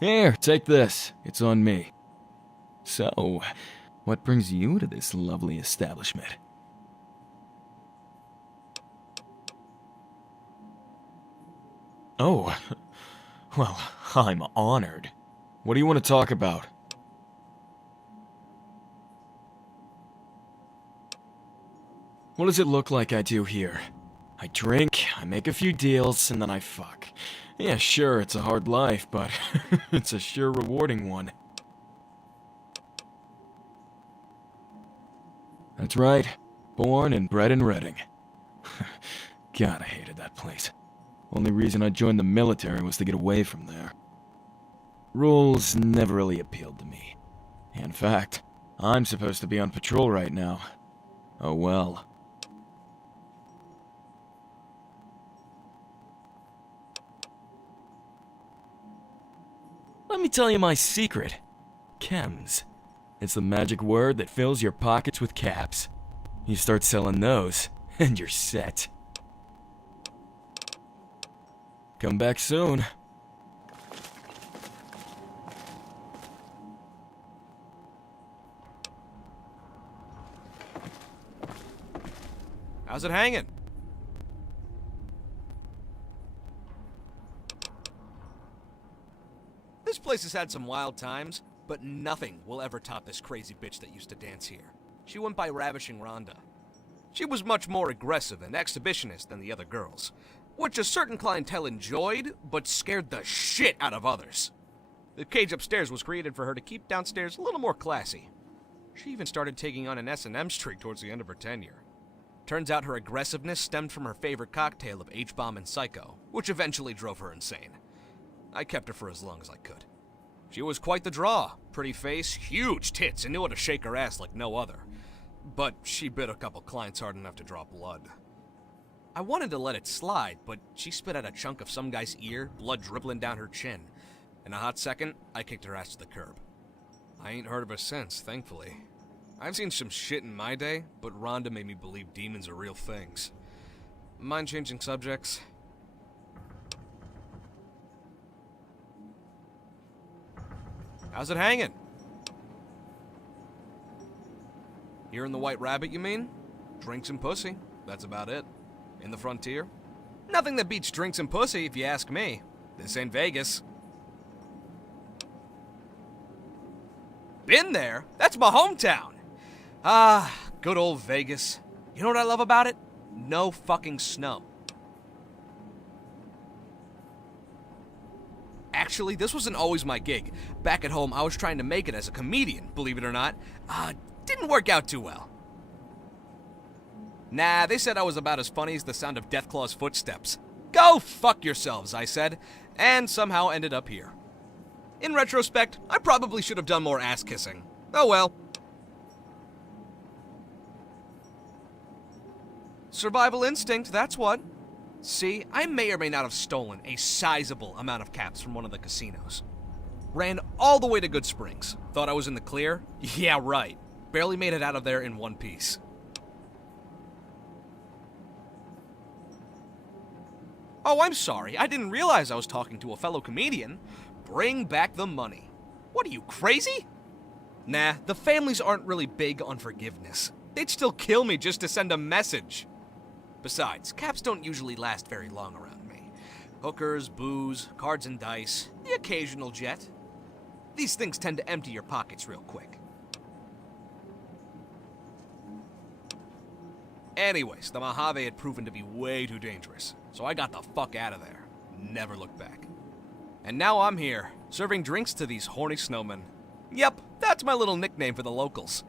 Here, take this. It's on me. So, what brings you to this lovely establishment? Oh, well, I'm honored. What do you want to talk about? What does it look like I do here? I drink, I make a few deals, and then I fuck. Yeah, sure, it's a hard life, but it's a sure rewarding one. That's right. Born and bred in Reading. God, I hated that place. Only reason I joined the military was to get away from there. Rules never really appealed to me. In fact, I'm supposed to be on patrol right now. Oh well. Let me tell you my secret. Chems. It's the magic word that fills your pockets with caps. You start selling those, and you're set. Come back soon. How's it hanging? This place has had some wild times, but nothing will ever top this crazy bitch that used to dance here. She went by Ravishing Rhonda. She was much more aggressive and exhibitionist than the other girls, which a certain clientele enjoyed, but scared the shit out of others. The cage upstairs was created for her to keep downstairs a little more classy. She even started taking on an S&M streak towards the end of her tenure. Turns out her aggressiveness stemmed from her favorite cocktail of H-bomb and Psycho, which eventually drove her insane. I kept her for as long as I could. She was quite the draw. Pretty face, huge tits, and knew how to shake her ass like no other. But she bit a couple clients hard enough to draw blood. I wanted to let it slide, but she spit out a chunk of some guy's ear, blood dribbling down her chin. In a hot second, I kicked her ass to the curb. I ain't heard of her since, thankfully. I've seen some shit in my day, but Rhonda made me believe demons are real things. Mind changing subjects? How's it hanging? Here in the White Rabbit, you mean? Drinks and pussy. That's about it. In the Frontier? Nothing that beats drinks and pussy, if you ask me. This ain't Vegas. Been there? That's my hometown. Ah, good old Vegas. You know what I love about it? No fucking snow. Actually, this wasn't always my gig. Back at home, I was trying to make it as a comedian, believe it or not. Didn't work out too well. Nah, they said I was about as funny as the sound of Deathclaw's footsteps. Go fuck yourselves, I said, and somehow ended up here. In retrospect, I probably should have done more ass kissing. Oh well. Survival instinct, that's what. See, I may or may not have stolen a sizable amount of caps from one of the casinos. Ran all the way to Good Springs. Thought I was in the clear? Yeah, right. Barely made it out of there in one piece. Oh, I'm sorry. I didn't realize I was talking to a fellow comedian. Bring back the money. What are you, crazy? Nah, the families aren't really big on forgiveness. They'd still kill me just to send a message. Besides, caps don't usually last very long around me. Hookers, booze, cards and dice, the occasional jet. These things tend to empty your pockets real quick. Anyways, the Mojave had proven to be way too dangerous, so I got the fuck out of there. Never looked back. And now I'm here, serving drinks to these horny snowmen. Yep, that's my little nickname for the locals.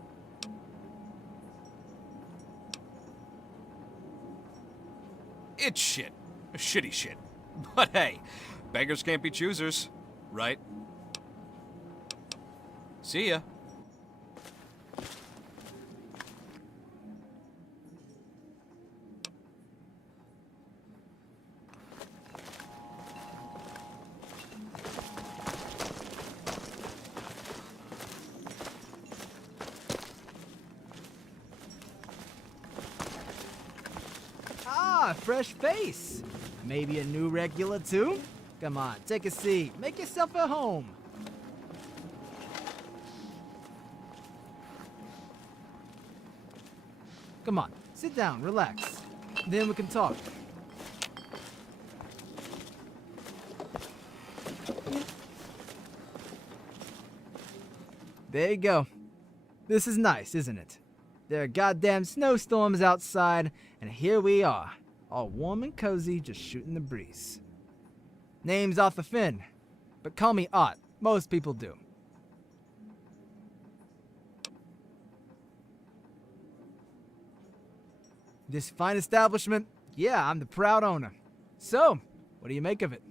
It's shit. Shitty shit. But hey, beggars can't be choosers, right? See ya. Ah, fresh face. Maybe a new regular too? Come on, take a seat. Make yourself at home. Come on, sit down, relax. Then we can talk. There you go. This is nice, isn't it? There are goddamn snowstorms outside, and here we are, all warm and cozy, just shooting the breeze. Name's Arthur Finn, but call me Art. Most people do. This fine establishment, yeah, I'm the proud owner. So, what do you make of it?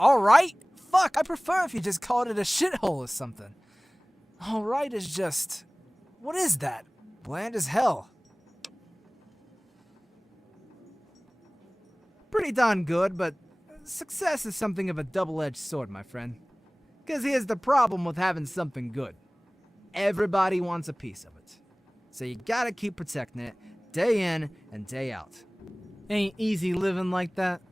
Alright? Fuck, I prefer if you just called it a shithole or something. Alright is just... What is that? Bland as hell. Pretty darn good, but success is something of a double-edged sword, my friend. 'Cause here's the problem with having something good. Everybody wants a piece of it. So you gotta keep protecting it, day in and day out. Ain't easy living like that.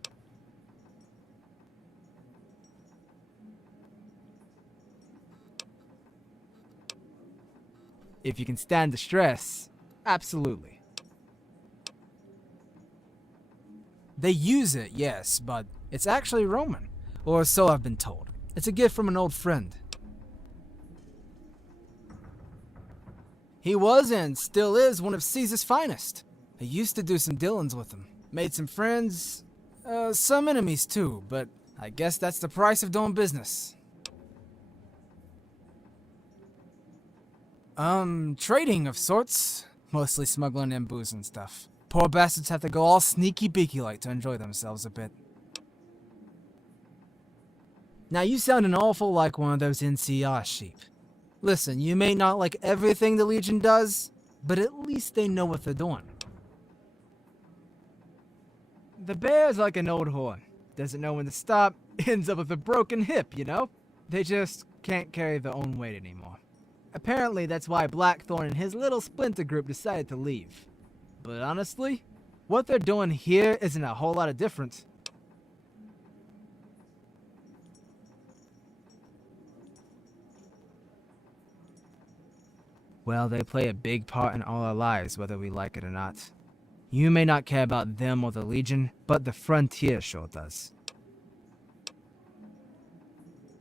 If you can stand the stress, absolutely. They use it, yes, but it's actually Roman. Or so I've been told. It's a gift from an old friend. He was and still is one of Caesar's finest. I used to do some dealings with him. Made some friends, some enemies too, but I guess that's the price of doing business. Trading of sorts. Mostly smuggling in booze and stuff. Poor bastards have to go all sneaky beaky like to enjoy themselves a bit. Now you sound an awful like one of those NCR sheep. Listen, you may not like everything the Legion does, but at least they know what they're doing. The bear's like an old whore. Doesn't know when to stop, ends up with a broken hip, you know? They just can't carry their own weight anymore. Apparently that's why Blackthorn and his little splinter group decided to leave. But honestly, what they're doing here isn't a whole lot of different. Well, they play a big part in all our lives, whether we like it or not. You may not care about them or the Legion, but the Frontier sure does.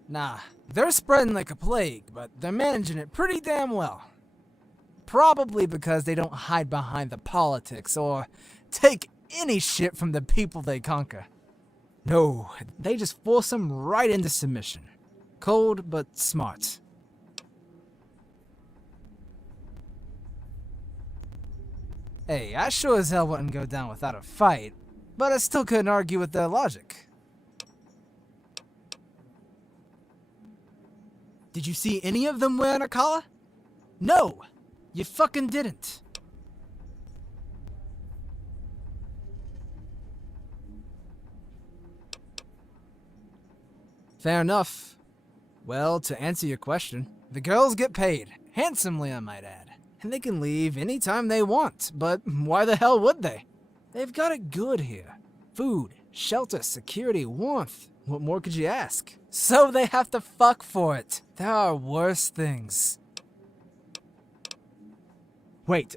Nah, they're spreading like a plague, but they're managing it pretty damn well. Probably because they don't hide behind the politics or take any shit from the people they conquer. No, they just force them right into submission. Cold, but smart. Hey, I sure as hell wouldn't go down without a fight, but I still couldn't argue with their logic. Did you see any of them wearing a collar? No, you fucking didn't. Fair enough. Well, to answer your question, the girls get paid, handsomely I might add. And they can leave anytime they want, but why the hell would they? They've got it good here. Food, shelter, security, warmth. What more could you ask? So they have to fuck for it. There are worse things. Wait,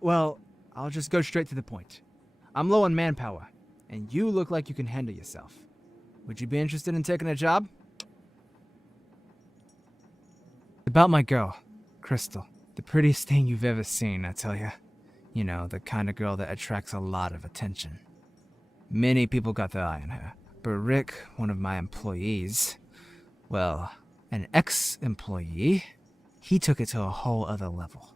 well, I'll just go straight to the point. I'm low on manpower, and you look like you can handle yourself. Would you be interested in taking a job? About my girl, Crystal. The prettiest thing you've ever seen, I tell ya. You know, the kind of girl that attracts a lot of attention. Many people got their eye on her. But Rick, one of my employees, well, an ex-employee, he took it to a whole other level.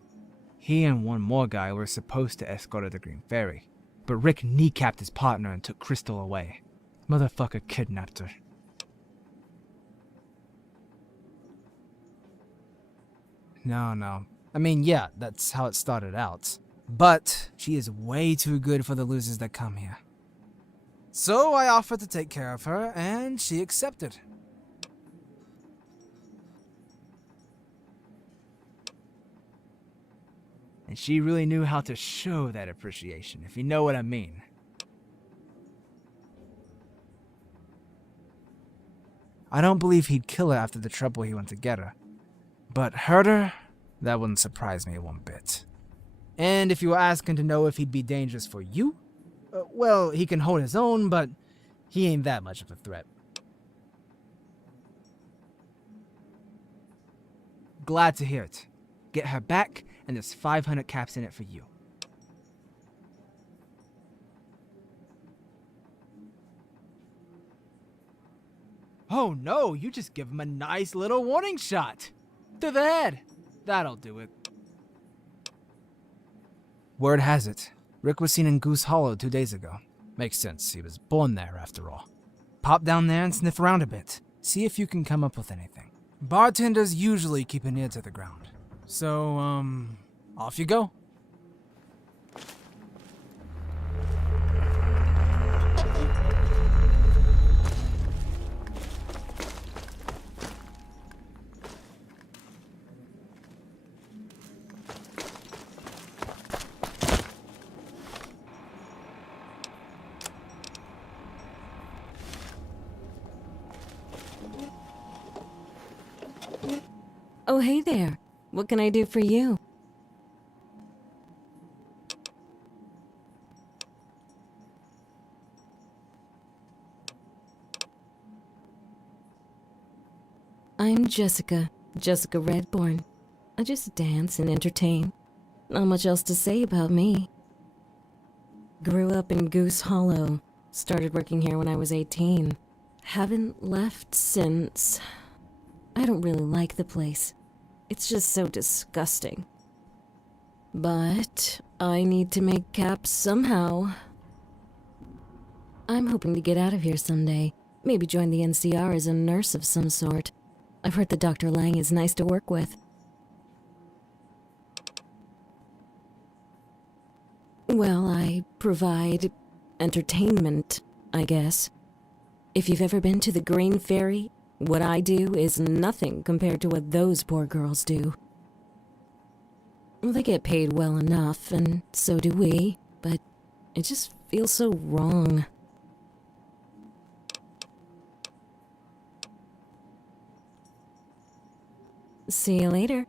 He and one more guy were supposed to escort her to Green Ferry, but Rick kneecapped his partner and took Crystal away. Motherfucker kidnapped her. No. I mean, yeah, that's how it started out. But she is way too good for the losers that come here. So I offered to take care of her, and she accepted. And she really knew how to show that appreciation, if you know what I mean. I don't believe he'd kill her after the trouble he went to get her. But hurt her? That wouldn't surprise me one bit. And if you were asking to know if he'd be dangerous for you, well, he can hold his own, but he ain't that much of a threat. Glad to hear it. Get her back, and there's 500 caps in it for you. Oh no, you just give him a nice little warning shot. To the head. That'll do it. Word has it, Rick was seen in Goose Hollow 2 days ago. Makes sense, he was born there after all. Pop down there and sniff around a bit. See if you can come up with anything. Bartenders usually keep an ear to the ground. So, off you go. Oh, hey there. What can I do for you? I'm Jessica Redborn. I just dance and entertain. Not much else to say about me. Grew up in Goose Hollow. Started working here when I was 18. Haven't left since. I don't really like the place. It's just so disgusting. But I need to make caps somehow. I'm hoping to get out of here someday. Maybe join the NCR as a nurse of some sort. I've heard that Dr. Lang is nice to work with. Well, I provide entertainment, I guess. If you've ever been to the Green Ferry, what I do is nothing compared to what those poor girls do. Well, they get paid well enough, and so do we, but it just feels so wrong. See you later.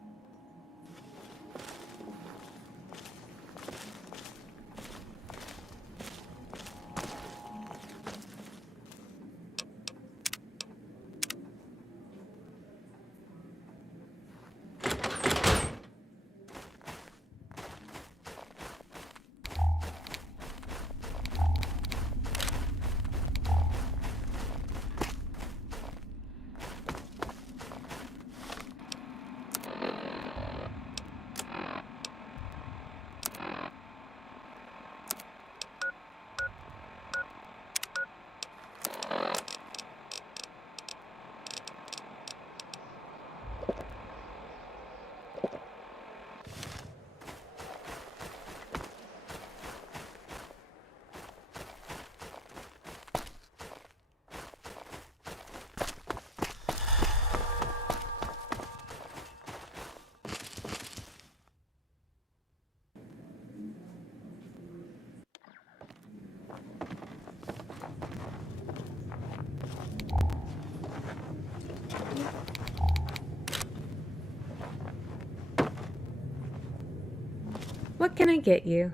What can I get you?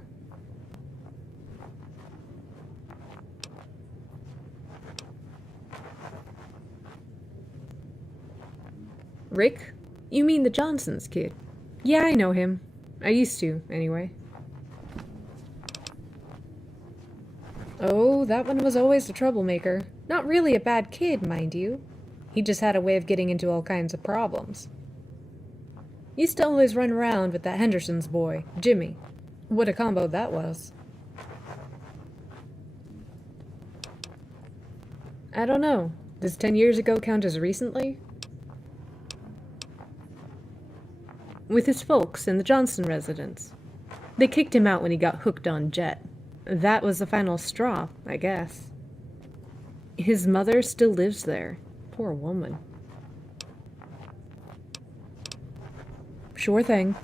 Rick? You mean the Johnsons kid? Yeah, I know him. I used to, anyway. Oh, that one was always a troublemaker. Not really a bad kid, mind you. He just had a way of getting into all kinds of problems. Used to always run around with that Henderson's boy, Jimmy. What a combo that was. I don't know. Does 10 years ago count as recently? With his folks in the Johnson residence. They kicked him out when he got hooked on Jet. That was the final straw, I guess. His mother still lives there. Poor woman. Sure thing.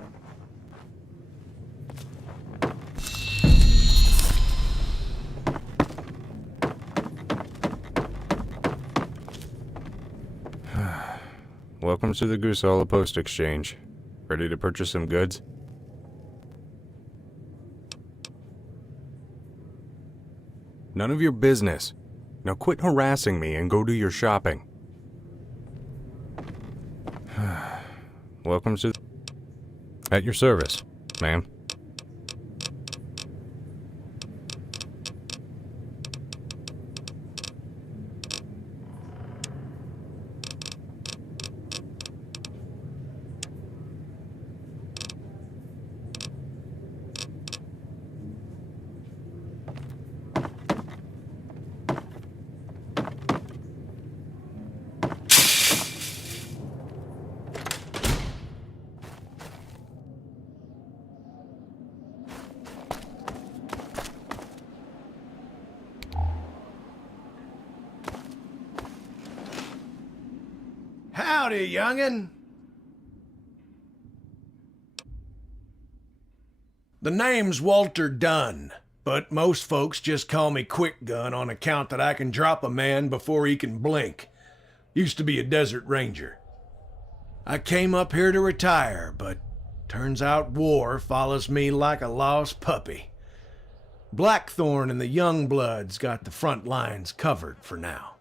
Welcome to the Goose Hollow Post Exchange. Ready to purchase some goods? None of your business. Now quit harassing me and go do your shopping. Welcome to... At your service, ma'am. Howdy, youngin'. The name's Walter Dunn, but most folks just call me Quick Gun on account that I can drop a man before he can blink. Used to be a desert ranger. I came up here to retire, but turns out war follows me like a lost puppy. Blackthorn and the Youngbloods got the front lines covered for now.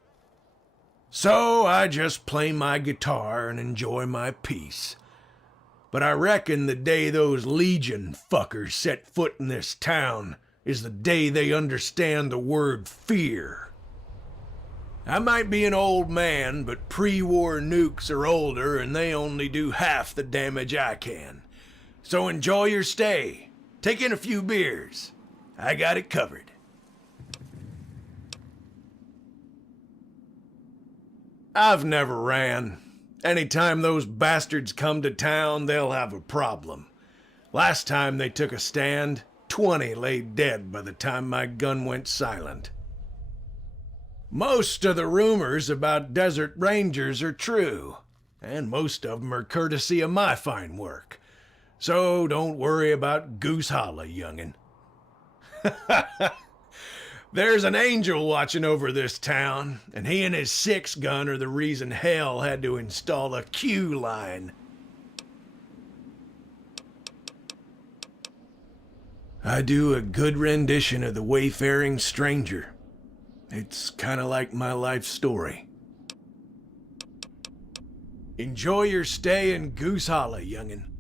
So I just play my guitar and enjoy my peace. But I reckon the day those Legion fuckers set foot in this town is the day they understand the word fear. I might be an old man, but pre-war nukes are older and they only do half the damage I can. So enjoy your stay. Take in a few beers. I got it covered. I've never ran. Anytime those bastards come to town, they'll have a problem. Last time they took a stand, 20 lay dead by the time my gun went silent. Most of the rumors about desert rangers are true, and most of them are courtesy of my fine work. So don't worry about Goose Hollow, youngin'. There's an angel watching over this town, and he and his 6-gun are the reason hell had to install a queue line. I do a good rendition of the wayfaring stranger. It's kind of like my life story. Enjoy your stay in Goose Hollow, youngin'.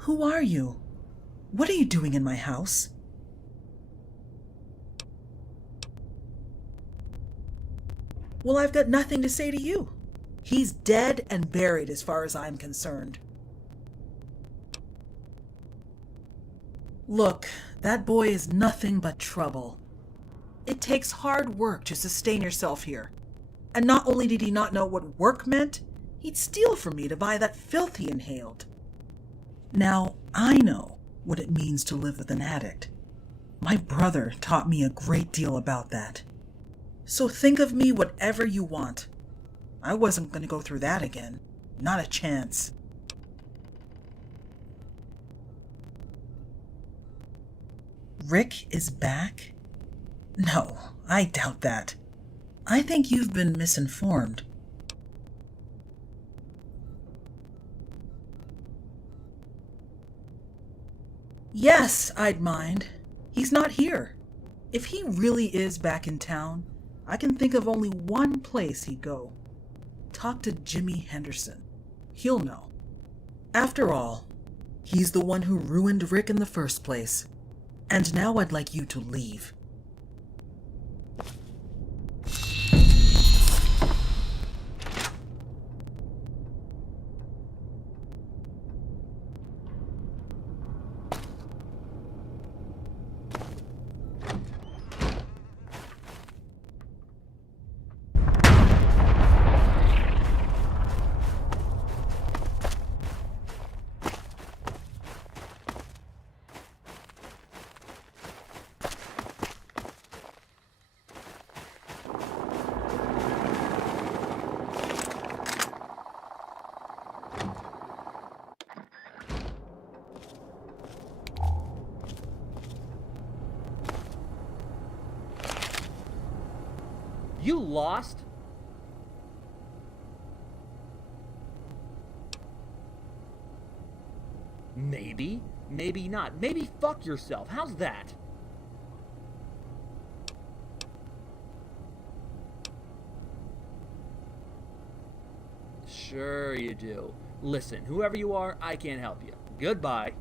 Who are you? What are you doing in my house? Well, I've got nothing to say to you. He's dead and buried as far as I'm concerned. Look, that boy is nothing but trouble. It takes hard work to sustain yourself here. And not only did he not know what work meant, he'd steal from me to buy that filth he inhaled. Now, I know what it means to live with an addict. My brother taught me a great deal about that. So think of me whatever you want. I wasn't going to go through that again. Not a chance. Rick is back? No, I doubt that. I think you've been misinformed. Yes, I'd mind. He's not here. If he really is back in town, I can think of only one place he'd go. Talk to Jimmy Henderson. He'll know. After all, he's the one who ruined Rick in the first place. And now I'd like you to leave. You lost? Maybe. Maybe not. Maybe fuck yourself. How's that? Sure you do. Listen, whoever you are, I can't help you. Goodbye.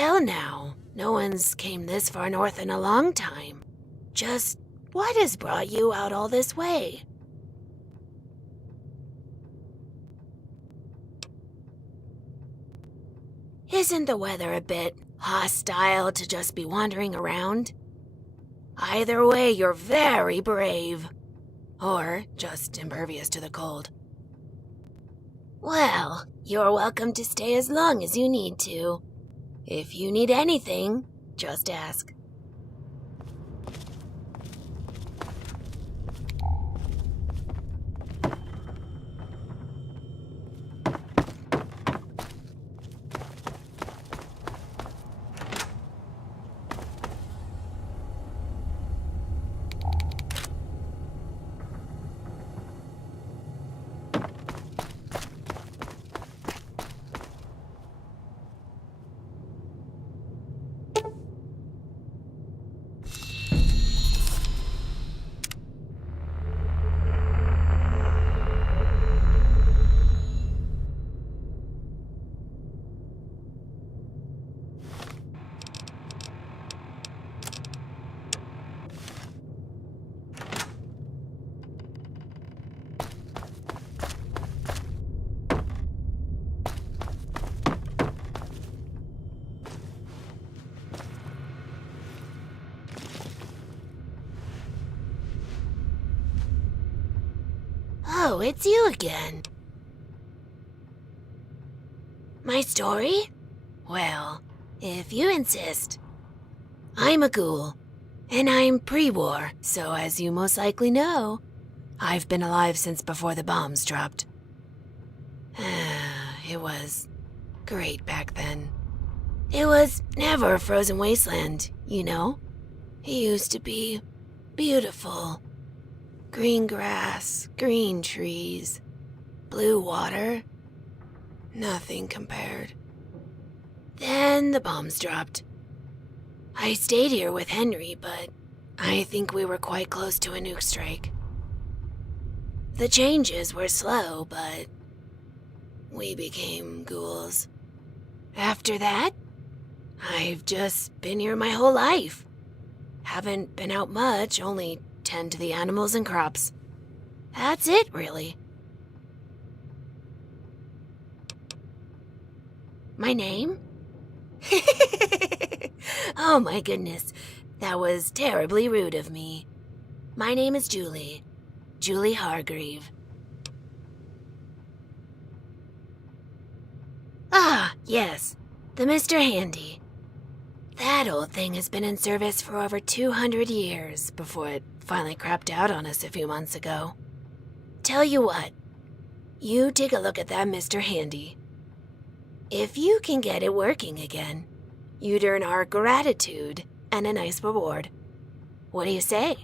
Well now, no one's came this far north in a long time. Just what has brought you out all this way? Isn't the weather a bit hostile to just be wandering around? Either way, you're very brave. Or just impervious to the cold. Well, you're welcome to stay as long as you need to. If you need anything, just ask. Oh, it's you again. My story? Well, if you insist. I'm a ghoul, and I'm pre-war, so as you most likely know, I've been alive since before the bombs dropped. It was great back then. It was never a frozen wasteland, you know? It used to be beautiful. Green grass, green trees, blue water. Nothing compared. Then the bombs dropped. I stayed here with Henry, but I think we were quite close to a nuke strike. The changes were slow, but we became ghouls. After that, I've just been here my whole life. Haven't been out much, only tend to the animals and crops. That's it, really. My name? Oh my goodness, that was terribly rude of me. My name is Julie. Julie Hargreave. Ah, yes, the Mr. Handy. That old thing has been in service for over 200 years before it finally crapped out on us a few months ago. Tell you what, you take a look at that Mr. Handy. If you can get it working again, you'd earn our gratitude and a nice reward. What do you say?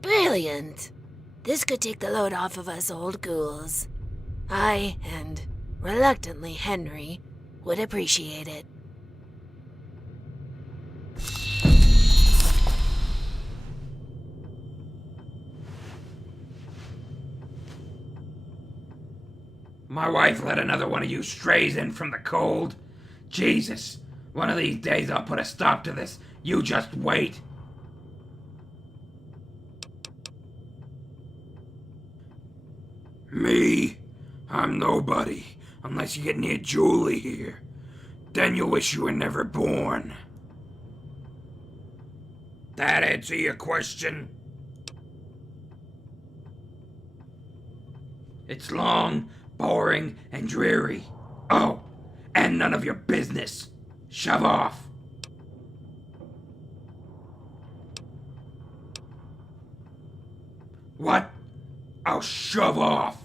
Brilliant. This could take the load off of us old ghouls. I, and reluctantly Henry, would appreciate it. My wife let another one of you strays in from the cold. Jesus, one of these days I'll put a stop to this. You just wait. Me? I'm nobody, unless you get near Julie here. Then you'll wish you were never born. That answer your question? It's long, boring, and dreary. Oh, and none of your business. Shove off. What? I'll shove off.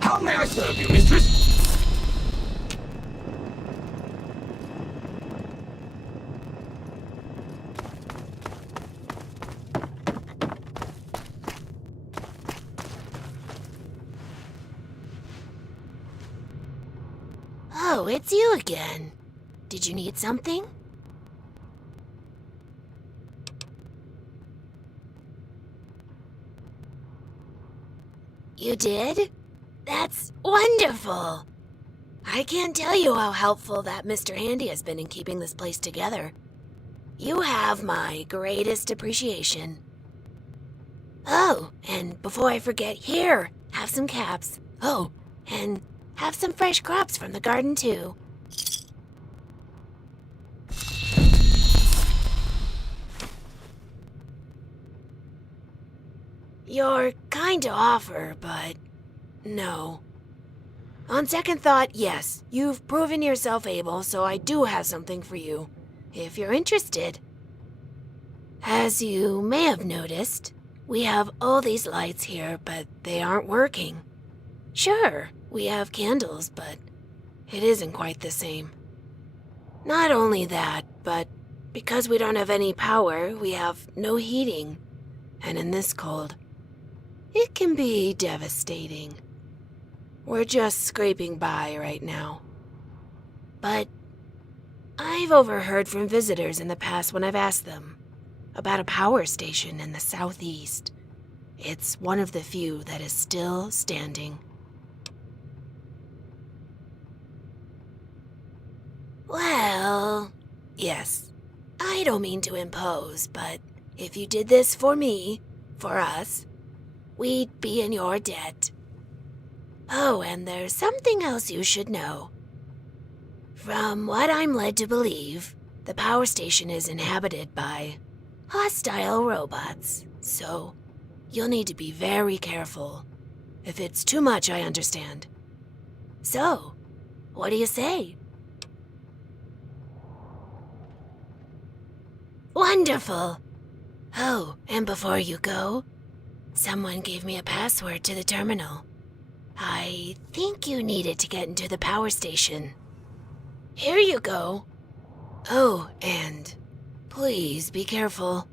How may I serve you, mistress? Oh, it's you again. Did you need something? You did? That's wonderful! I can't tell you how helpful that Mr. Handy has been in keeping this place together. You have my greatest appreciation. Oh, and before I forget, here, have some caps. Oh, and have some fresh crops from the garden, too. You're kind to offer, but no. On second thought, yes, you've proven yourself able, so I do have something for you, if you're interested. As you may have noticed, we have all these lights here, but they aren't working. Sure, we have candles, but it isn't quite the same. Not only that, but because we don't have any power, we have no heating. And in this cold, it can be devastating. We're just scraping by right now. But I've overheard from visitors in the past when I've asked them about a power station in the southeast. It's one of the few that is still standing. Well, yes, I don't mean to impose, but if you did this for me, for us, we'd be in your debt. Oh, and there's something else you should know. From what I'm led to believe, the power station is inhabited by hostile robots, so you'll need to be very careful. If it's too much, I understand. So, what do you say? Wonderful! Oh, and before you go, someone gave me a password to the terminal. I think you need it to get into the power station. Here you go. Oh, and please be careful.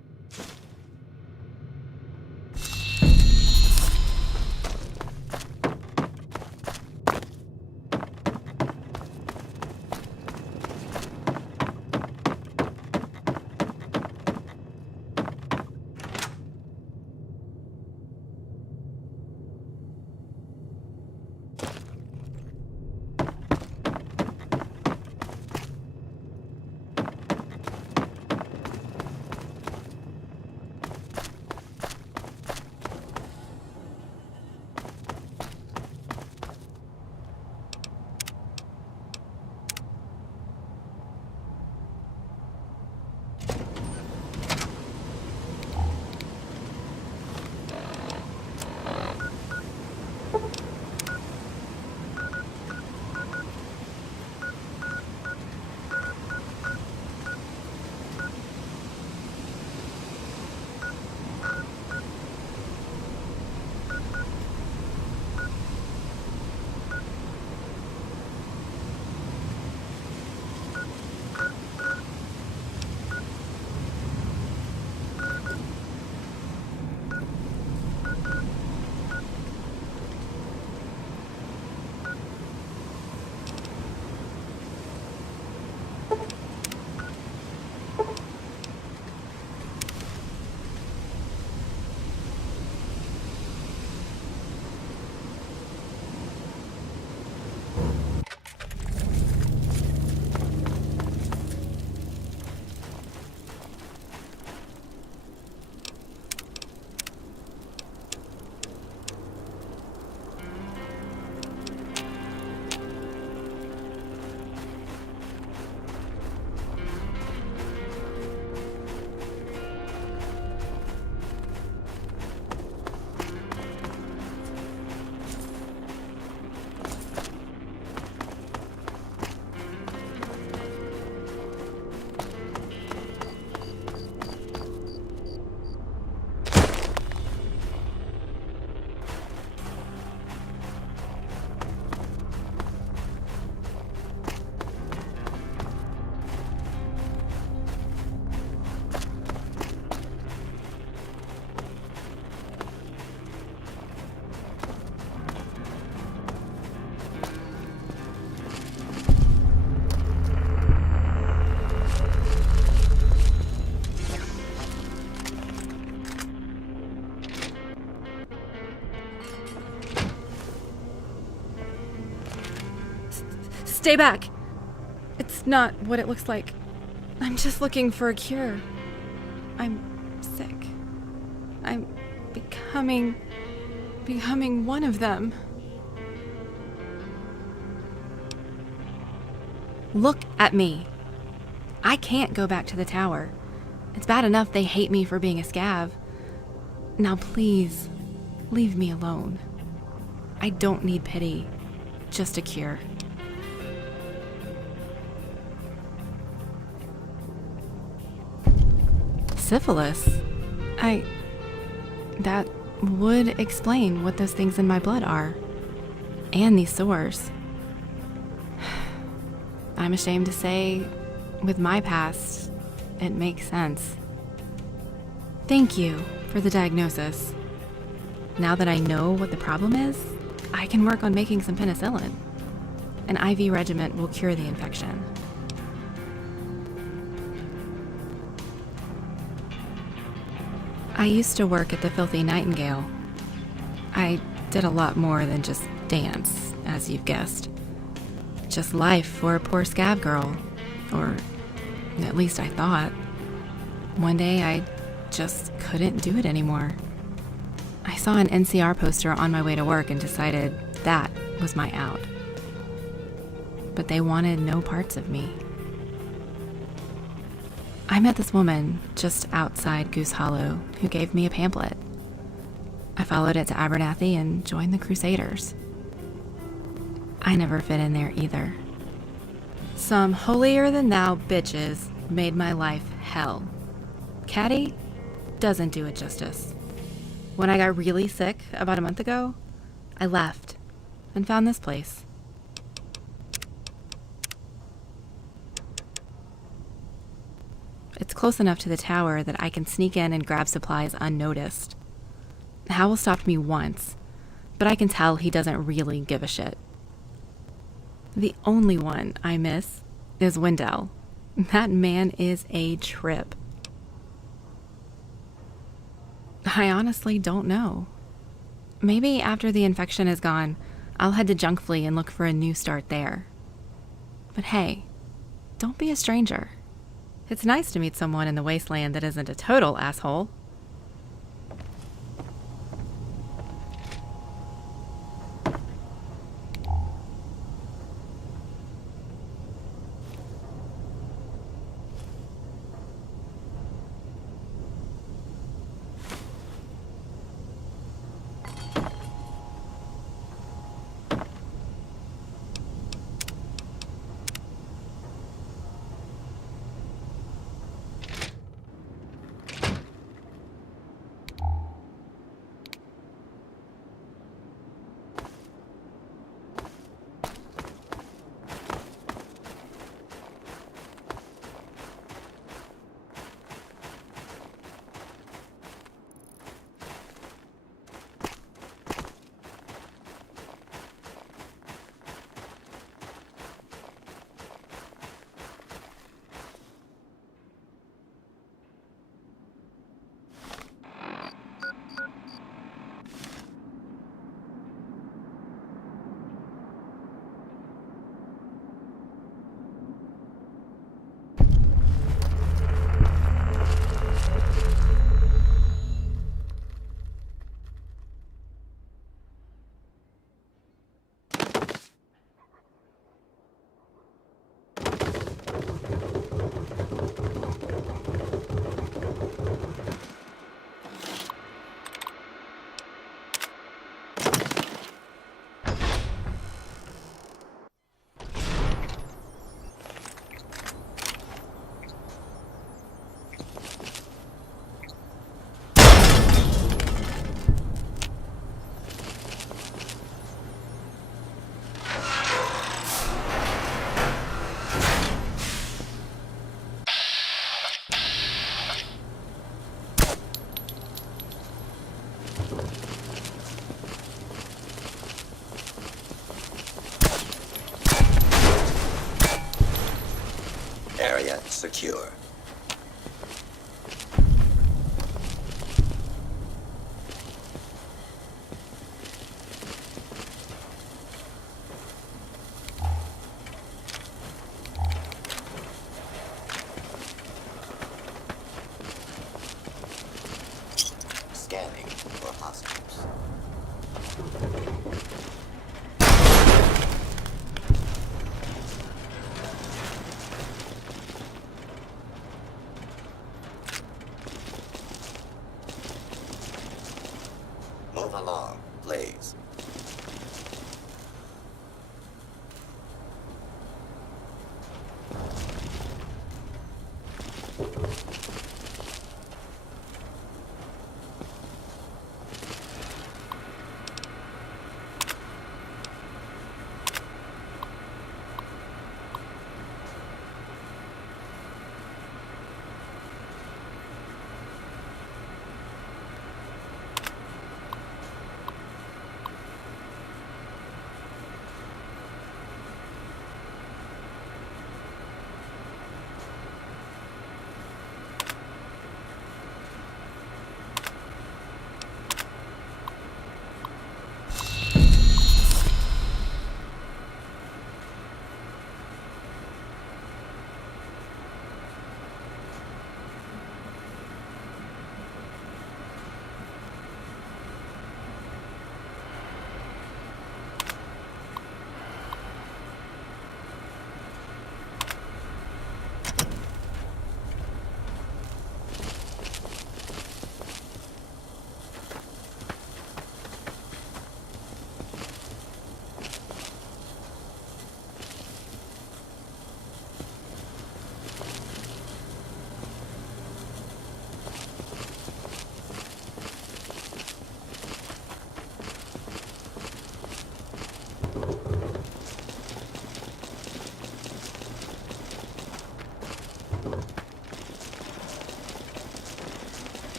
Stay back! It's not what it looks like. I'm just looking for a cure. I'm sick. I'm becoming one of them. Look at me. I can't go back to the tower. It's bad enough they hate me for being a scav. Now please, leave me alone. I don't need pity, just a cure. Syphilis? That would explain what those things in my blood are. And these sores. I'm ashamed to say, with my past, it makes sense. Thank you for the diagnosis. Now that I know what the problem is, I can work on making some penicillin. An IV regimen will cure the infection. I used to work at the Filthy Nightingale. I did a lot more than just dance, as you've guessed. Just life for a poor scav girl. Or at least I thought. One day I just couldn't do it anymore. I saw an NCR poster on my way to work and decided that was my out. But they wanted no parts of me. I met this woman just outside Goose Hollow who gave me a pamphlet. I followed it to Abernathy and joined the Crusaders. I never fit in there either. Some holier-than-thou bitches made my life hell. Caddy doesn't do it justice. When I got really sick about a month ago, I left and found this place. It's close enough to the tower that I can sneak in and grab supplies unnoticed. Howell stopped me once, but I can tell he doesn't really give a shit. The only one I miss is Wendell. That man is a trip. I honestly don't know. Maybe after the infection is gone, I'll head to Junkfleet and look for a new start there. But hey, don't be a stranger. It's nice to meet someone in the wasteland that isn't a total asshole. Area secure. Scanning for hostiles. Move along, please.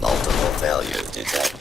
Multiple failures detected.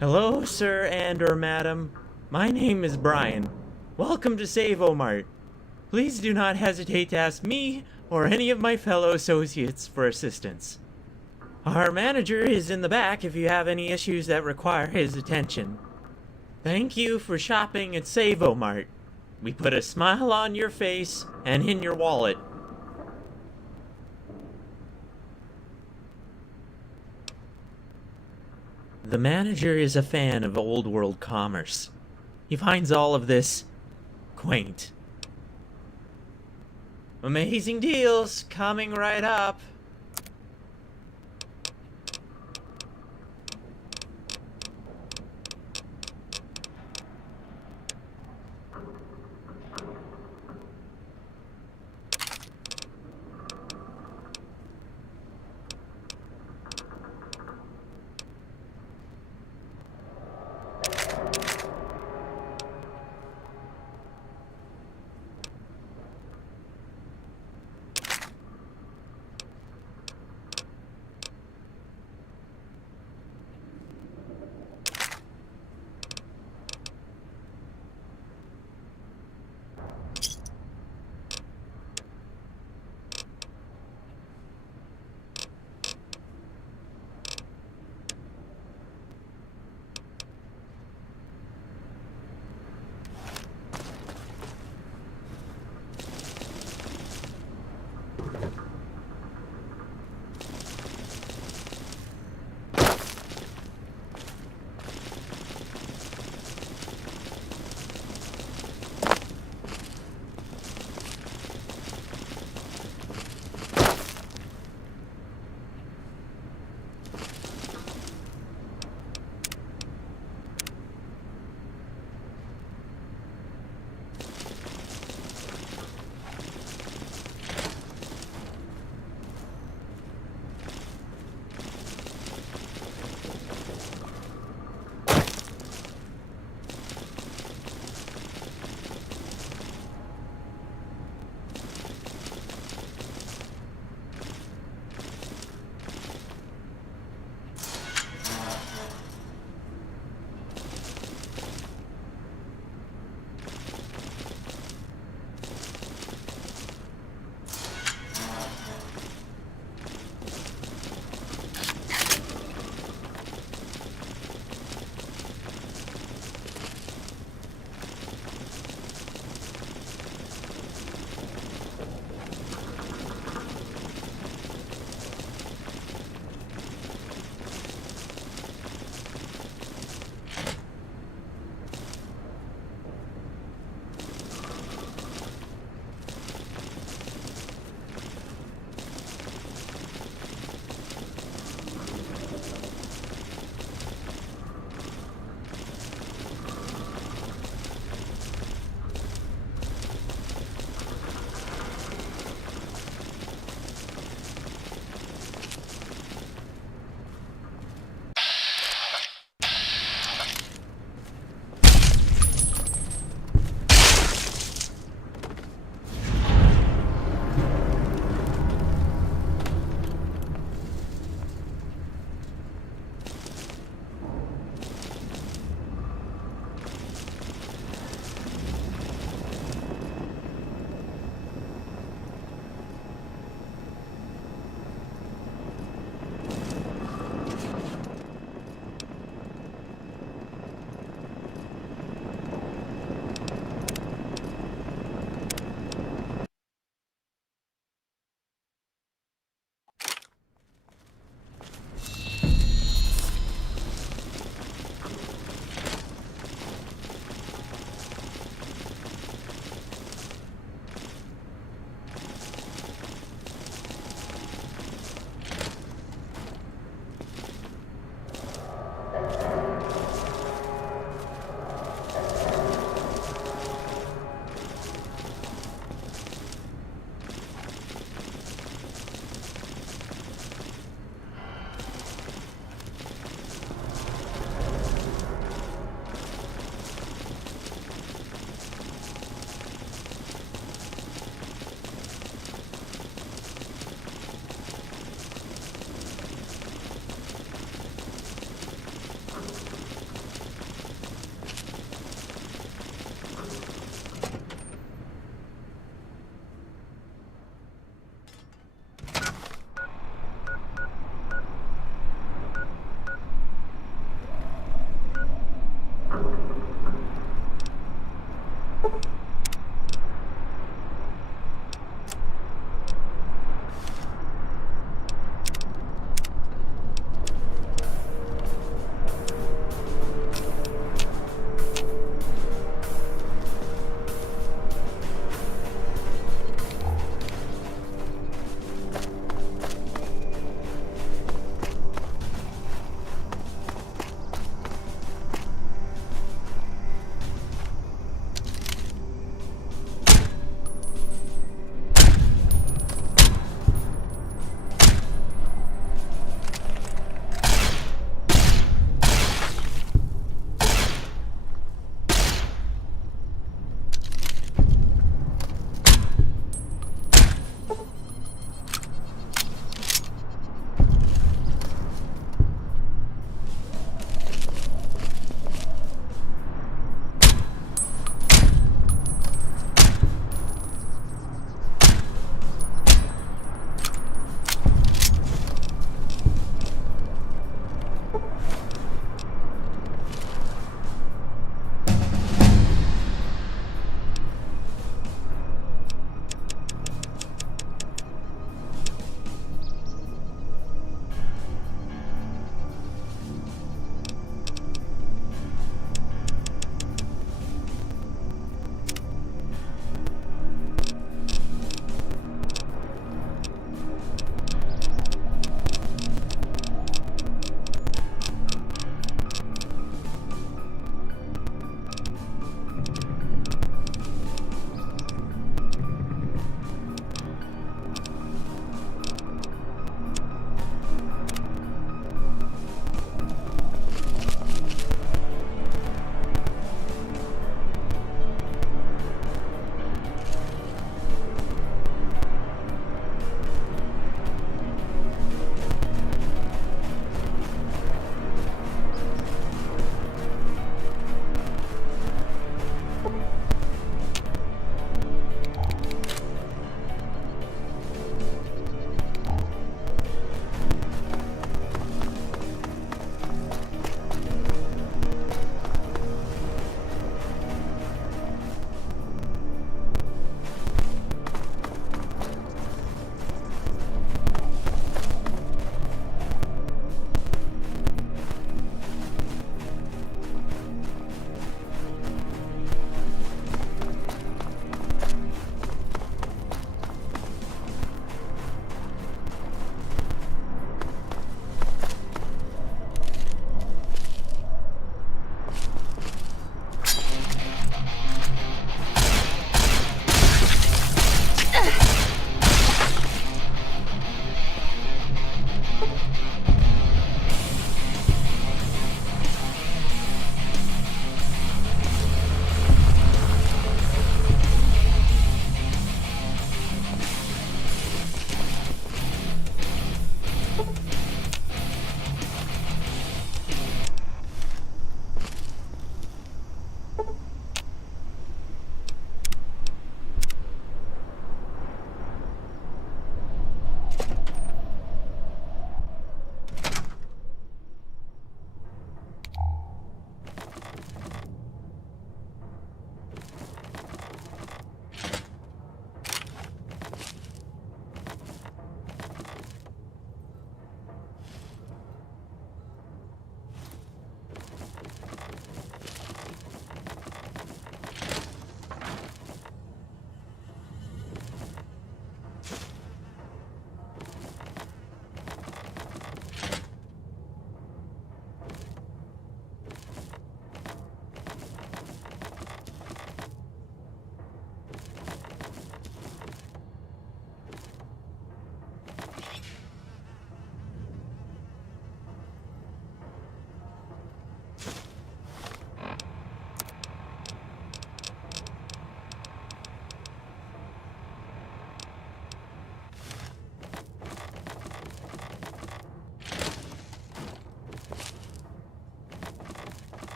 Hello, sir and or madam. My name is Brian. Welcome to Save-O-Mart. Please do not hesitate to ask me or any of my fellow associates for assistance. Our manager is in the back if you have any issues that require his attention. Thank you for shopping at Save-O-Mart. We put a smile on your face and in your wallet. The manager is a fan of old world commerce. He finds all of this quaint. Amazing deals coming right up.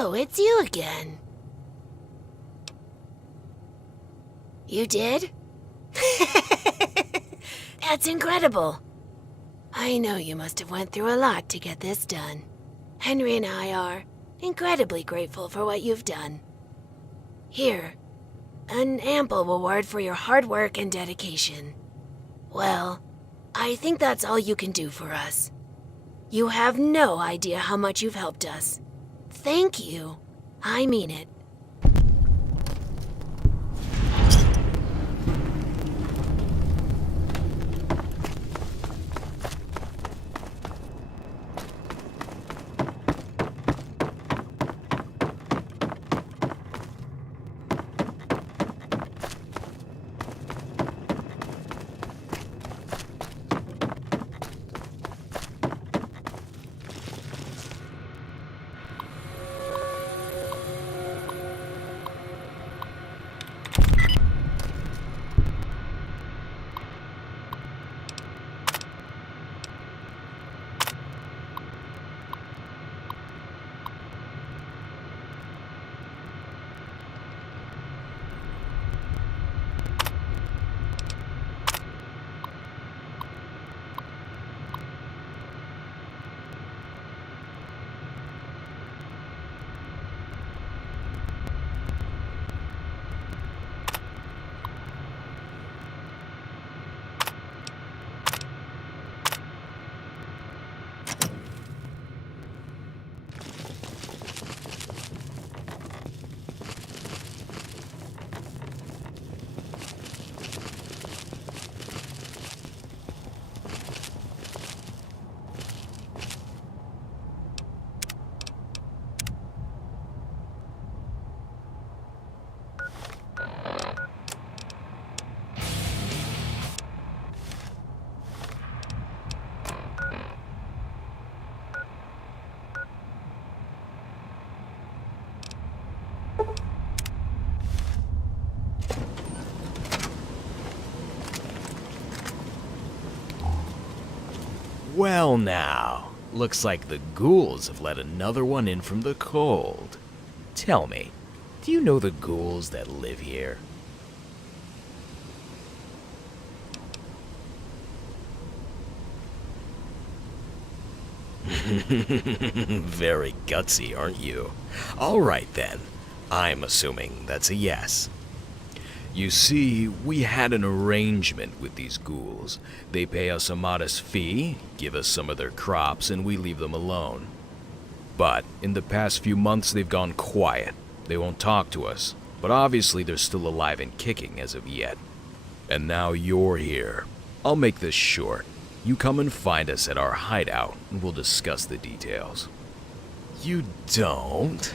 Oh, it's you again. You did? That's incredible. I know you must have went through a lot to get this done. Henry and I are incredibly grateful for what you've done. Here, an ample reward for your hard work and dedication. Well, I think that's all you can do for us. You have no idea how much you've helped us. Thank you. I mean it. Well now, looks like the ghouls have let another one in from the cold. Tell me, do you know the ghouls that live here? Very gutsy, aren't you? Alright then, I'm assuming that's a yes. You see, we had an arrangement with these ghouls. They pay us a modest fee, give us some of their crops, and we leave them alone. But in the past few months, they've gone quiet. They won't talk to us, but obviously they're still alive and kicking as of yet. And now you're here. I'll make this short. You come and find us at our hideout, and we'll discuss the details. You don't?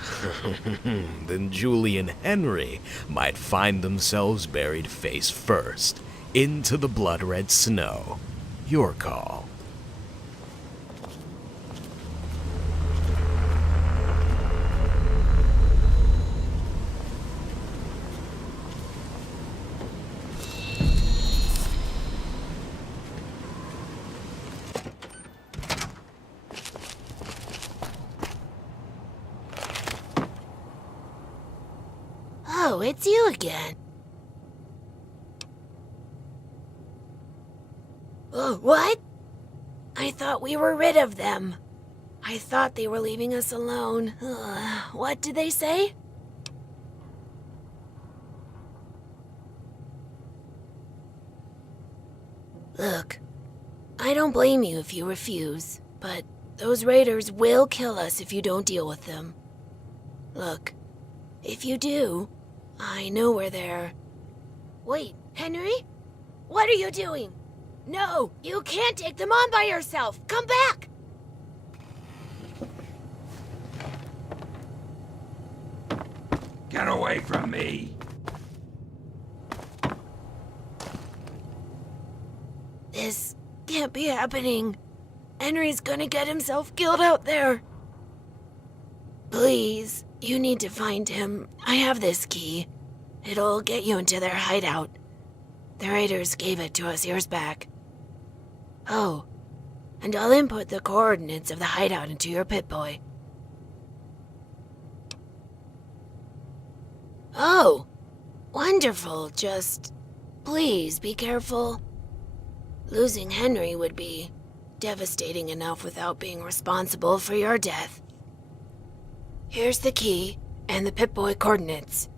Then Julie and Henry might find themselves buried face first into the blood-red snow. Your call. Oh, it's you again. Oh, what? I thought we were rid of them. I thought they were leaving us alone. What did they say? Look, I don't blame you if you refuse, but those raiders will kill us if you don't deal with them. Look, if you do, I know where they're... Wait, Henry? What are you doing? No, you can't take them on by yourself. Come back! Get away from me! This can't be happening. Henry's gonna get himself killed out there. Please, you need to find him. I have this key. It'll get you into their hideout. The raiders gave it to us years back. Oh, and I'll input the coordinates of the hideout into your Pip-Boy. Oh, wonderful. Just please be careful. Losing Henry would be devastating enough without being responsible for your death. Here's the key and the Pip-Boy coordinates.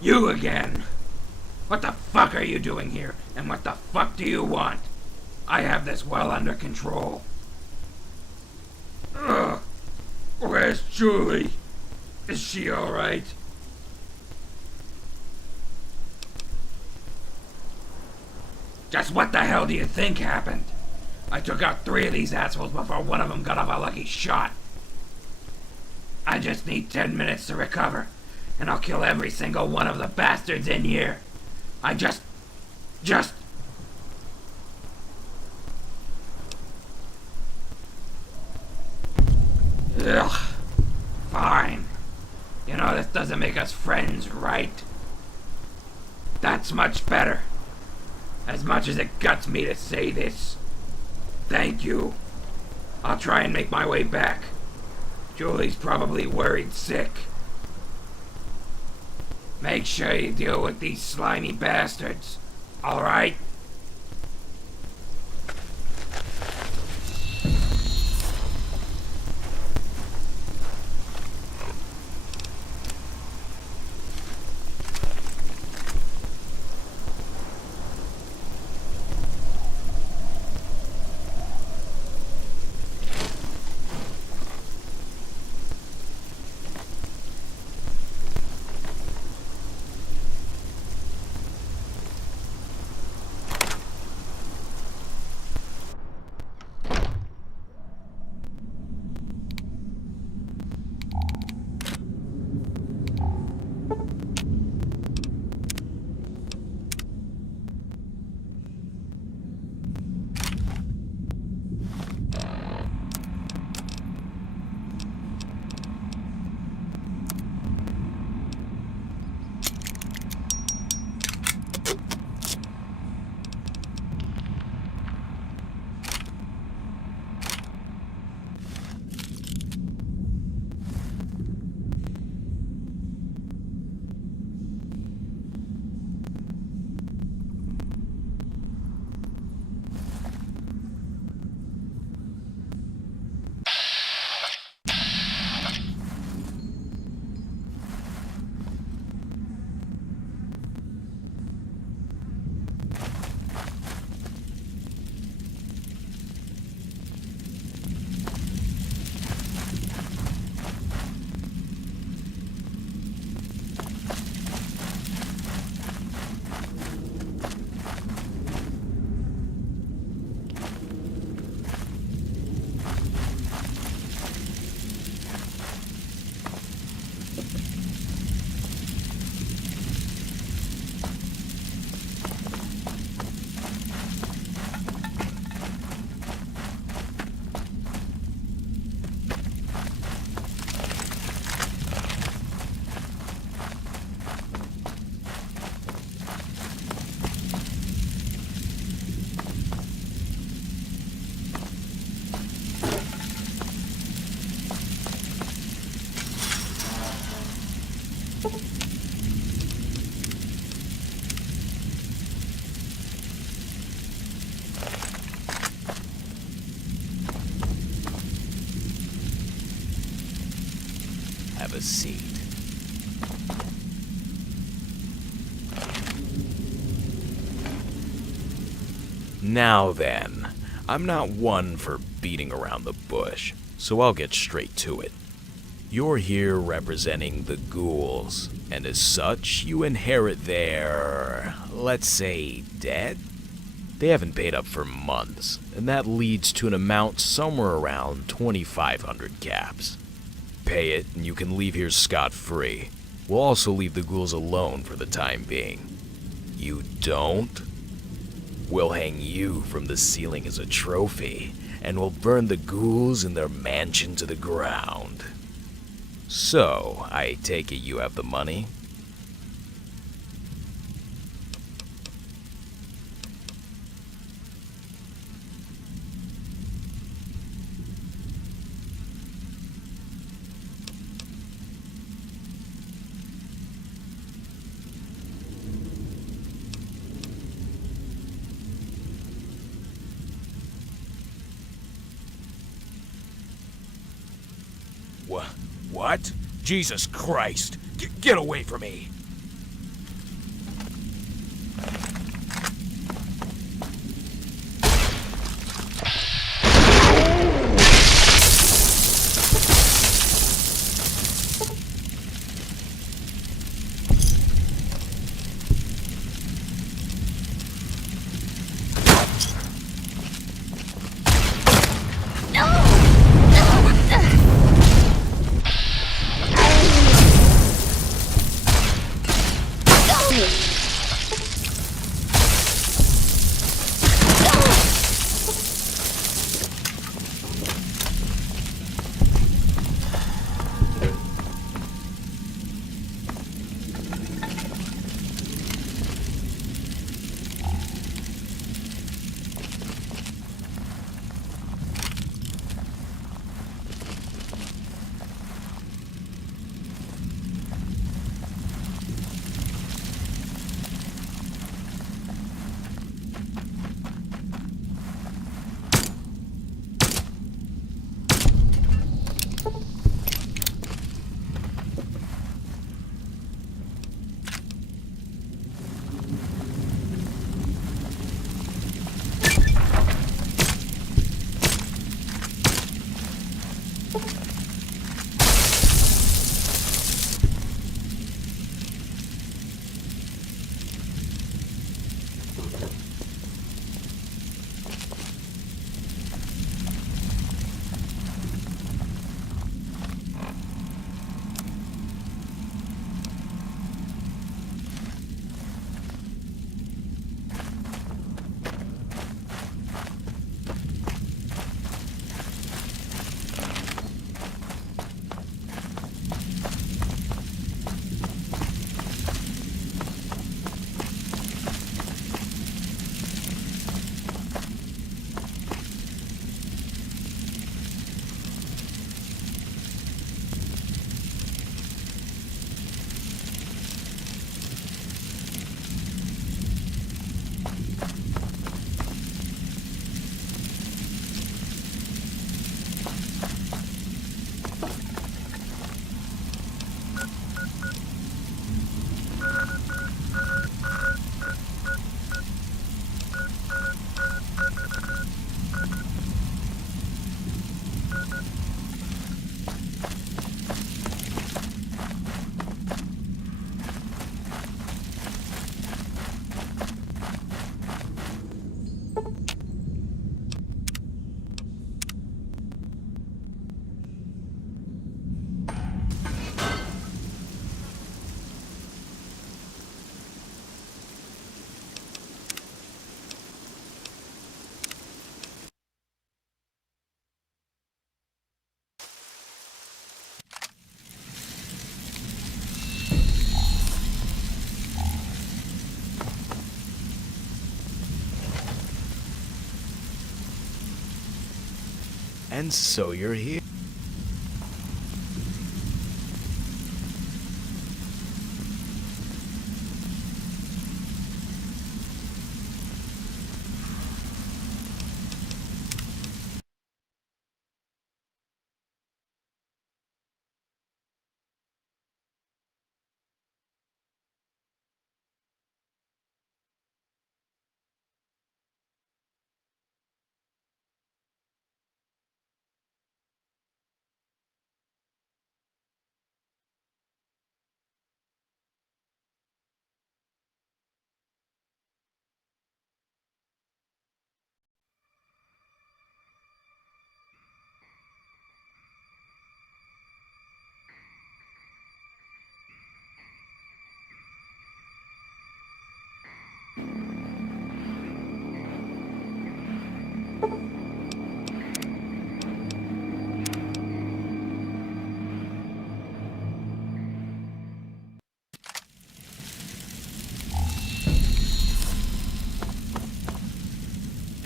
You again! What the fuck are you doing here? And what the fuck do you want? I have this well under control. Ugh! Where's Julie? Is she alright? Just what the hell do you think happened? I took out 3 of these assholes before one of them got off a lucky shot. I just need 10 minutes to recover, and I'll kill every single one of the bastards in here. I just... Ugh. Fine. You know, this doesn't make us friends, right? That's much better. As much as it guts me to say this. Thank you. I'll try and make my way back. Julie's probably worried sick. Make sure you deal with these slimy bastards. Alright? have a seat. Now then, I'm not one for beating around the bush, so I'll get straight to it. You're here representing the ghouls, and as such, you inherit their, let's say, debt? They haven't paid up for months, and that leads to an amount somewhere around 2,500 caps. Pay it, and you can leave here scot-free. We'll also leave the ghouls alone for the time being. You don't? We'll hang you from the ceiling as a trophy, and we'll burn the ghouls and their mansion to the ground. So, I take it you have the money? What? Jesus Christ! Get away from me! And so you're here.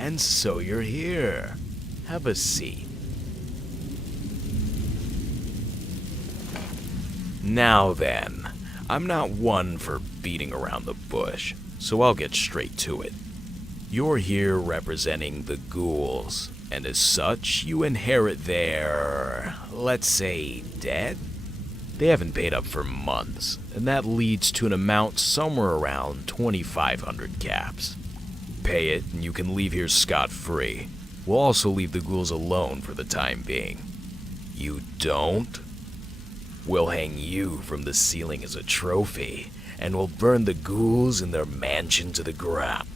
And so you're here. Have a seat. Now then, I'm not one for beating around the bush, so I'll get straight to it. You're here representing the ghouls, and as such, you inherit their, let's say, debt? They haven't paid up for months, and that leads to an amount somewhere around 2,500 caps. Pay it, and you can leave here scot-free. We'll also leave the ghouls alone for the time being. You don't? We'll hang you from the ceiling as a trophy, and we'll burn the ghouls in their mansion to the ground.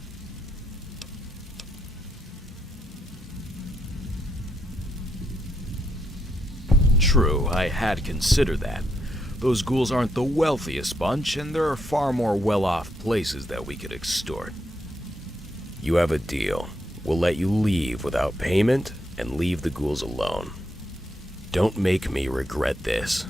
True, I had considered that. Those ghouls aren't the wealthiest bunch, and there are far more well-off places that we could extort. You have a deal. We'll let you leave without payment, and leave the ghouls alone. Don't make me regret this.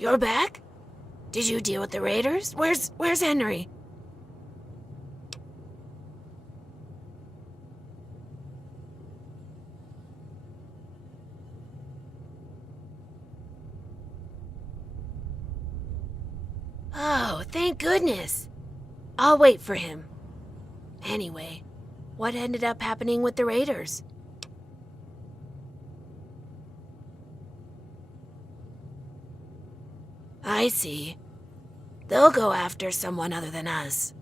You're back? Did you deal with the raiders? Where's Henry? Oh, thank goodness. I'll wait for him. Anyway, what ended up happening with the raiders? I see. They'll go after someone other than us.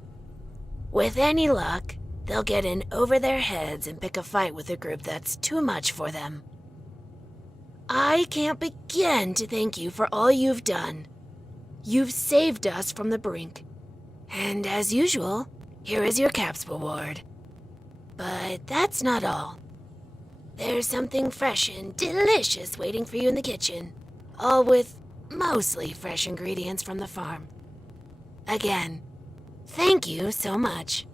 With any luck, they'll get in over their heads and pick a fight with a group that's too much for them. I can't begin to thank you for all you've done. You've saved us from the brink. And as usual, here is your caps reward. But that's not all. There's something fresh and delicious waiting for you in the kitchen, all with mostly fresh ingredients from the farm. Again, thank you so much.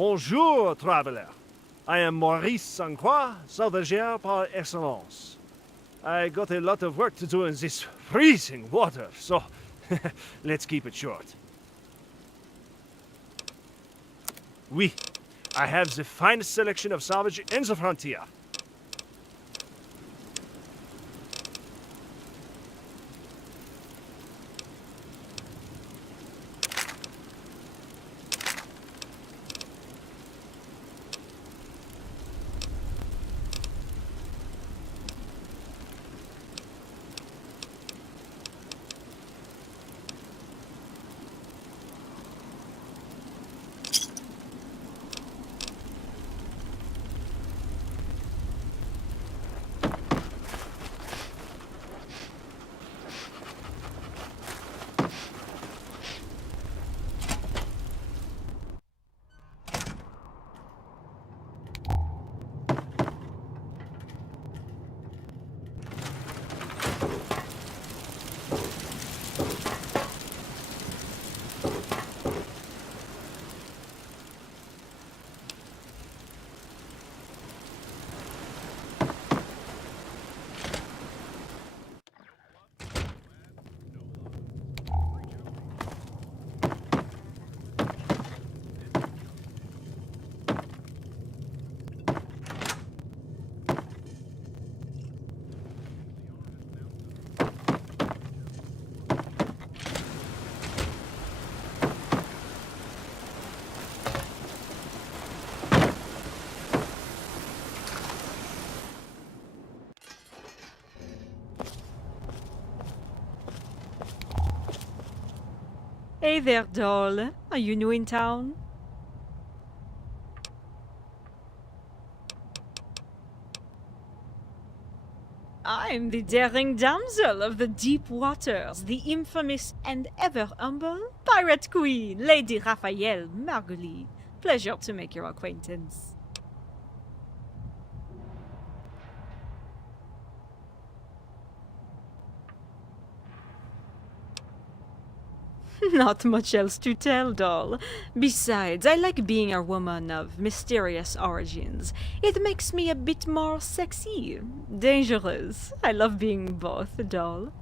Bonjour, traveler. I am Maurice Sancroix, salvageur par excellence. I got a lot of work to do in this freezing water, so let's keep it short. Oui, I have the finest selection of salvage in the frontier. Hey there, doll. Are you new in town? I'm the daring damsel of the deep waters, the infamous and ever humble Pirate Queen, Lady Raphael Margulis. Pleasure to make your acquaintance. Not much else to tell, doll. Besides, I like being a woman of mysterious origins. It makes me a bit more sexy. Dangerous. I love being both, doll.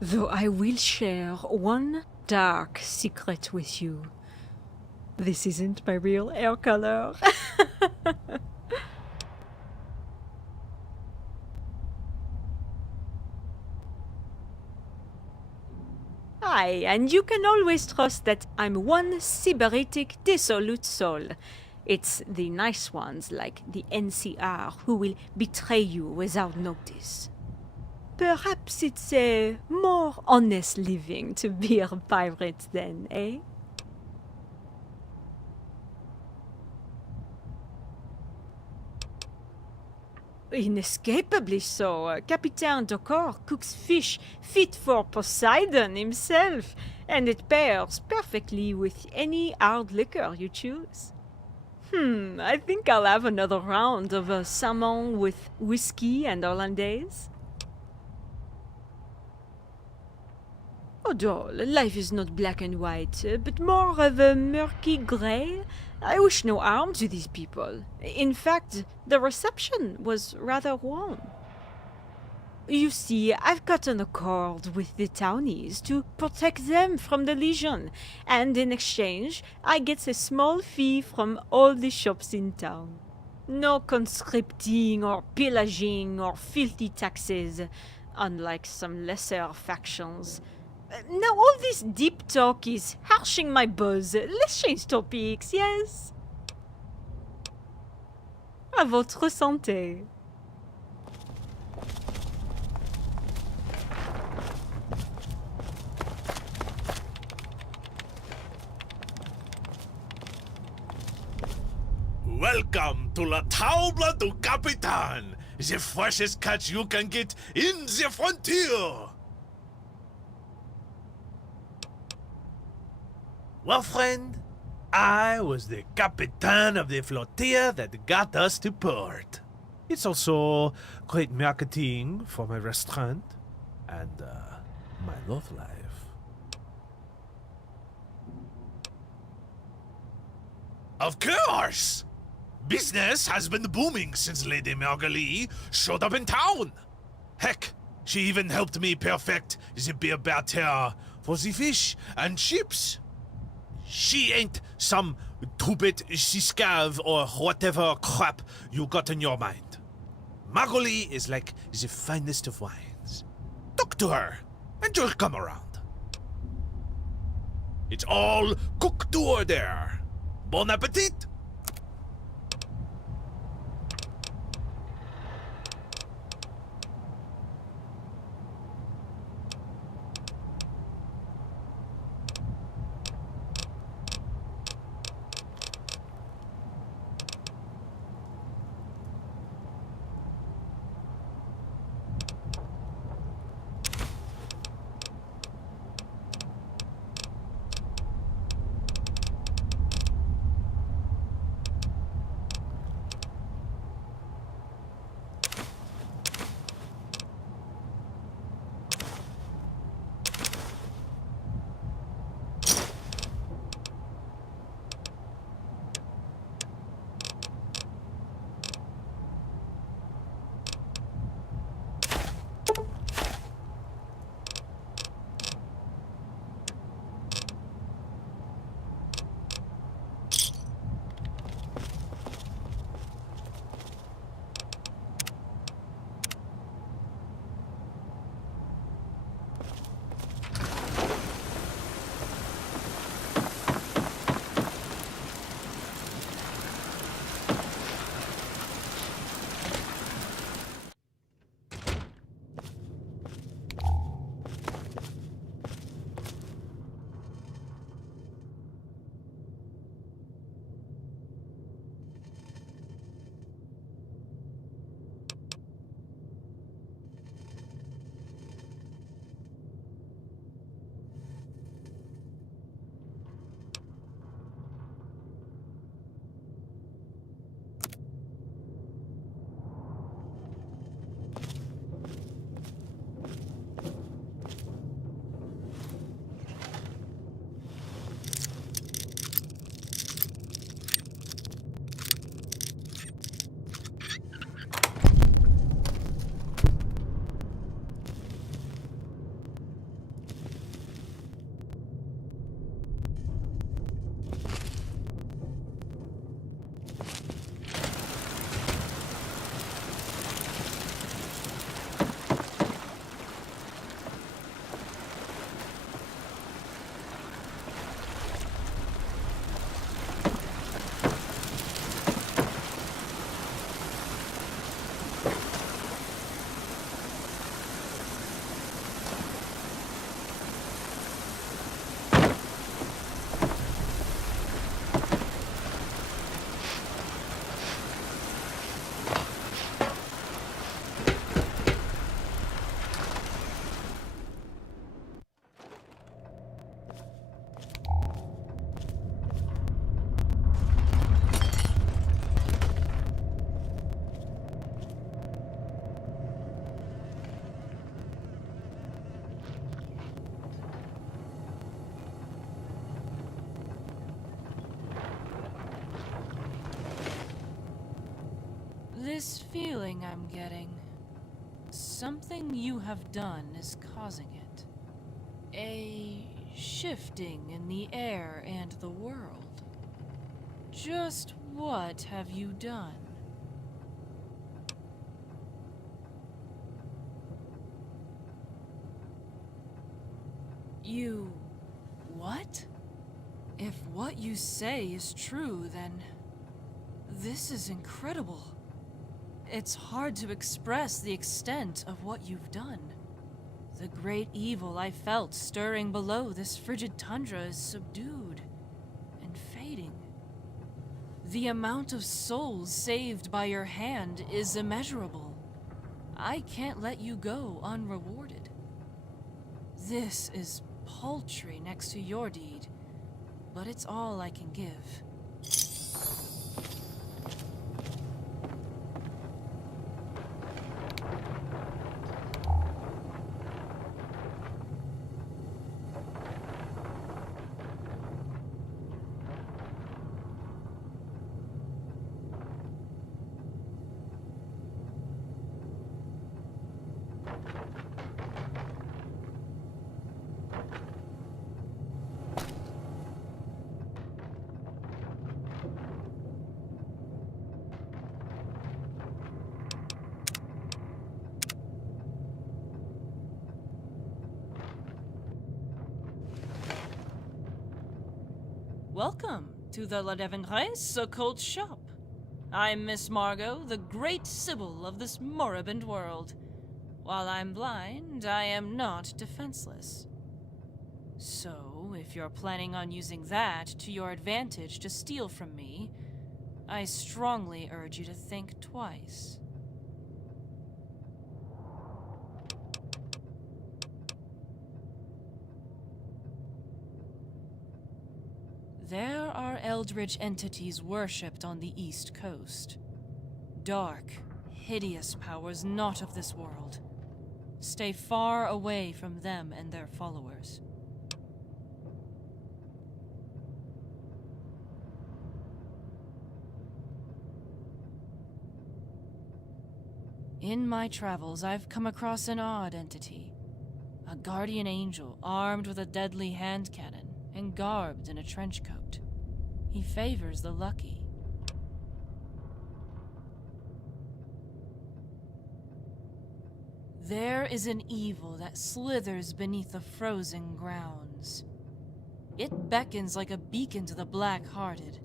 Though I will share one dark secret with you. This isn't my real hair color. Aye, and you can always trust that I'm one sybaritic, dissolute soul. It's the nice ones like the NCR who will betray you without notice. Perhaps it's a more honest living to be a pirate then, eh? Inescapably so. Capitaine Docor cooks fish fit for Poseidon himself, and it pairs perfectly with any hard liquor you choose. I think I'll have another round of a salmon with whiskey and hollandaise. Oh, doll, life is not black and white, but more of a murky grey. I wish no harm to these people. In fact, the reception was rather warm. You see, I've got an accord with the townies to protect them from the Legion, and in exchange, I get a small fee from all the shops in town. No conscripting or pillaging or filthy taxes, unlike some lesser factions. Now all this deep talk is harshing my buzz. Let's change topics, yes? À votre santé. Welcome to La Table du Capitan, the freshest catch you can get in the frontier. Well, friend, I was the captain of the flotilla that got us to port. It's also great marketing for my restaurant and my love life. Of course! Business has been booming since Lady Margalie showed up in town. Heck, she even helped me perfect the beer batter for the fish and chips. She ain't some two-bit siscave or whatever crap you got in your mind. Margalie is like the finest of wines. Talk to her, and you'll come around. It's all cooked to order. Bon appetit! This feeling I'm getting. Something you have done is causing it. A shifting in the air and the world. Just what have you done? You... what? If what you say is true, then... this is incredible. It's hard to express the extent of what you've done. The great evil I felt stirring below this frigid tundra is subdued and fading. The amount of souls saved by your hand is immeasurable. I can't let you go unrewarded. This is paltry next to your deed, but it's all I can give. Welcome to the La Devonrace Occult Shop. I'm Miss Margot, the great Sibyl of this moribund world. While I'm blind, I am not defenseless. So, if you're planning on using that to your advantage to steal from me, I strongly urge you to think twice. There are eldritch entities worshipped on the East Coast. Dark, hideous powers not of this world. Stay far away from them and their followers. In my travels, I've come across an odd entity. A guardian angel armed with a deadly hand cannon and garbed in a trench coat. He favors the lucky. There is an evil that slithers beneath the frozen grounds. It beckons like a beacon to the black-hearted,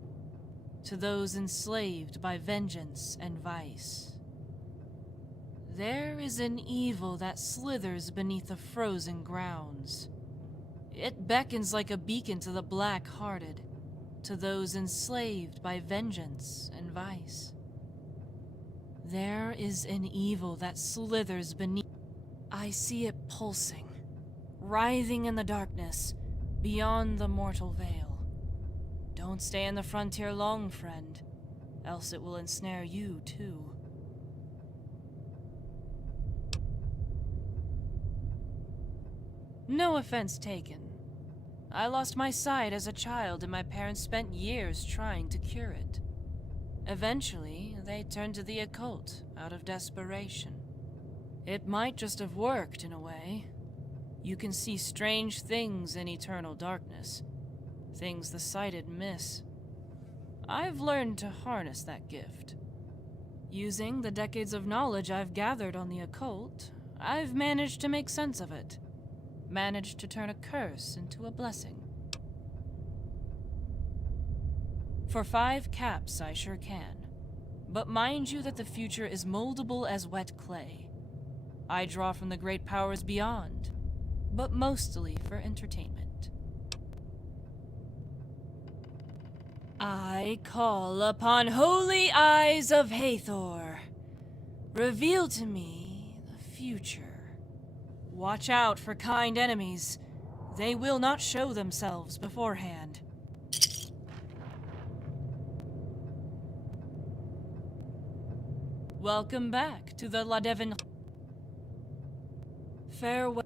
to those enslaved by vengeance and vice. There is an evil that slithers beneath the frozen grounds. It beckons like a beacon to the black-hearted, to those enslaved by vengeance and vice. There is an evil that slithers beneath. I see it pulsing, writhing in the darkness, beyond the mortal veil. Don't stay in the frontier long, friend, else it will ensnare you too. No offense taken. I lost my sight as a child and my parents spent years trying to cure it. Eventually, they turned to the occult out of desperation. It might just have worked in a way. You can see strange things in eternal darkness, things the sighted miss. I've learned to harness that gift. Using the decades of knowledge I've gathered on the occult, I've managed to make sense of it. Managed to turn a curse into a blessing. For 5 caps, I sure can. But mind you that the future is moldable as wet clay. I draw from the great powers beyond, but mostly for entertainment. I call upon holy eyes of Hathor. Reveal to me the future. Watch out for kind enemies. They will not show themselves beforehand. Welcome back to the La Devon. Farewell.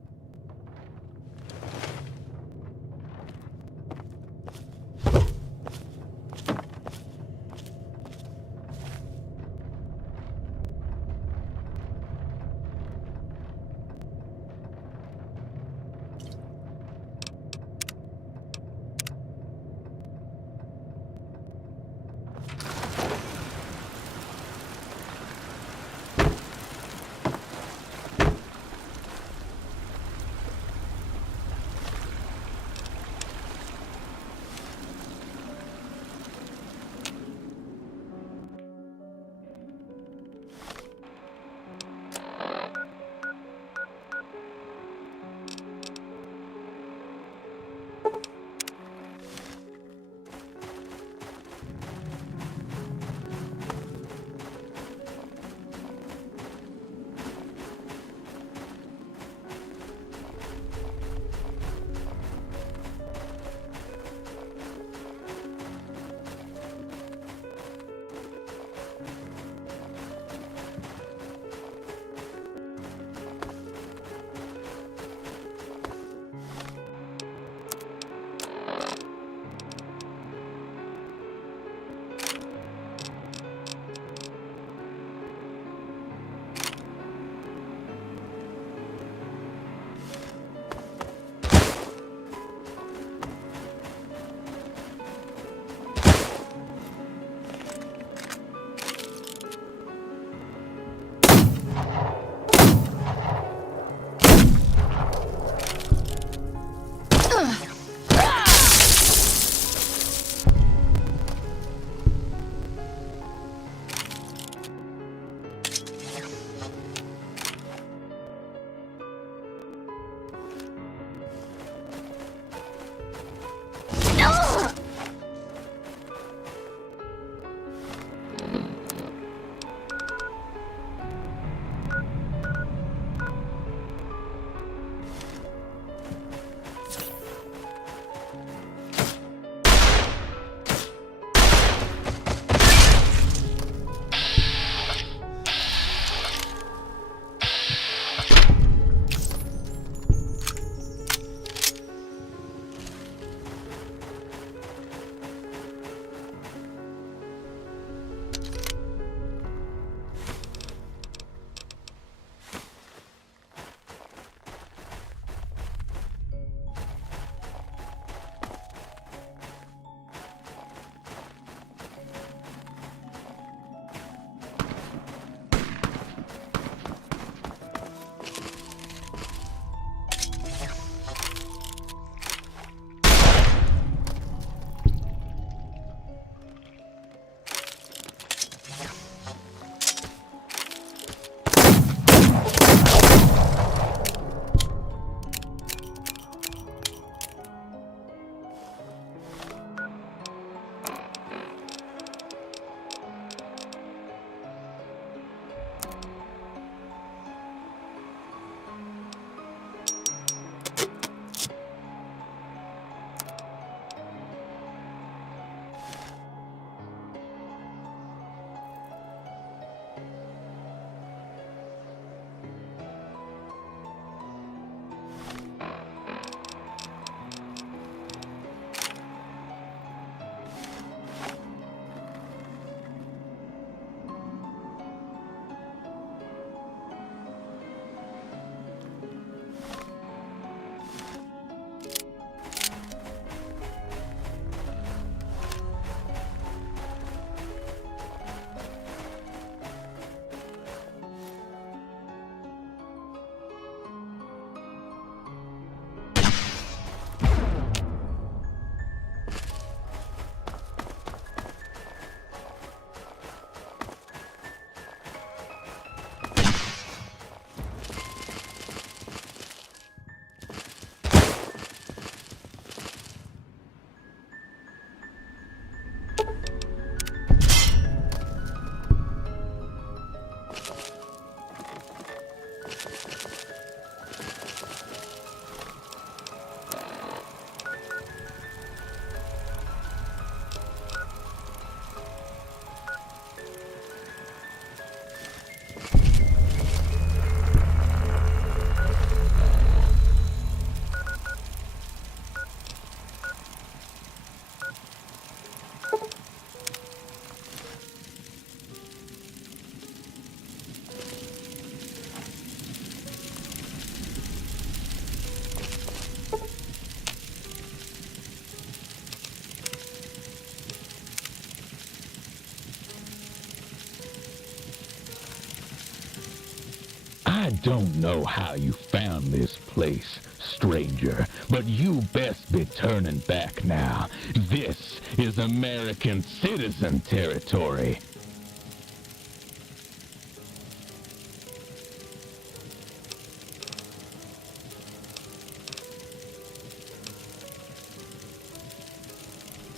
I don't know how you found this place, stranger, but you best be turning back now. This is American citizen territory.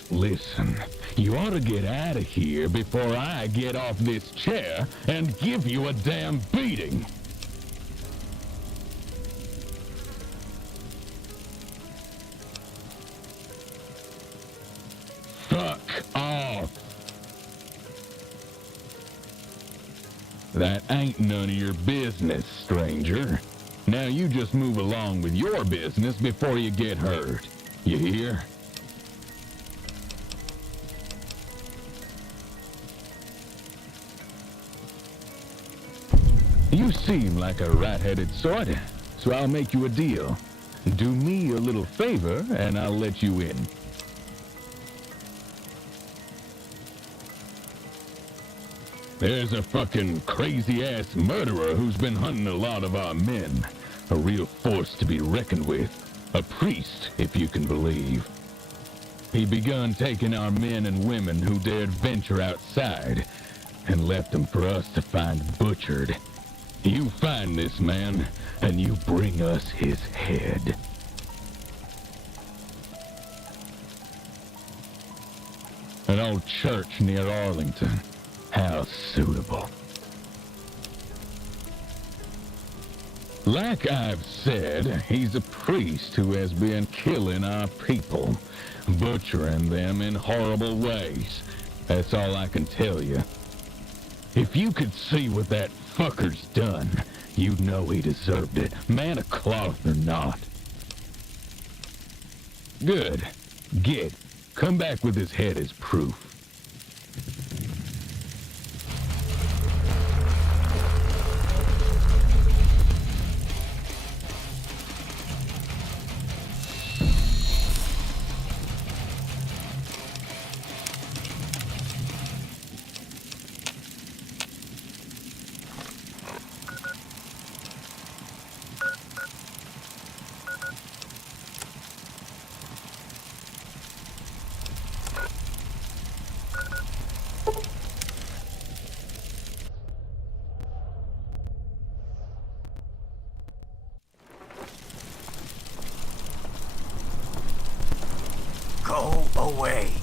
Listen, you ought to get out of here before I get off this chair and give you a damn beating. Fuck off. That ain't none of your business, stranger. Now you just move along with your business before you get hurt. You hear? You seem like a rat-headed sort, so I'll make you a deal. Do me a little favor, and I'll let you in. There's a fucking crazy-ass murderer who's been hunting a lot of our men. A real force to be reckoned with. A priest, if you can believe. He begun taking our men and women who dared venture outside, and left them for us to find butchered. You find this man, and you bring us his head. An old church near Arlington. How suitable. Like I've said, he's a priest who has been killing our people, butchering them in horrible ways. That's all I can tell you. If you could see what that fucker's done, you'd know he deserved it, man of cloth or not. Good. Come back with his head as proof. Go away.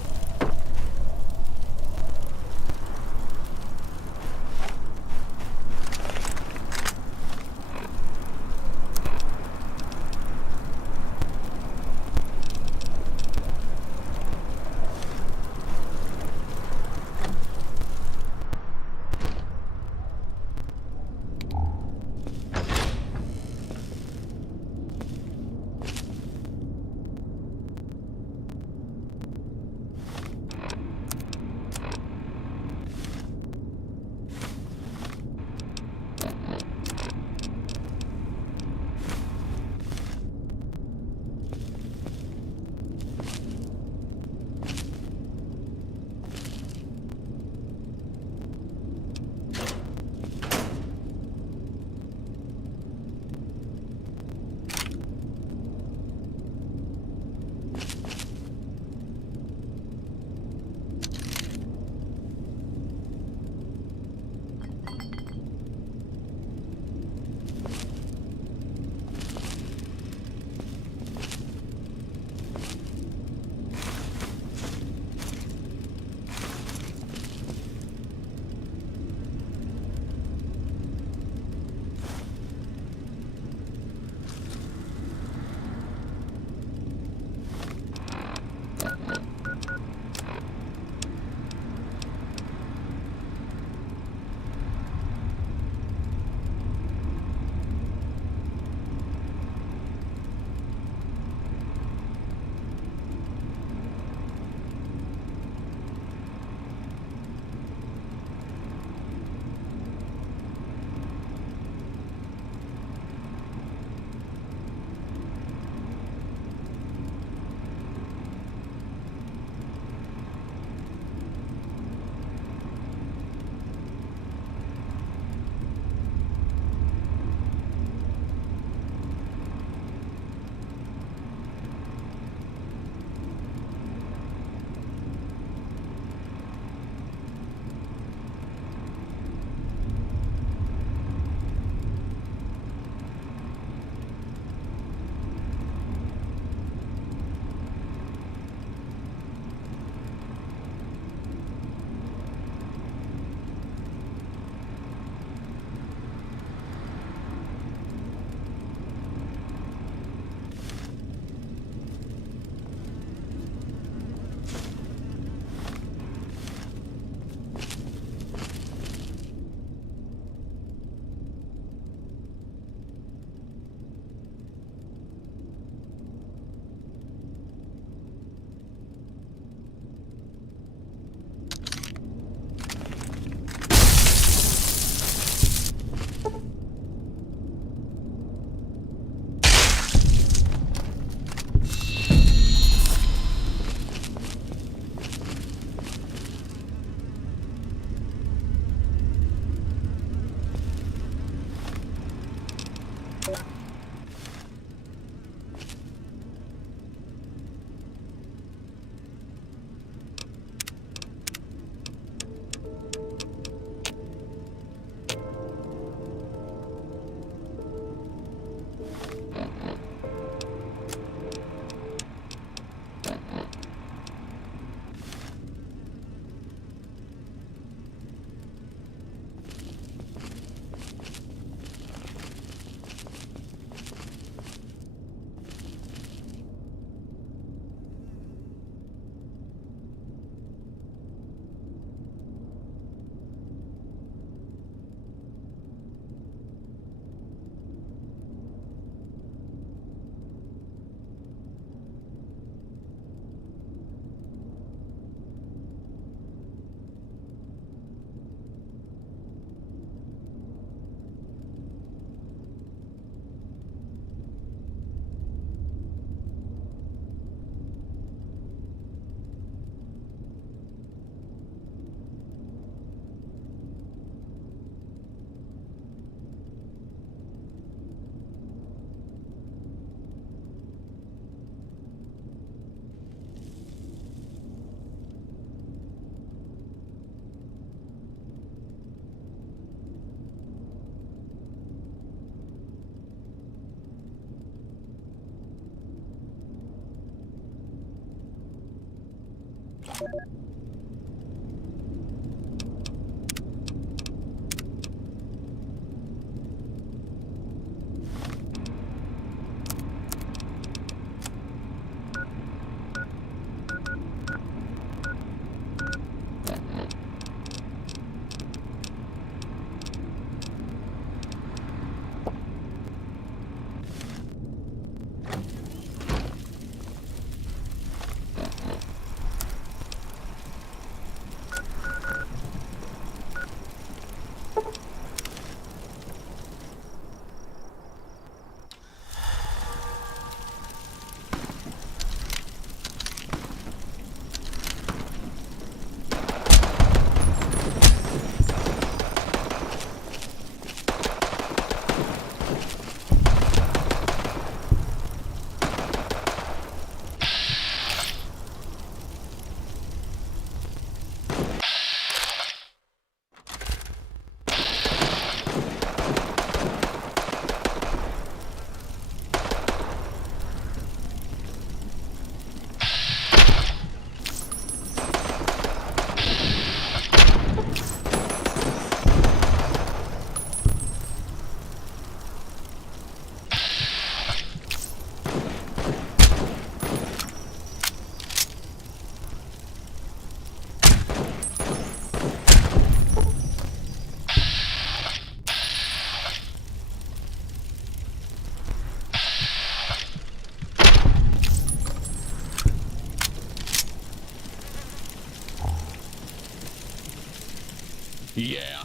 Yeah.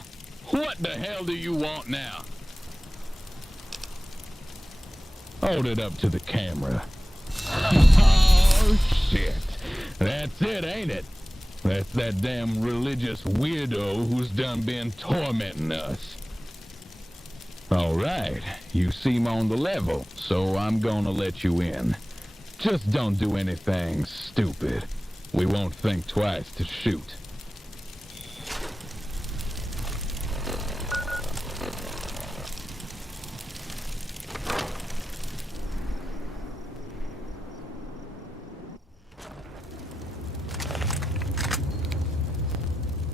What the hell do you want now? Hold it up to the camera. Oh, shit. That's it, ain't it? That's that damn religious weirdo who's done been tormenting us. All right. You seem on the level, so I'm gonna let you in. Just don't do anything stupid. We won't think twice to shoot.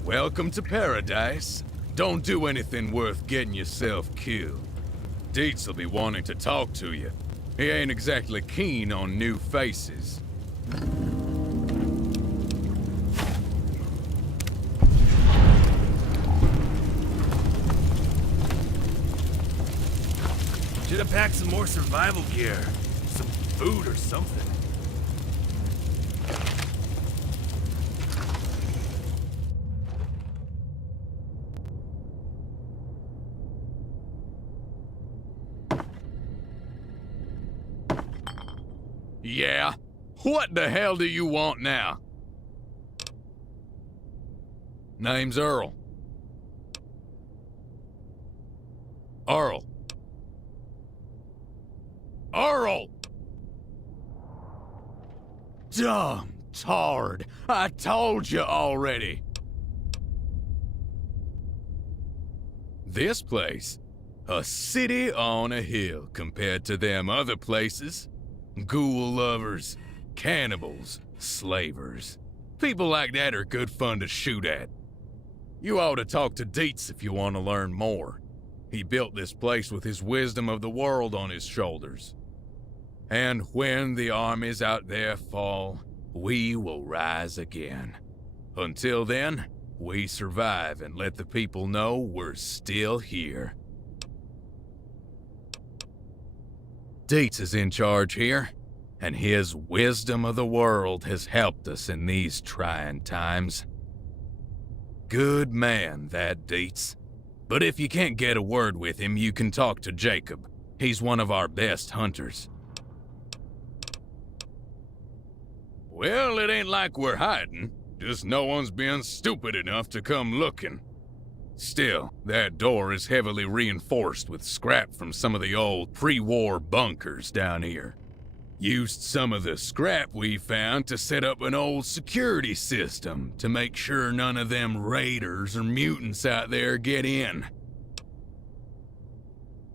Welcome to paradise. Don't do anything worth getting yourself killed. Dietz will be wanting to talk to you. He ain't exactly keen on new faces. Should have packed some more survival gear. Some food or something. Yeah? What the hell do you want now? Name's Earl. Earl. Earl! Dumb tard. I told you already. This place, a city on a hill compared to them other places. Ghoul lovers, cannibals, slavers. People like that are good fun to shoot at. You ought to talk to Dietz if you want to learn more. He built this place with his wisdom of the world on his shoulders. And when the armies out there fall, we will rise again. Until then, we survive and let the people know we're still here. Dietz is in charge here, and his wisdom of the world has helped us in these trying times. Good man, that Dietz. But if you can't get a word with him, you can talk to Jacob. He's one of our best hunters. Well, it ain't like we're hiding. Just no one's been stupid enough to come looking. Still, that door is heavily reinforced with scrap from some of the old pre-war bunkers down here. Used some of the scrap we found to set up an old security system to make sure none of them raiders or mutants out there get in.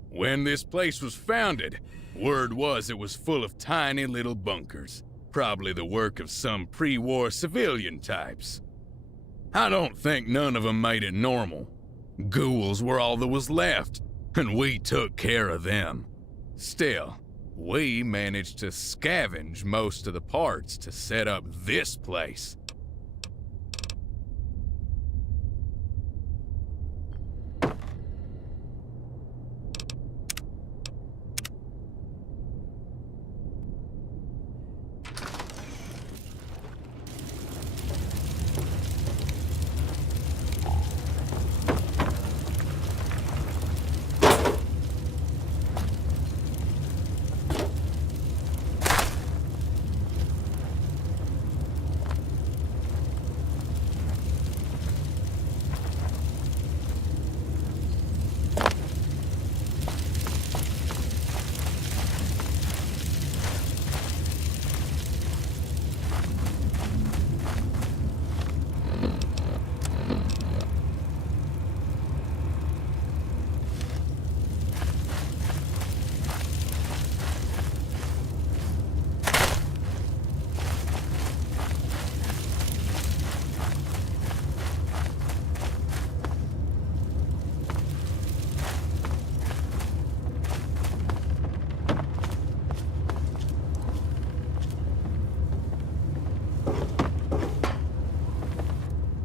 When this place was founded, word was it was full of tiny little bunkers. Probably the work of some pre-war civilian types. I don't think none of them made it normal. Ghouls were all that was left, and we took care of them. Still, we managed to scavenge most of the parts to set up this place.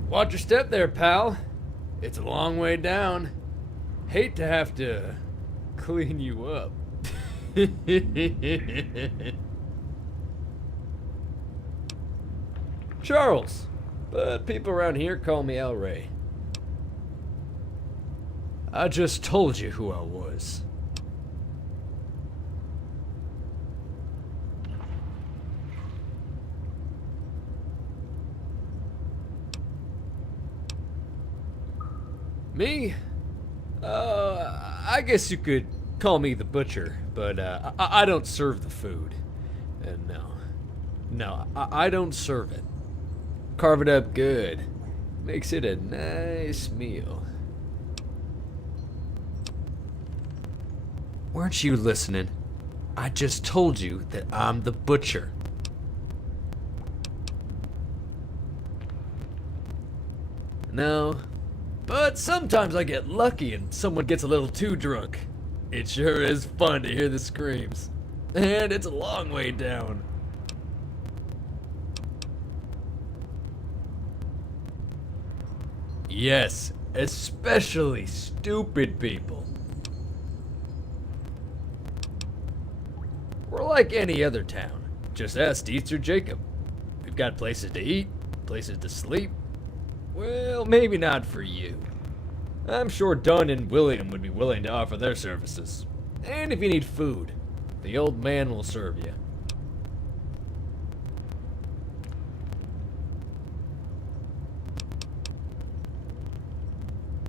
Watch your step there, pal. It's a long way down. Hate to have to clean you up. Charles, but people around here call me El Rey. I just told you who I was. Me? I guess you could call me the butcher, but I don't serve the food. No, I don't serve it. Carve it up good. Makes it a nice meal. Weren't you listening? I just told you that I'm the butcher. No, but sometimes I get lucky and someone gets a little too drunk. It sure is fun to hear the screams. And it's a long way down. Yes, especially stupid people. We're like any other town. Just ask Dietz or Jacob. We've got places to eat, places to sleep. Well, maybe not for you. I'm sure Dunn and William would be willing to offer their services. And if you need food, the old man will serve you.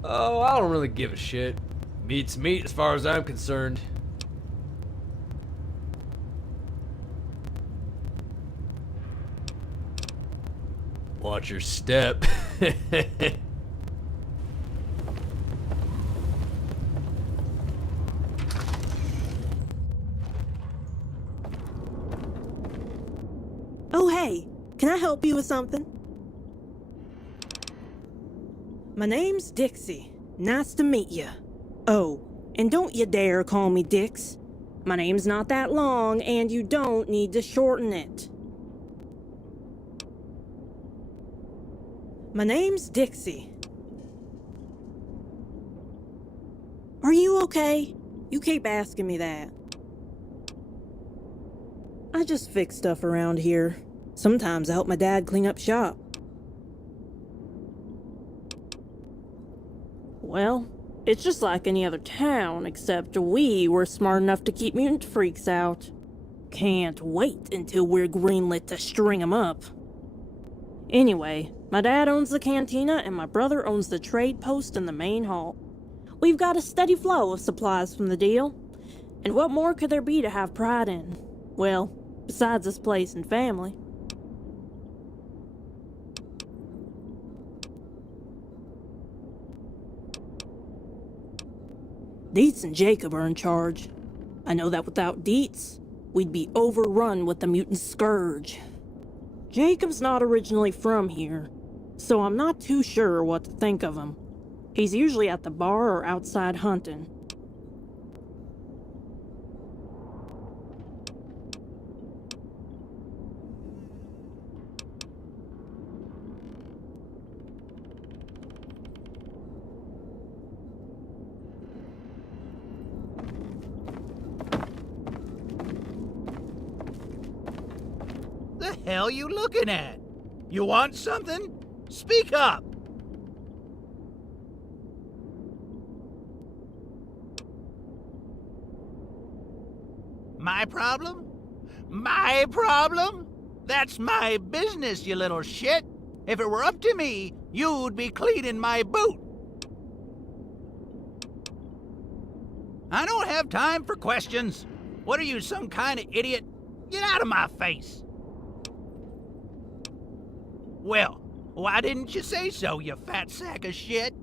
Oh, I don't really give a shit. Meat's meat as far as I'm concerned. Watch your step. Oh, hey, can I help you with something? My name's Dixie. Nice to meet you. Oh, and don't you dare call me Dix. My name's not that long, and you don't need to shorten it. My name's Dixie. Are you okay? You keep asking me that. I just fix stuff around here. Sometimes I help my dad clean up shop. Well, it's just like any other town, except we were smart enough to keep mutant freaks out. Can't wait until we're greenlit to string 'em up. Anyway, my dad owns the cantina and my brother owns the trade post in the main hall. We've got a steady flow of supplies from the deal. And what more could there be to have pride in? Well, besides this place and family. Dietz and Jacob are in charge. I know that without Dietz, we'd be overrun with the mutant scourge. Jacob's not originally from here, so I'm not too sure what to think of him. He's usually at the bar or outside hunting. The hell you looking at? You want something? Speak up! My problem? My problem? That's my business, you little shit. If it were up to me, you'd be cleaning my boot. I don't have time for questions. What are you, some kind of idiot? Get out of my face. Well, why didn't you say so, you fat sack of shit?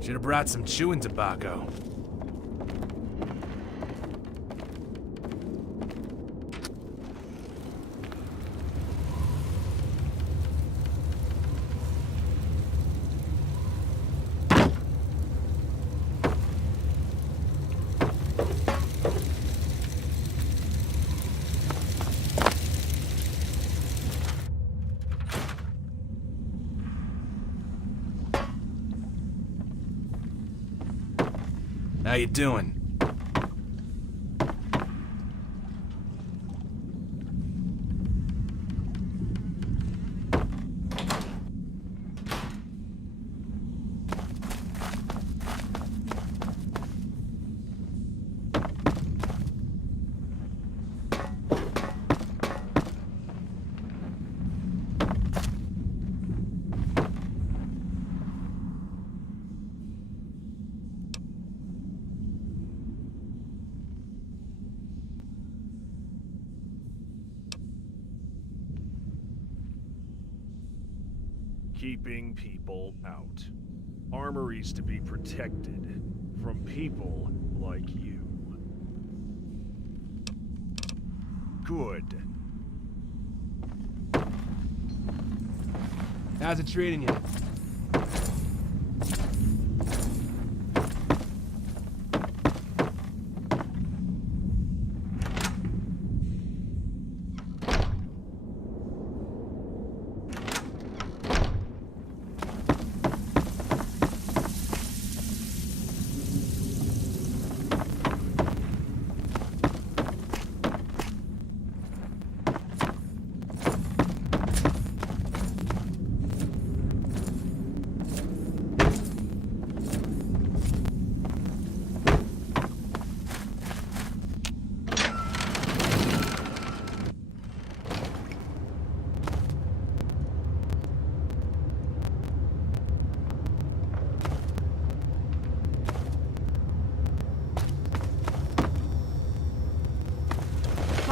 Should have brought some chewing tobacco. How you doing? Keeping people out. Armories to be protected from people like you. Good. How's it treating you?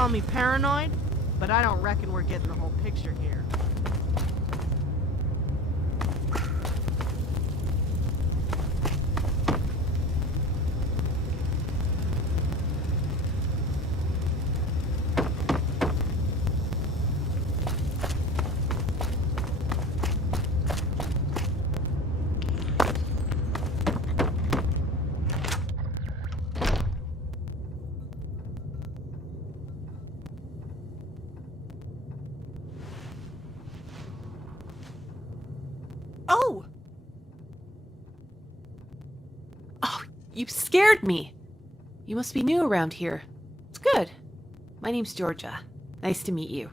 call me paranoid, but I don't reckon we're getting the whole picture here. Oh! Oh, you scared me. You must be new around here. It's good. My name's Georgia. Nice to meet you.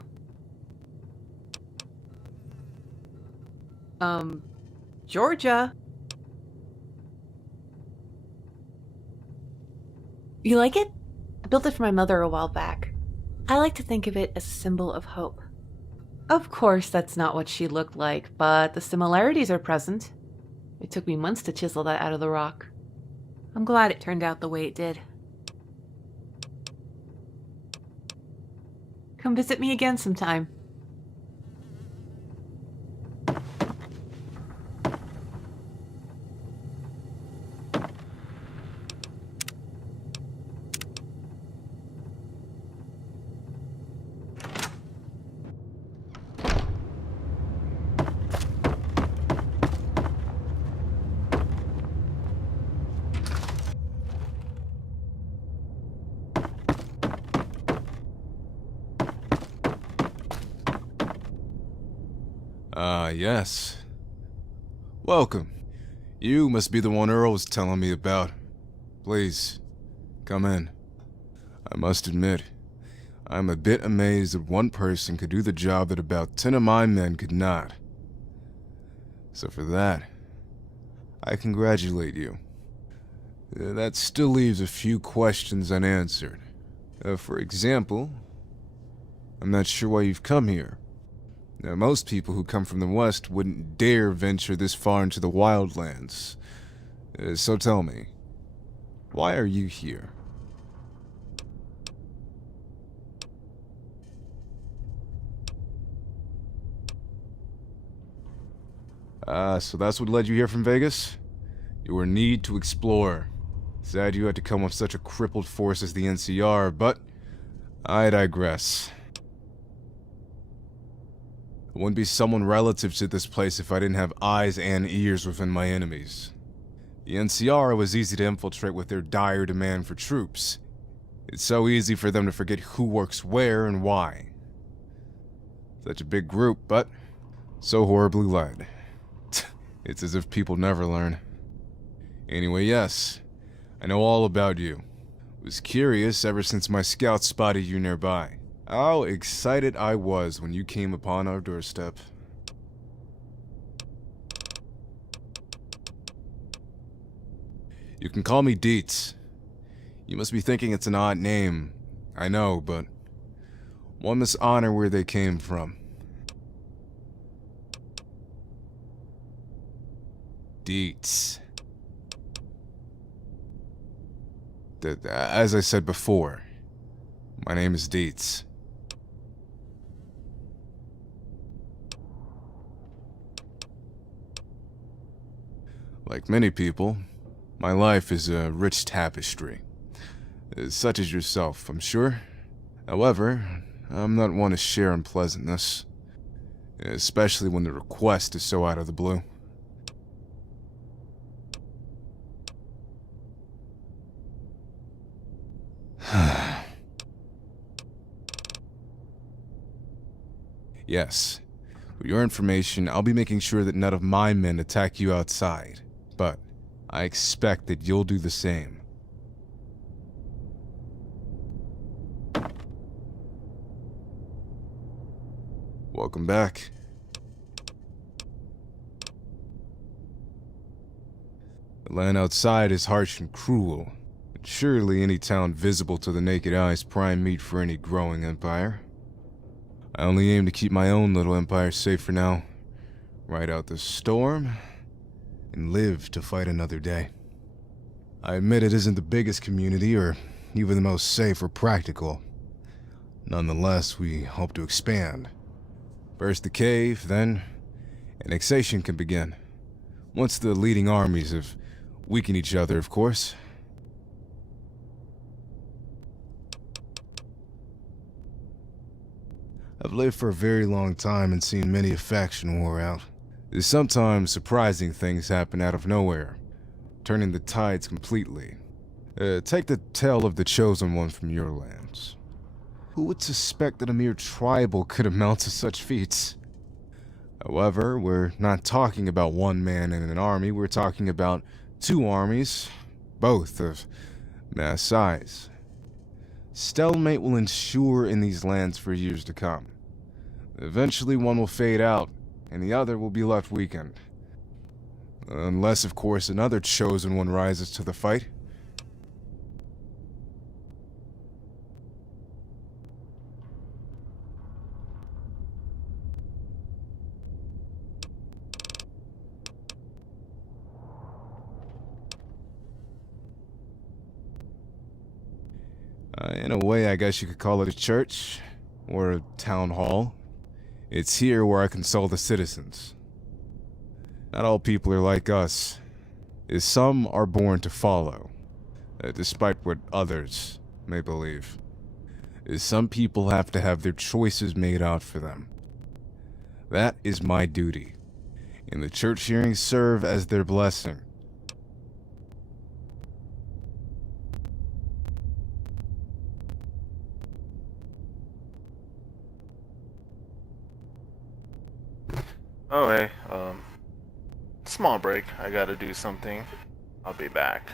Georgia? You like it? I built it for my mother a while back. I like to think of it as a symbol of hope. Of course, that's not what she looked like, but the similarities are present. It took me months to chisel that out of the rock. I'm glad it turned out the way it did. Come visit me again sometime. Yes. Welcome. You must be the one Earl was telling me about. Please, come in. I must admit, I'm a bit amazed that one person could do the job that about 10 of my men could not. So for that, I congratulate you. That still leaves a few questions unanswered. For example, I'm not sure why you've come here. Now, most people who come from the West wouldn't dare venture this far into the wildlands. So tell me, why are you here? So that's what led you here from Vegas? Your need to explore. Sad you had to come with such a crippled force as the NCR, but I digress. I wouldn't be someone relative to this place if I didn't have eyes and ears within my enemies. The NCR was easy to infiltrate with their dire demand for troops. It's so easy for them to forget who works where and why. Such a big group, but so horribly led. It's as if people never learn. Anyway, yes, I know all about you. Was curious ever since my scouts spotted you nearby. How excited I was when you came upon our doorstep. You can call me Dietz. You must be thinking it's an odd name. I know, but one must honor where they came from. Dietz. As I said before, my name is Dietz. Like many people, my life is a rich tapestry. Such as yourself, I'm sure. However, I'm not one to share unpleasantness. Especially when the request is so out of the blue. Yes. For your information, I'll be making sure that none of my men attack you outside. But I expect that you'll do the same. Welcome back. The land outside is harsh and cruel, but surely any town visible to the naked eye is prime meat for any growing empire. I only aim to keep my own little empire safe for now, ride out the storm, and live to fight another day. I admit it isn't the biggest community or even the most safe or practical. Nonetheless, we hope to expand. First the cave, then annexation can begin. Once the leading armies have weakened each other, of course. I've lived for a very long time and seen many a faction war out. There's sometimes surprising things happen out of nowhere, turning the tides completely. Take the tale of the Chosen One from your lands. Who would suspect that a mere tribal could amount to such feats? However, we're not talking about one man in an army, we're talking about two armies, both of mass size. Stalemate will ensure in these lands for years to come. Eventually one will fade out, and the other will be left weakened. Unless, of course, another Chosen One rises to the fight. In a way, I guess you could call it a church, or a town hall. It's here where I consult the citizens. Not all people are like us, as some are born to follow, despite what others may believe. As some people have to have their choices made out for them. That is my duty, and the church hearings serve as their blessing. Oh, hey, small break. I gotta do something. I'll be back.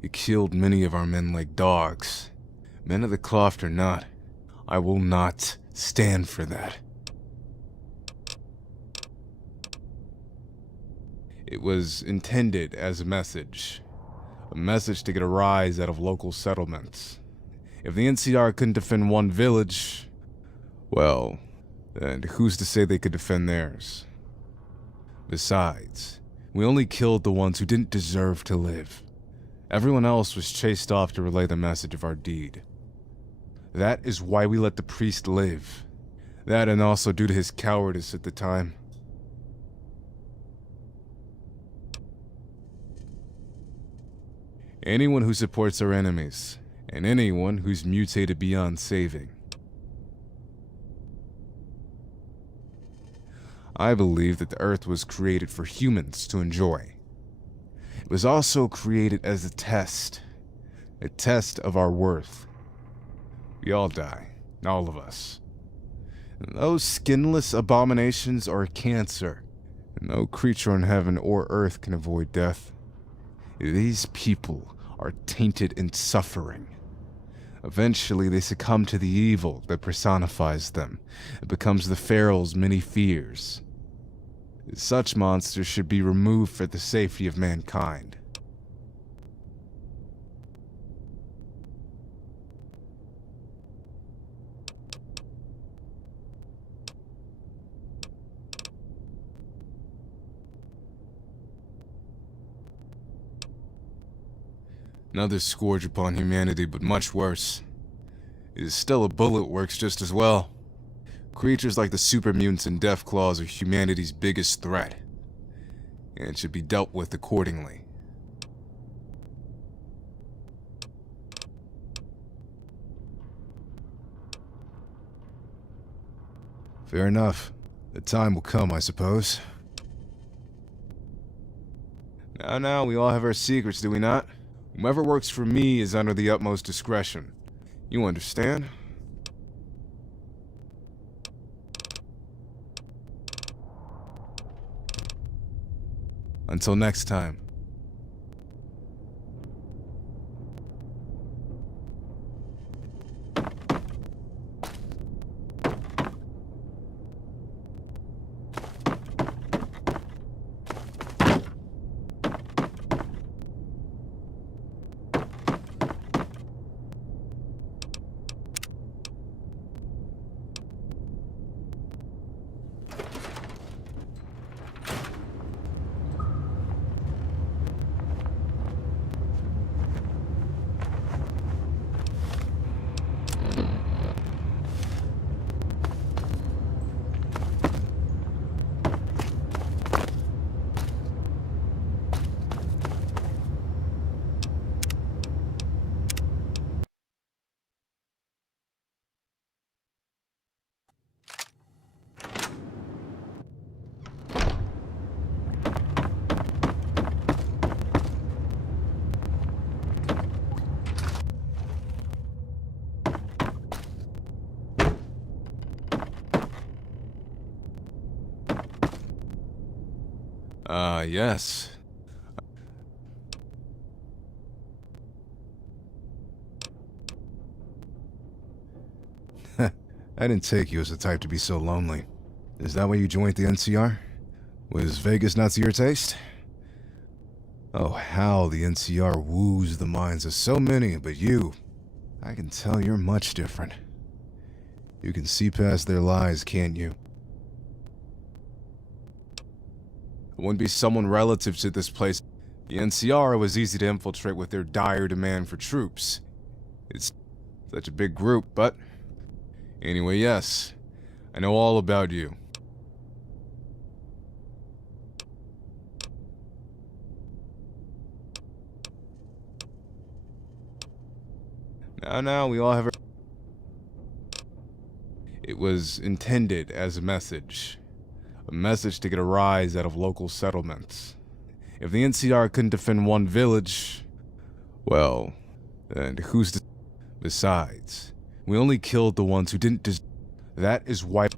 You killed many of our men like dogs. Men of the cloth or not, I will not stand for that. It was intended as a message to get a rise out of local settlements. If the NCR couldn't defend one village, well, then who's to say they could defend theirs? Besides, we only killed the ones who didn't deserve to live. Everyone else was chased off to relay the message of our deed. That is why we let the priest live. That, and also due to his cowardice at the time. Anyone who supports our enemies, and anyone who's mutated beyond saving. I believe that the Earth was created for humans to enjoy. It was also created as a test of our worth. We all die, all of us. And those skinless abominations are a cancer, and no creature on heaven or earth can avoid death. These people are tainted in suffering. Eventually, they succumb to the evil that personifies them. It becomes the Pharaoh's many fears. Such monsters should be removed for the safety of mankind. Another scourge upon humanity, but much worse. It is still a bullet works just as well. Creatures like the super mutants and death claws are humanity's biggest threat, and should be dealt with accordingly. Fair enough. The time will come, I suppose. Now, we all have our secrets, do we not? Whomever works for me is under the utmost discretion. You understand? Until next time. Yes. I didn't take you as the type to be so lonely. Is that why you joined the NCR? Was Vegas not to your taste? Oh, how the NCR woos the minds of so many, but you, I can tell you're much different. You can see past their lies, can't you? It wouldn't be someone relative to this place. The NCR was easy to infiltrate with their dire demand for troops. It's such a big group, but... Anyway, yes. I know all about you. Now, we all have our... It was intended as a message to get a rise out of local settlements. If the NCR couldn't defend one village, well, then who's to... Besides, we only killed the ones who didn't That is why...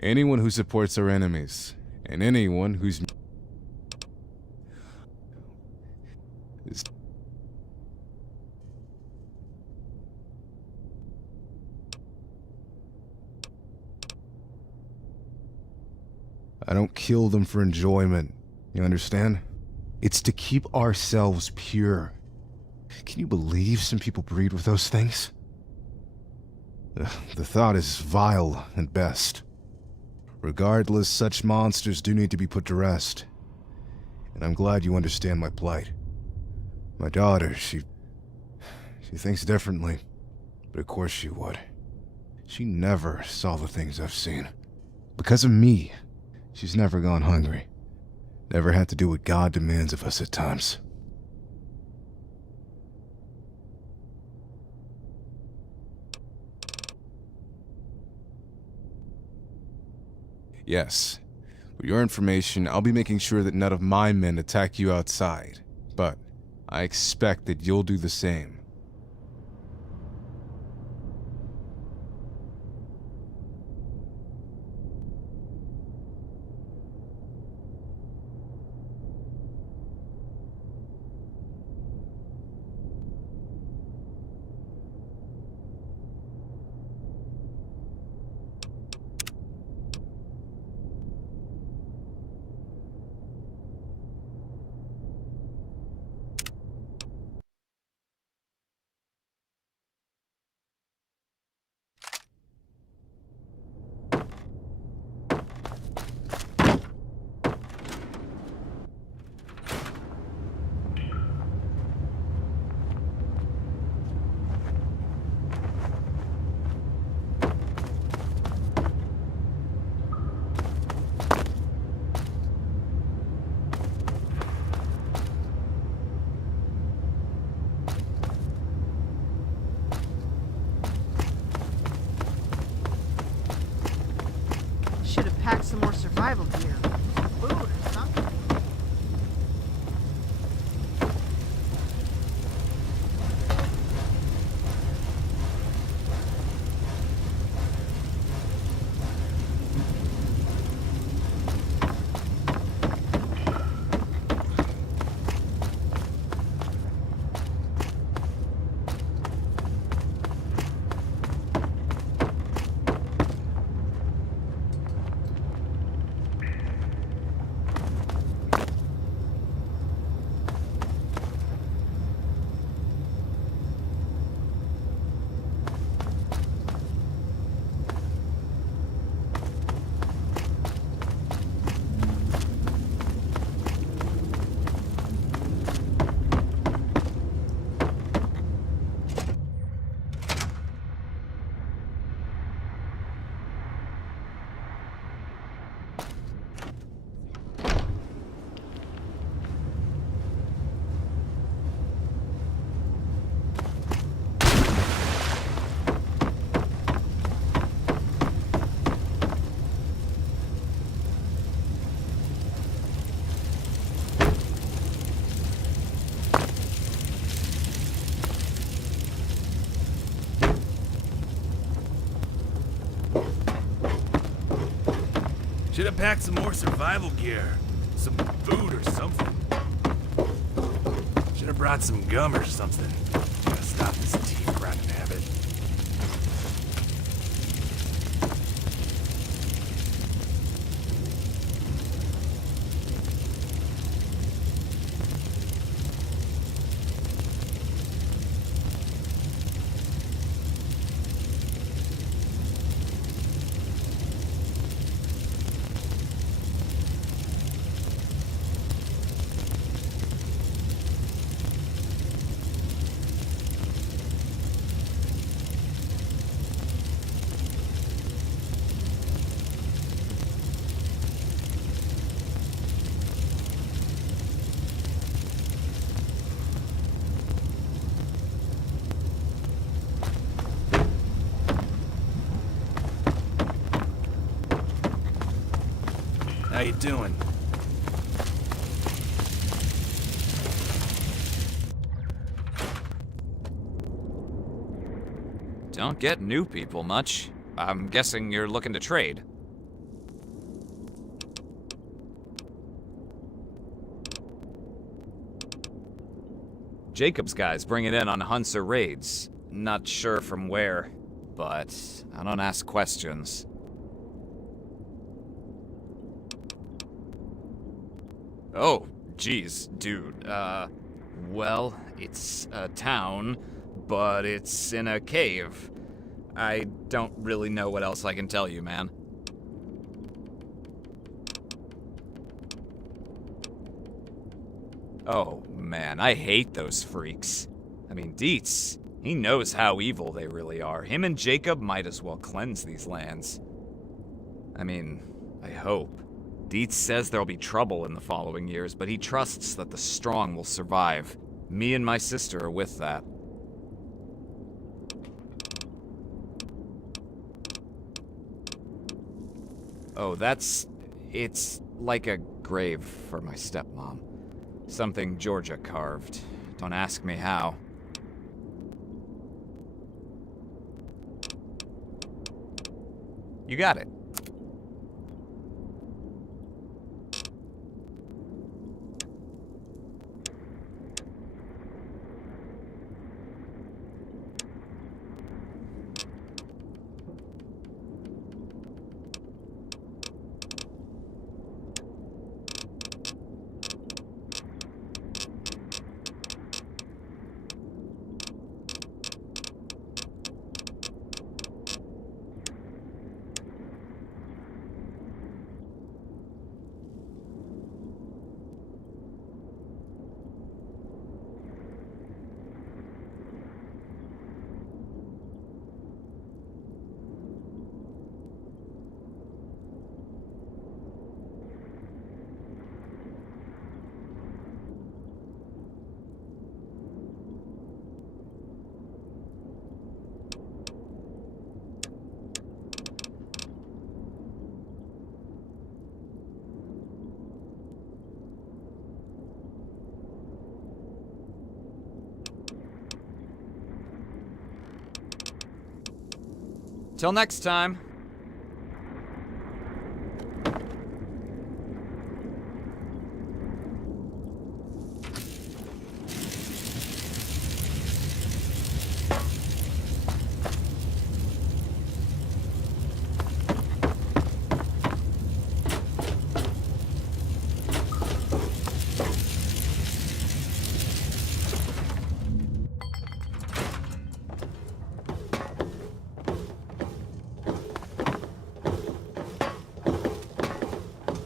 Anyone who supports our enemies, and anyone who's... I don't kill them for enjoyment. You understand? It's to keep ourselves pure. Can you believe some people breed with those things? The thought is vile at best. Regardless, such monsters do need to be put to rest. And I'm glad you understand my plight. My daughter, she thinks differently. But of course she would. She never saw the things I've seen. Because of me, she's never gone hungry. Never had to do what God demands of us at times. Yes. For your information, I'll be making sure that none of my men attack you outside. But I expect that you'll do the same. Should have packed some more survival gear. Food or something. Should have packed some more survival gear. Some food or something. Should have brought some gum or something. Gotta stop this teeth grinding habit. How you doing? Don't get new people much. I'm guessing you're looking to trade. Jacob's guys bring it in on hunts or raids. Not sure from where, but I don't ask questions. Oh, geez, dude. Well, it's a town, but it's in a cave. I don't really know what else I can tell you, man. Oh, man, I hate those freaks. I mean, Dietz, he knows how evil they really are. Him and Jacob might as well cleanse these lands. I mean, I hope. Dietz says there'll be trouble in the following years, but he trusts that the strong will survive. Me and my sister are with that. Oh, it's like a grave for my stepmom. Something Georgia carved. Don't ask me how. You got it. Till next time.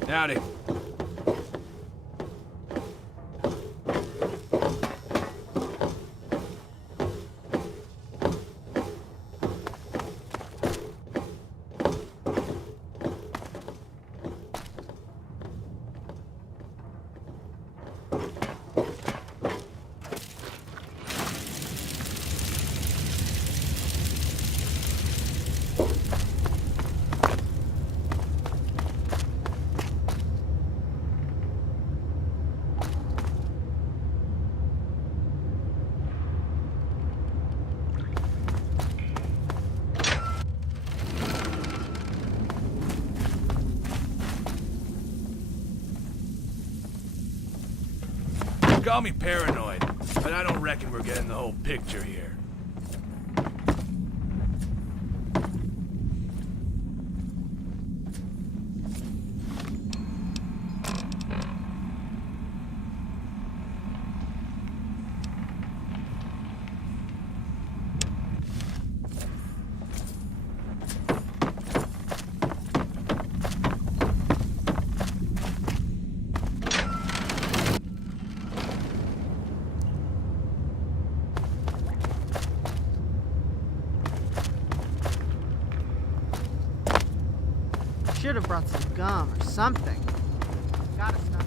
Howdy. Call me paranoid, but I don't reckon we're getting the whole picture here. Should have brought some gum or something. Gotta stop.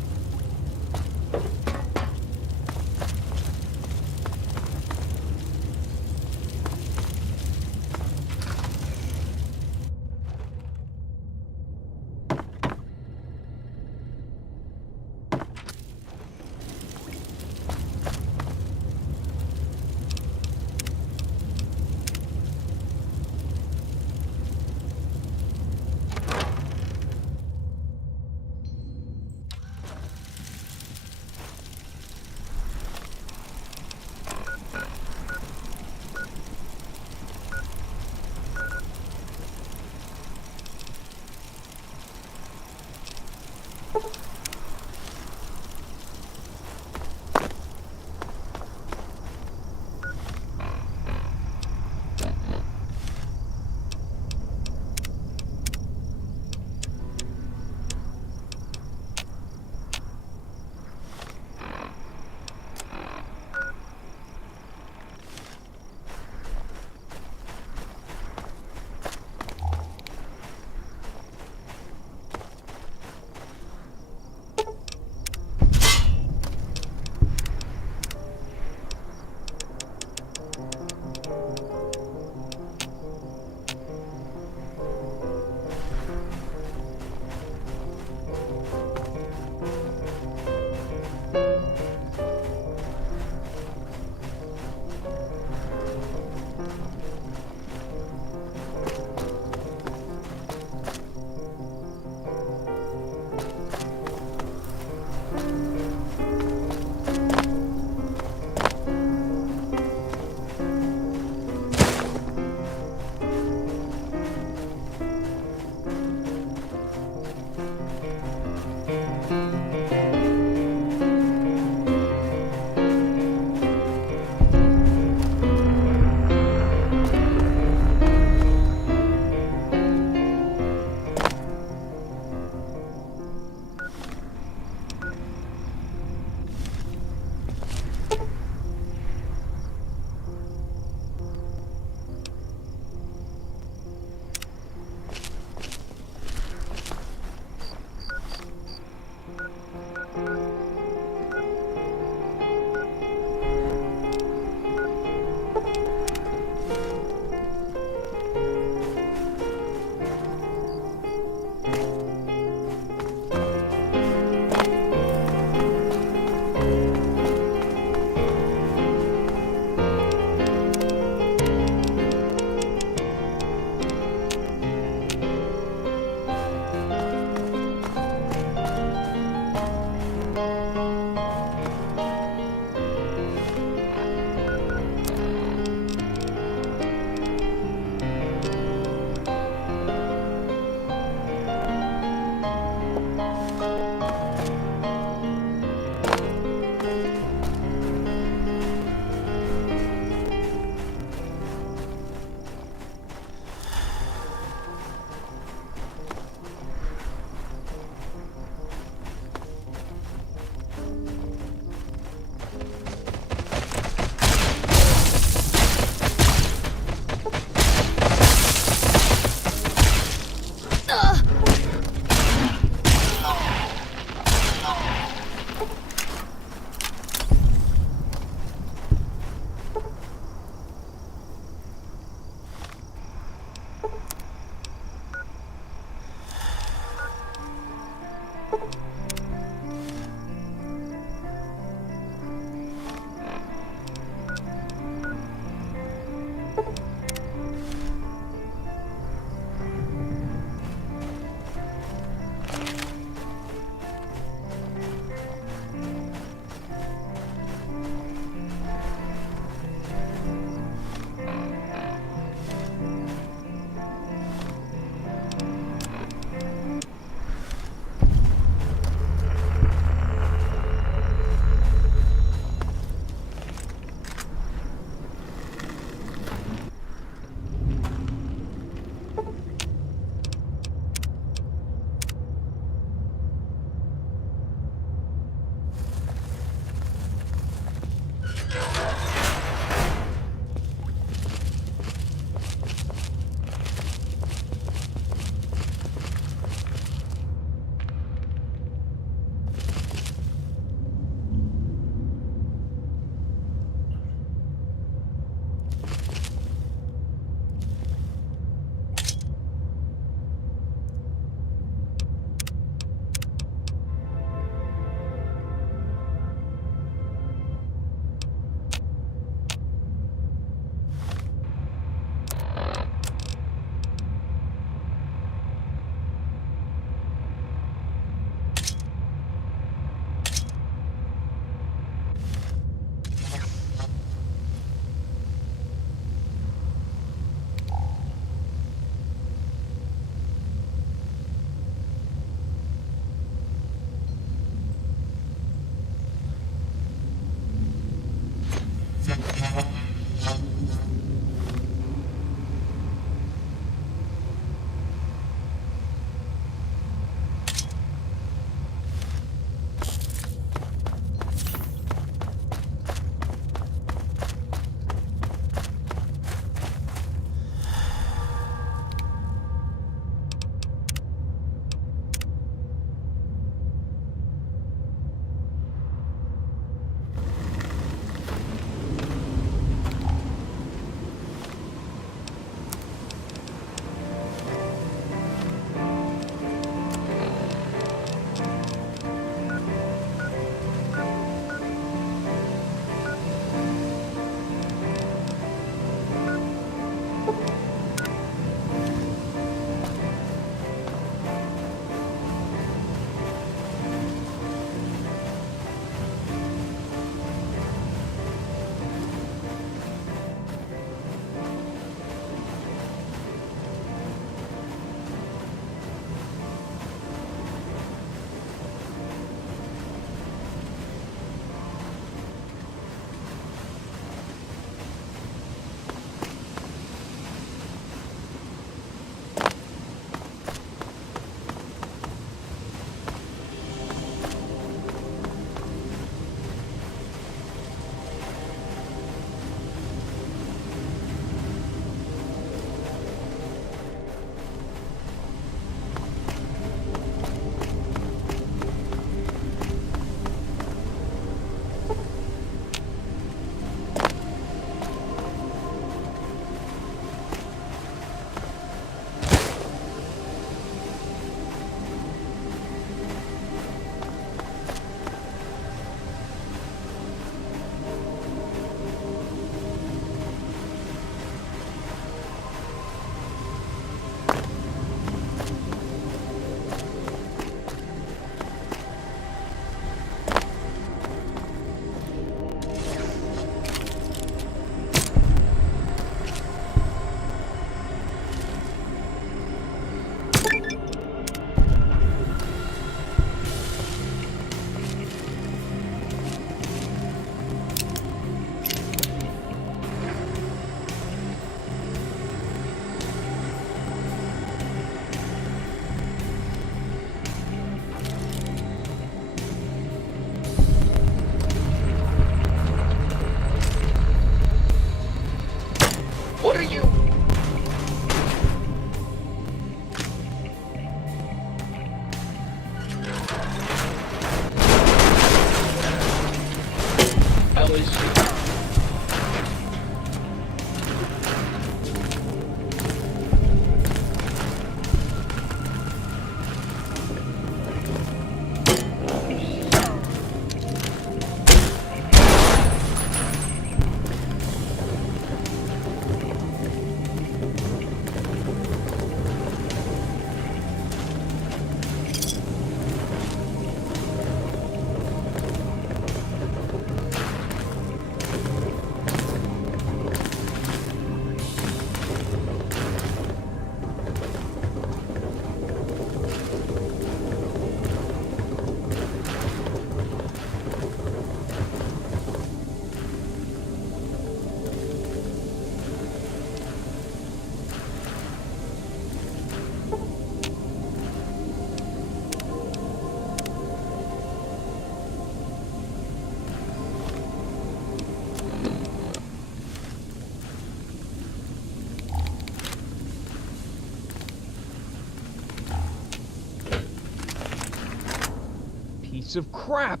piece of crap!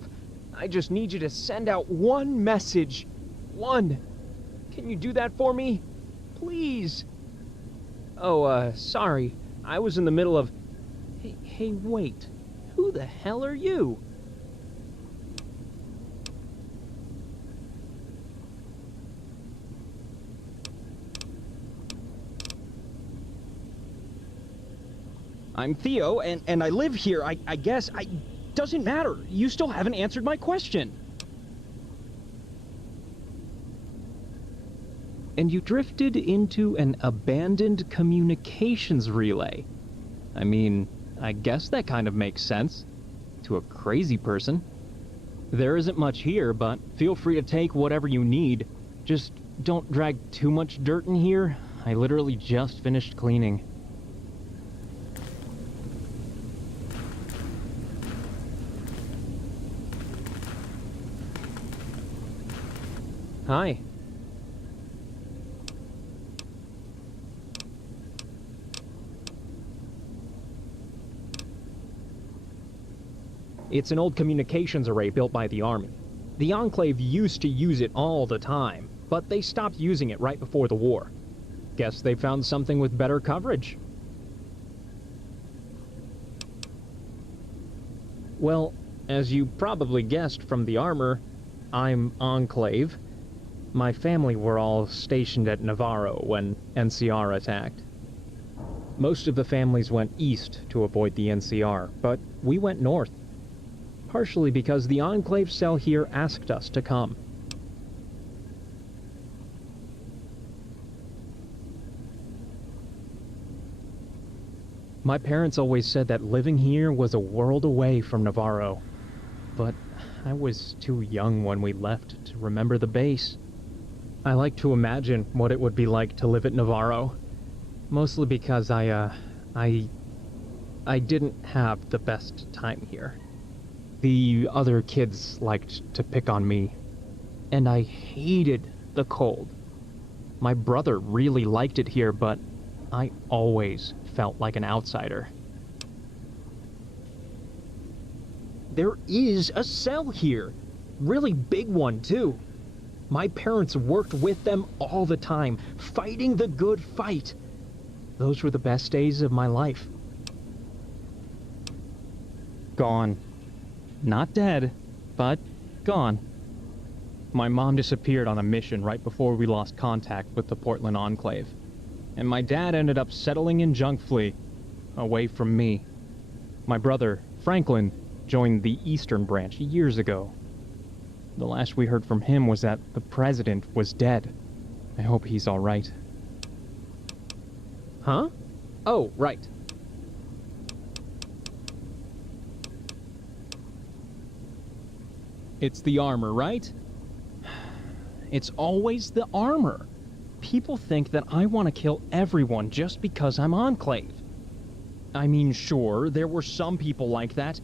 I just need you to send out one message. One. Can you do that for me? Please. Oh, sorry. I was in the middle of... Hey, wait. Who the hell are you? I'm Theo, and I live here. I guess. Doesn't matter. You still haven't answered my question. And you drifted into an abandoned communications relay. I mean, I guess that kind of makes sense. To a crazy person. There isn't much here, but feel free to take whatever you need. Just don't drag too much dirt in here. I literally just finished cleaning. Hi. It's an old communications array built by the Army. The Enclave used to use it all the time, but they stopped using it right before the war. Guess they found something with better coverage. Well, as you probably guessed from the armor, I'm Enclave. My family were all stationed at Navarro when NCR attacked. Most of the families went east to avoid the NCR, but we went north. Partially because the Enclave cell here asked us to come. My parents always said that living here was a world away from Navarro, but I was too young when we left to remember the base. I like to imagine what it would be like to live at Navarro, mostly because I didn't have the best time here. The other kids liked to pick on me, and I hated the cold. My brother really liked it here, but I always felt like an outsider. There is a cell here. Really big one, too. My parents worked with them all the time, fighting the good fight. Those were the best days of my life. Gone. Not dead, but gone. My mom disappeared on a mission right before we lost contact with the Portland Enclave. And my dad ended up settling in Junkfleet, away from me. My brother, Franklin, joined the Eastern Branch years ago. The last we heard from him was that the president was dead. I hope he's all right. Huh? Oh, right. It's the armor, right? It's always the armor. People think that I want to kill everyone just because I'm Enclave. I mean, sure, there were some people like that,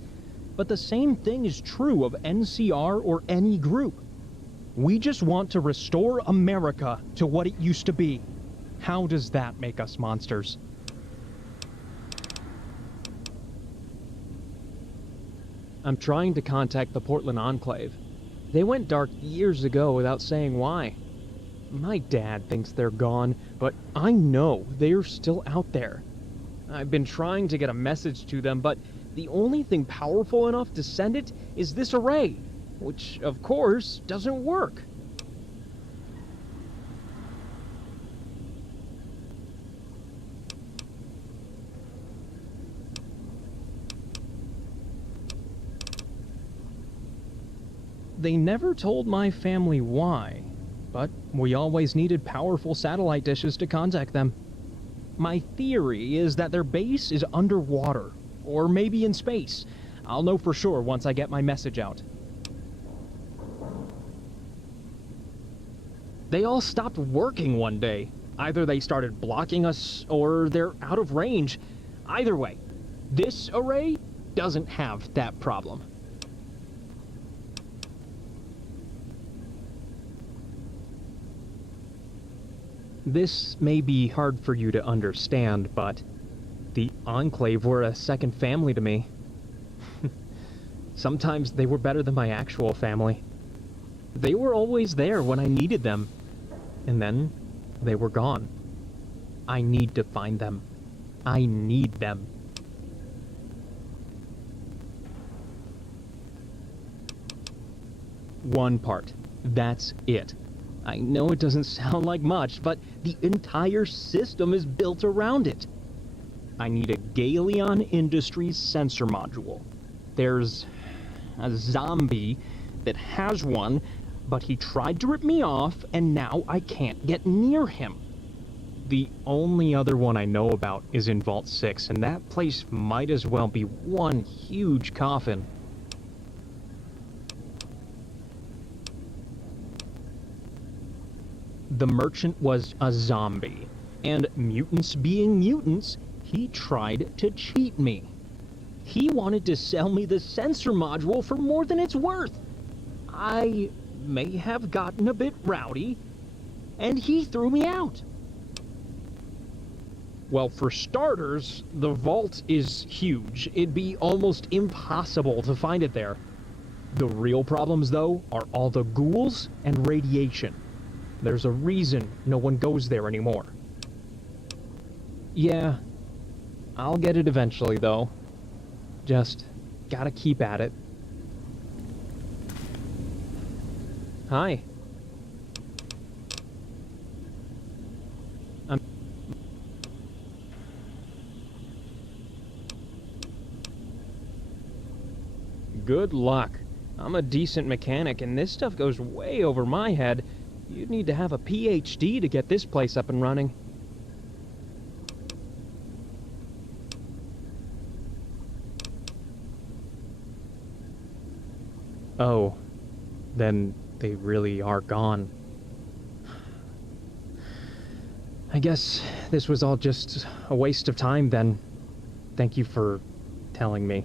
but the same thing is true of NCR or any group. We just want to restore America to what it used to be. How does that make us monsters? I'm trying to contact the Portland Enclave. They went dark years ago without saying why. My dad thinks they're gone, but I know they're still out there. I've been trying to get a message to them, but the only thing powerful enough to send it is this array, which, of course, doesn't work. They never told my family why, but we always needed powerful satellite dishes to contact them. My theory is that their base is underwater, or maybe in space. I'll know for sure once I get my message out. They all stopped working one day. Either they started blocking us, or they're out of range. Either way, this array doesn't have that problem. This may be hard for you to understand, but the Enclave were a second family to me. Sometimes they were better than my actual family. They were always there when I needed them. And then they were gone. I need to find them. I need them. One part. That's it. I know it doesn't sound like much, but the entire system is built around it. I need a Galeon Industries sensor module. There's a zombie that has one, but he tried to rip me off, and now I can't get near him. The only other one I know about is in Vault 6, and that place might as well be one huge coffin. The merchant was a zombie, and mutants being mutants, he tried to cheat me. He wanted to sell me the sensor module for more than it's worth. I may have gotten a bit rowdy, and he threw me out. Well, for starters, the vault is huge. It'd be almost impossible to find it there. The real problems, though, are all the ghouls and radiation. There's a reason no one goes there anymore. Yeah, I'll get it eventually, though. Just gotta keep at it. Hi. Good luck. I'm a decent mechanic, and this stuff goes way over my head. You'd need to have a PhD to get this place up and running. Oh, then they really are gone. I guess this was all just a waste of time then. Thank you for telling me.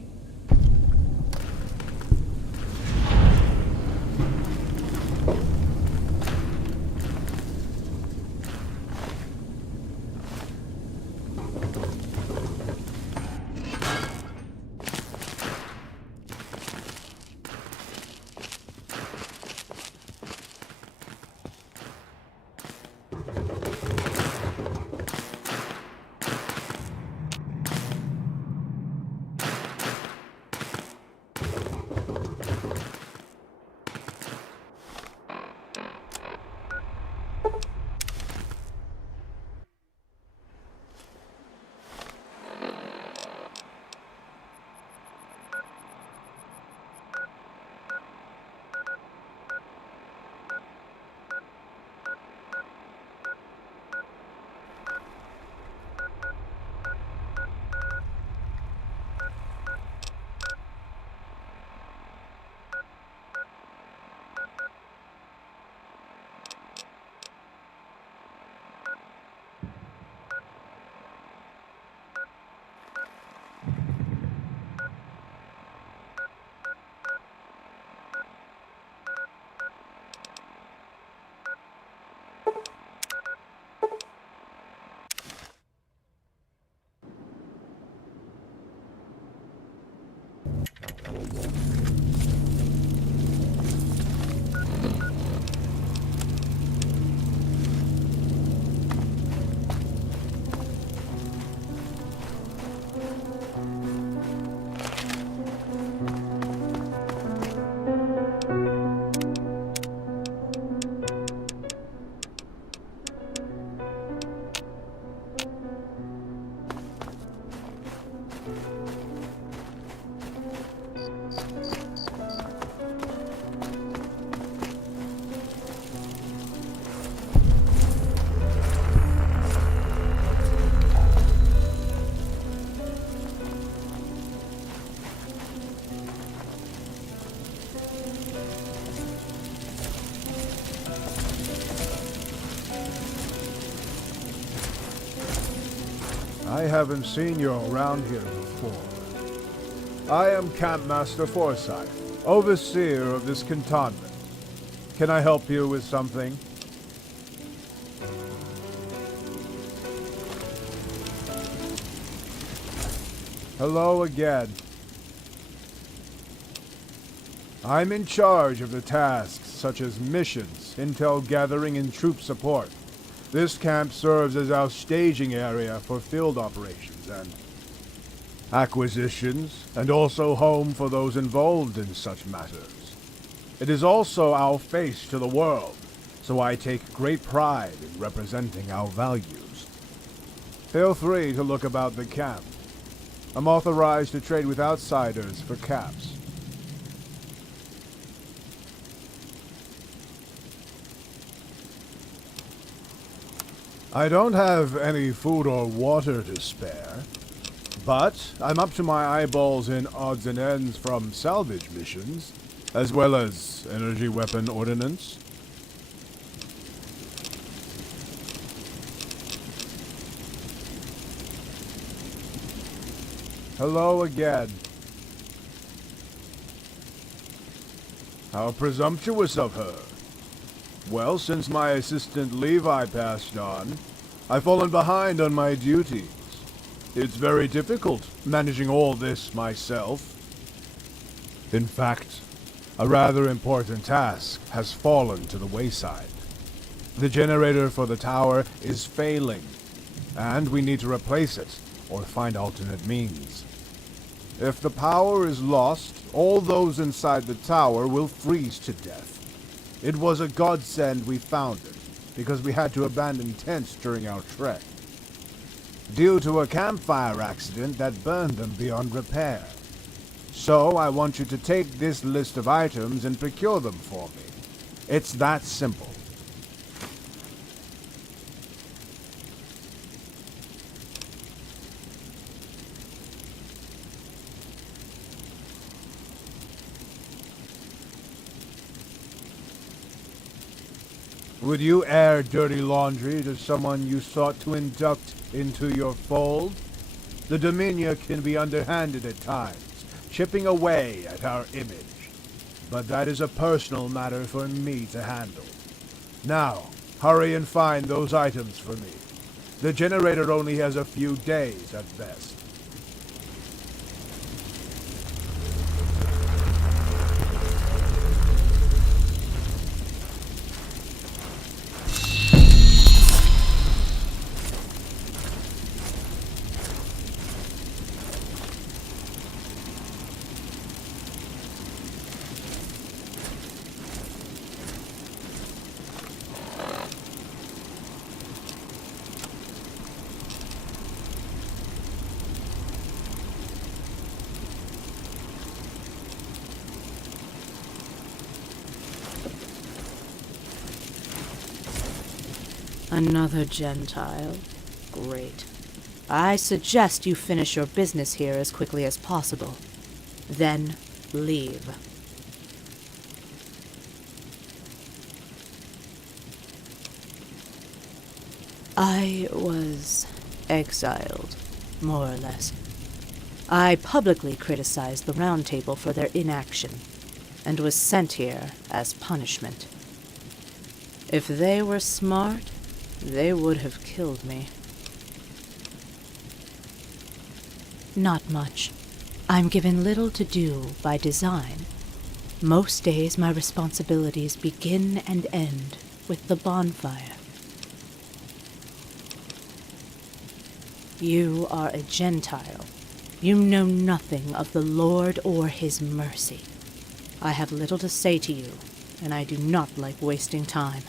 I haven't seen you around here before. I am Campmaster Forsyth, overseer of this cantonment. Can I help you with something? Hello again. I'm in charge of the tasks such as missions, intel gathering, and troop support. This camp serves as our staging area for field operations and acquisitions, and also home for those involved in such matters. It is also our face to the world, so I take great pride in representing our values. Feel free to look about the camp. I'm authorized to trade with outsiders for caps. I don't have any food or water to spare, but I'm up to my eyeballs in odds and ends from salvage missions, as well as energy weapon ordnance. Hello again. How presumptuous of her. Well, since my assistant Levi passed on, I've fallen behind on my duties. It's very difficult managing all this myself. In fact, a rather important task has fallen to the wayside. The generator for the tower is failing, and we need to replace it or find alternate means. If the power is lost, all those inside the tower will freeze to death. It was a godsend we found it, because we had to abandon tents during our trek, due to a campfire accident that burned them beyond repair. So I want you to take this list of items and procure them for me. It's that simple. Would you air dirty laundry to someone you sought to induct into your fold? The Dominia can be underhanded at times, chipping away at our image. But that is a personal matter for me to handle. Now, hurry and find those items for me. The generator only has a few days at best. Another Gentile? Great. I suggest you finish your business here as quickly as possible. Then leave. I was exiled, more or less. I publicly criticized the Round Table for their inaction, and was sent here as punishment. If they were smart, they would have killed me. Not much. I'm given little to do by design. Most days my responsibilities begin and end with the bonfire. You are a Gentile. You know nothing of the Lord or his mercy. I have little to say to you, and I do not like wasting time.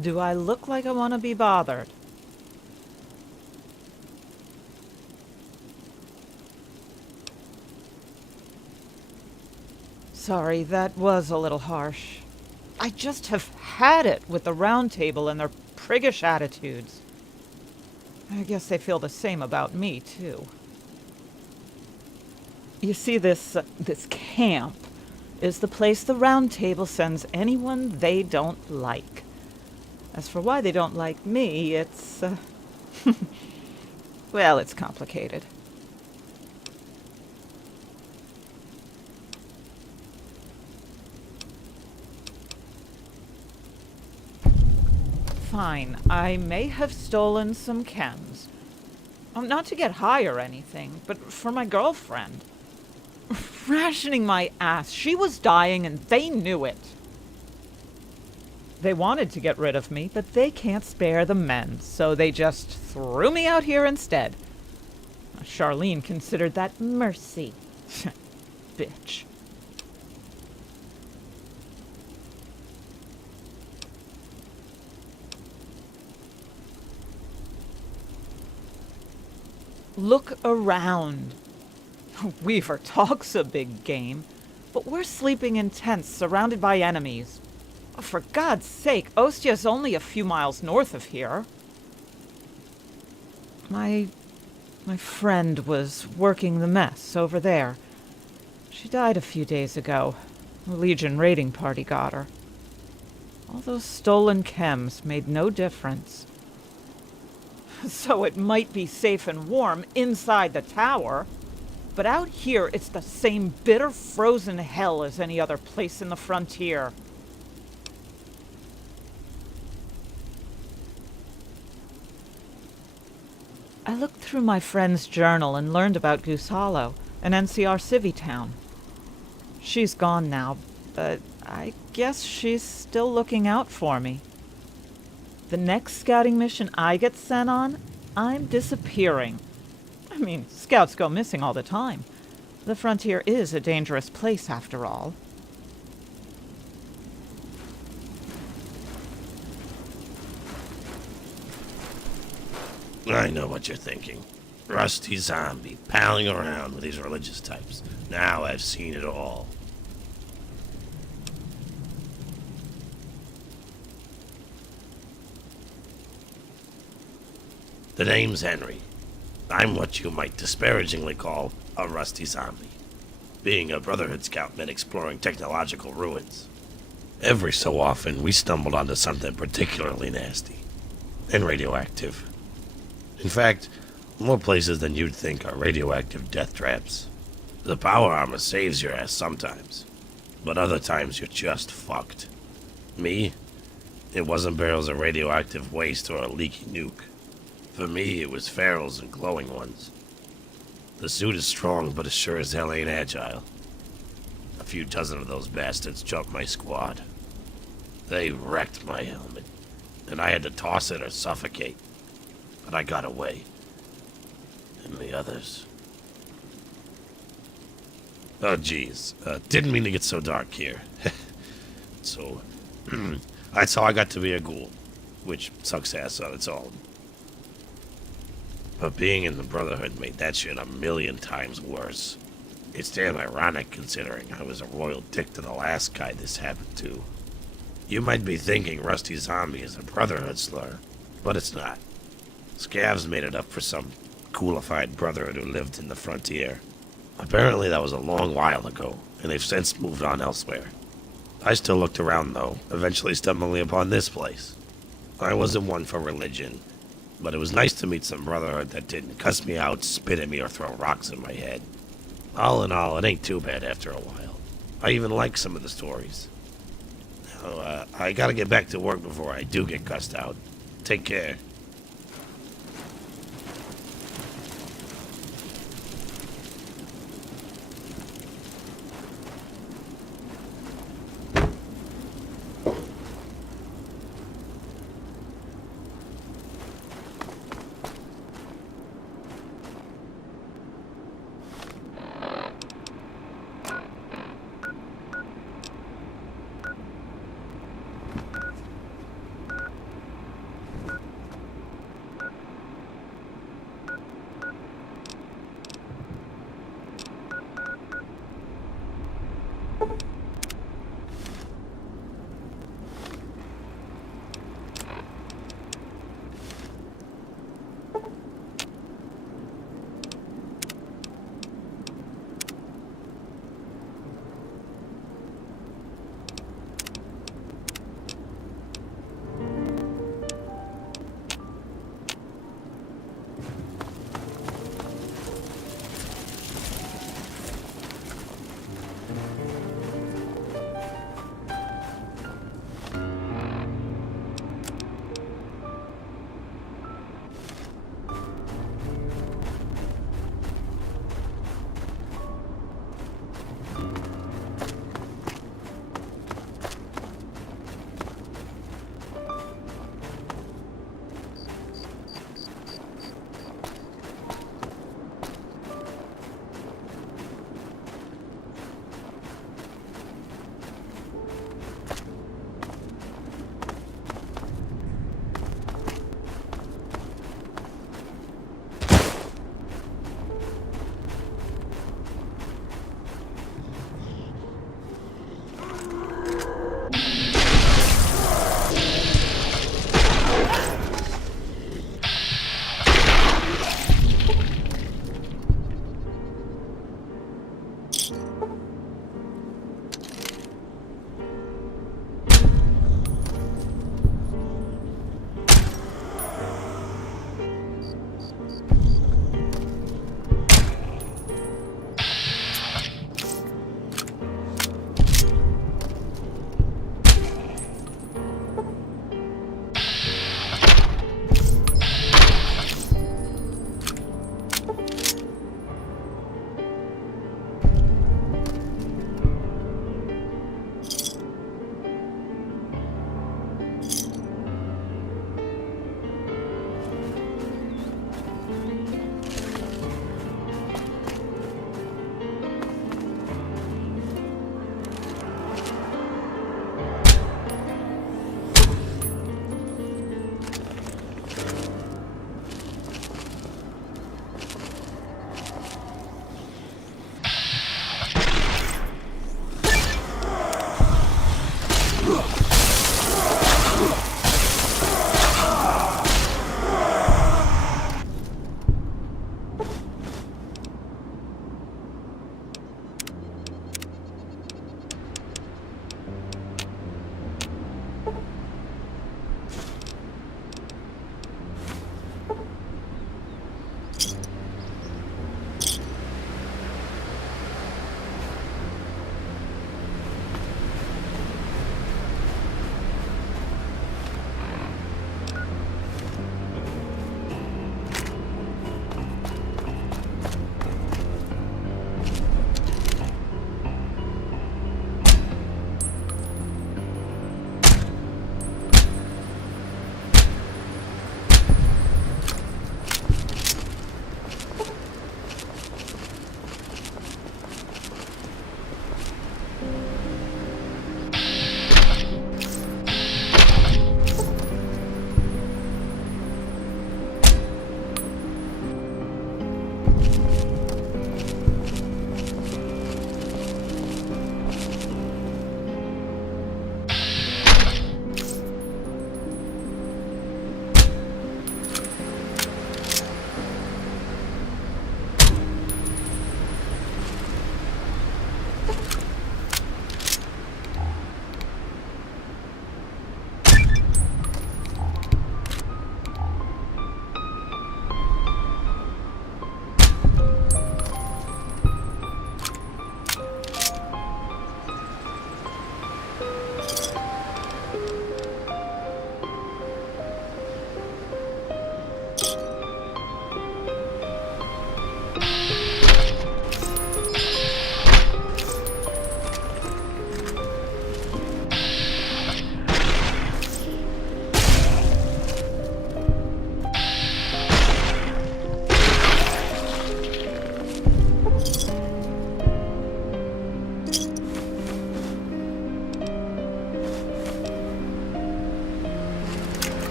Do I look like I want to be bothered? Sorry, that was a little harsh. I just have had it with the Round Table and their priggish attitudes. I guess they feel the same about me, too. You see, this camp is the place the Round Table sends anyone they don't like. As for why they don't like me, it's, well, it's complicated. fine. I may have stolen some chems. Not to get high or anything, but for my girlfriend. Rationing my ass. She was dying and they knew it. They wanted to get rid of me, but they can't spare the men, so they just threw me out here instead. Charlene considered that mercy. Bitch. Look around. Weaver talks a big game, but we're sleeping in tents surrounded by enemies. For God's sake, Ostia's only a few miles north of here. My friend was working the mess over there. She died a few days ago. A Legion raiding party got her. All those stolen chems made no difference. So it might be safe and warm inside the tower, but out here it's the same bitter frozen hell as any other place in the frontier. I looked through my friend's journal and learned about Goose Hollow, an NCR civvy town. She's gone now, but I guess she's still looking out for me. The next scouting mission I get sent on, I'm disappearing. I mean, scouts go missing all the time. The frontier is a dangerous place, after all. I know what you're thinking. Rusty zombie, palling around with these religious types. Now I've seen it all. The name's Henry. I'm what you might disparagingly call a rusty zombie. Being a Brotherhood scout meant exploring technological ruins. Every so often, we stumbled onto something particularly nasty and radioactive. In fact, more places than you'd think are radioactive death traps. The power armor saves your ass sometimes, but other times you're just fucked. Me? It wasn't barrels of radioactive waste or a leaky nuke. For me, it was ferals and glowing ones. The suit is strong, but it sure as hell ain't agile. A few dozen of those bastards jumped my squad. They wrecked my helmet, and I had to toss it or suffocate. But I got away. And the others... Oh, geez. Didn't mean to get so dark here. So, that's how I got to be a ghoul, which sucks ass on its own. But being in the Brotherhood made that shit a million times worse. It's damn ironic considering I was a royal dick to the last guy this happened to. You might be thinking Rusty Zombie is a Brotherhood slur, but it's not. Scavs made it up for some coolified Brotherhood who lived in the frontier. Apparently that was a long while ago, and they've since moved on elsewhere. I still looked around though, eventually stumbling upon this place. I wasn't one for religion, but it was nice to meet some Brotherhood that didn't cuss me out, spit at me, or throw rocks in my head. All in all, it ain't too bad after a while. I even like some of the stories. Now, I gotta get back to work before I do get cussed out. Take care.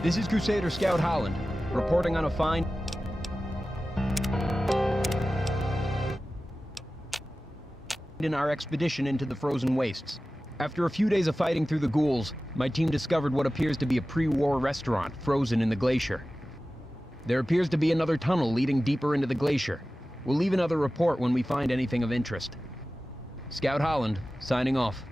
This is Crusader Scout Holland, reporting on a find in our expedition into the frozen wastes. After a few days of fighting through the ghouls, my team discovered what appears to be a pre-war restaurant frozen in the glacier. There appears to be another tunnel leading deeper into the glacier. We'll leave another report when we find anything of interest. Scout Holland, signing off.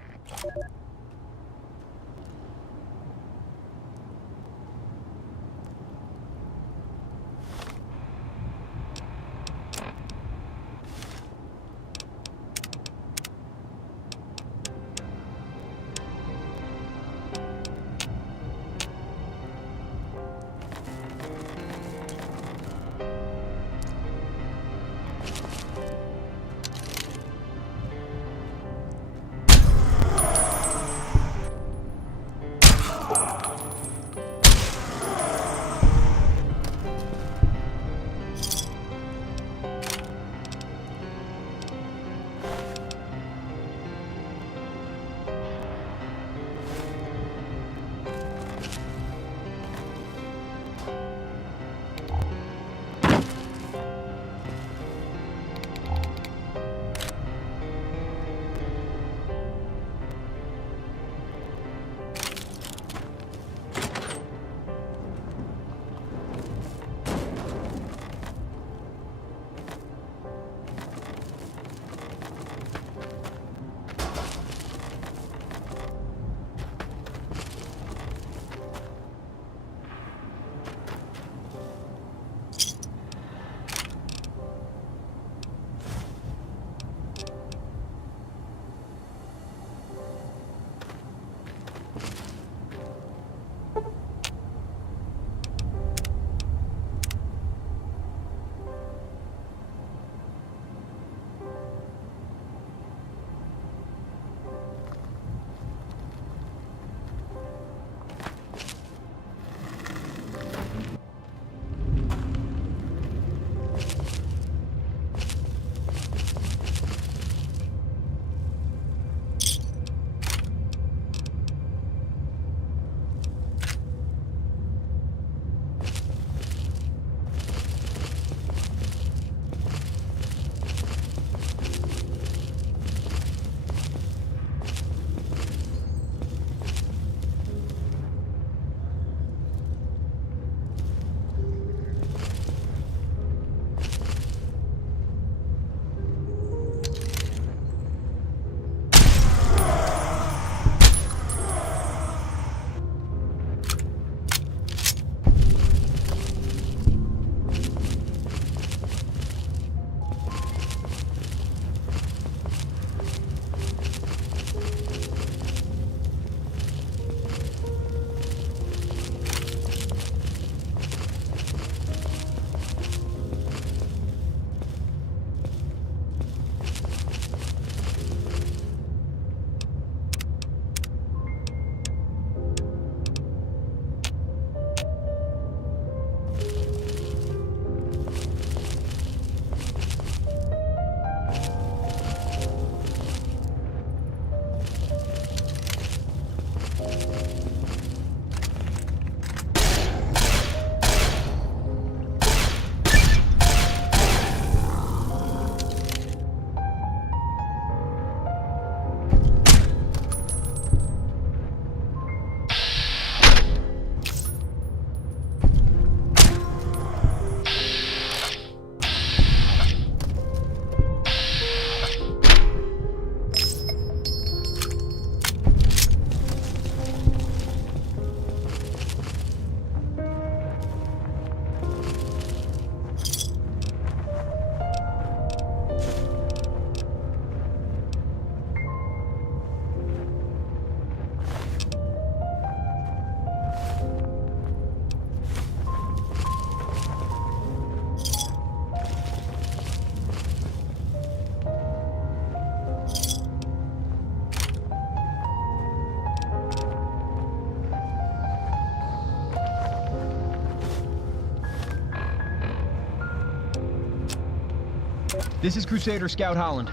This is Crusader Scout Holland.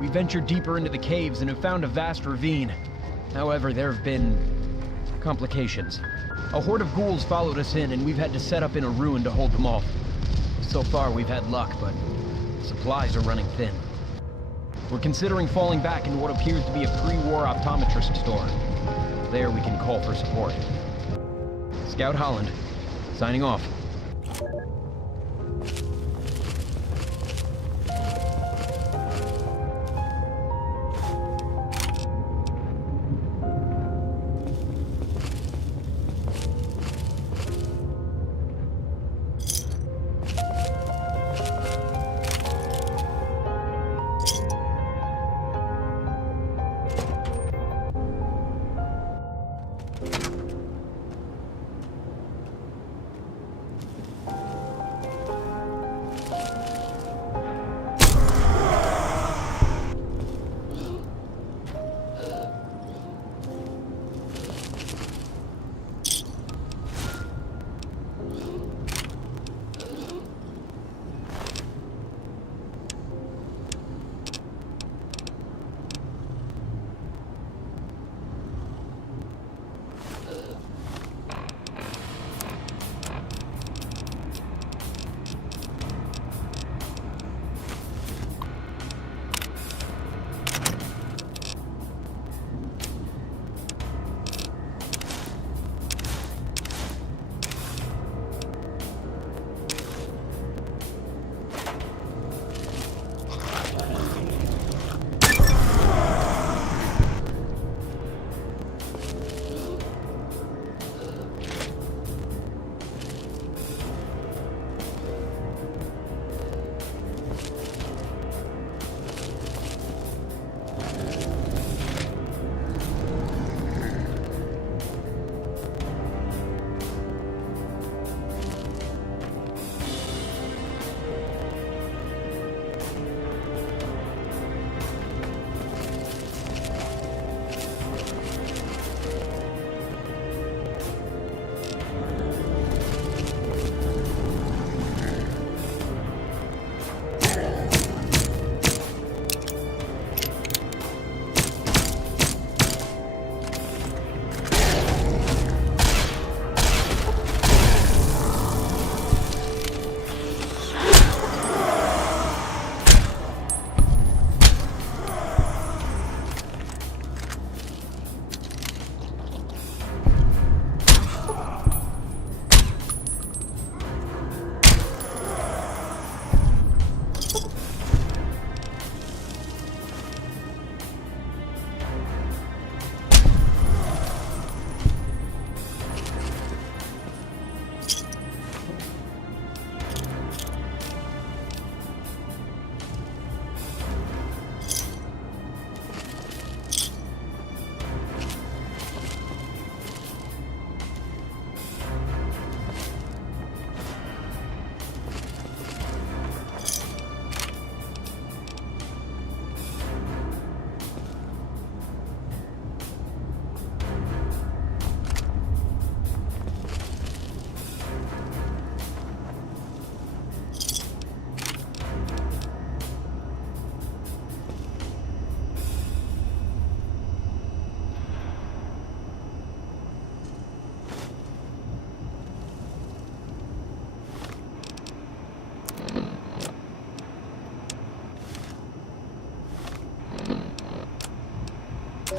We ventured deeper into the caves and have found a vast ravine. However, there have been Complications. A horde of ghouls followed us in, and we've had to set up in a ruin to hold them off. So far, we've had luck, but supplies are running thin. We're considering falling back into what appears to be a pre-war optometrist store. There we can call for support. Scout Holland, signing off.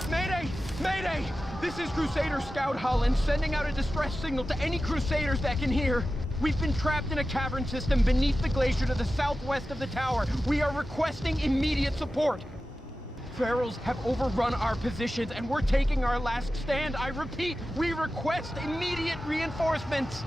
Mayday! Mayday! This is Crusader Scout Holland sending out a distress signal to any Crusaders that can hear. We've been trapped in a cavern system beneath the glacier to the southwest of the tower. We are requesting immediate support. Ferals have overrun our positions and we're taking our last stand. I repeat, we request immediate reinforcements.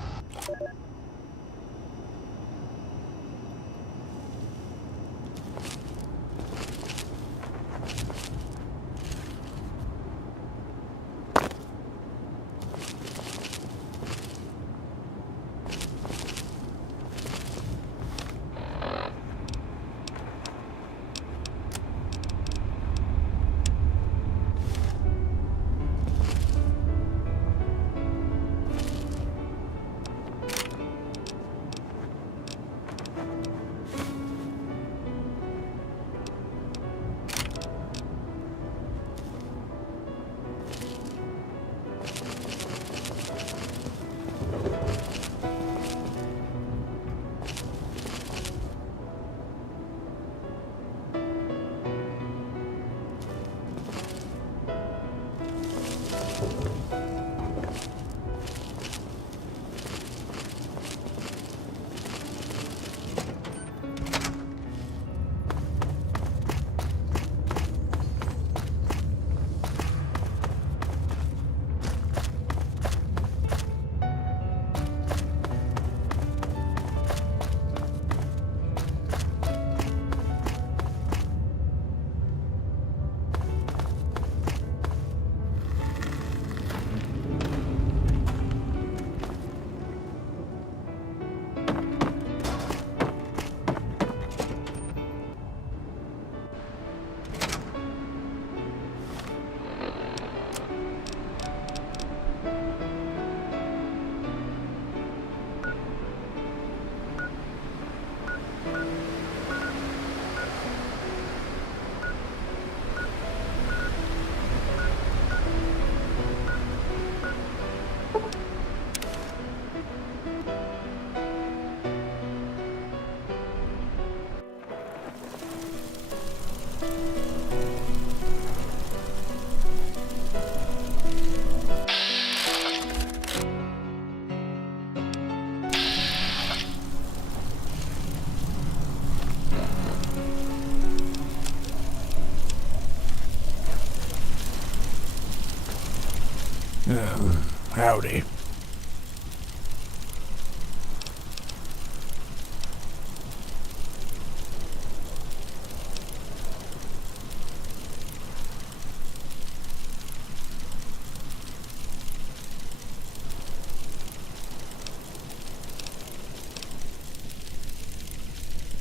Howdy.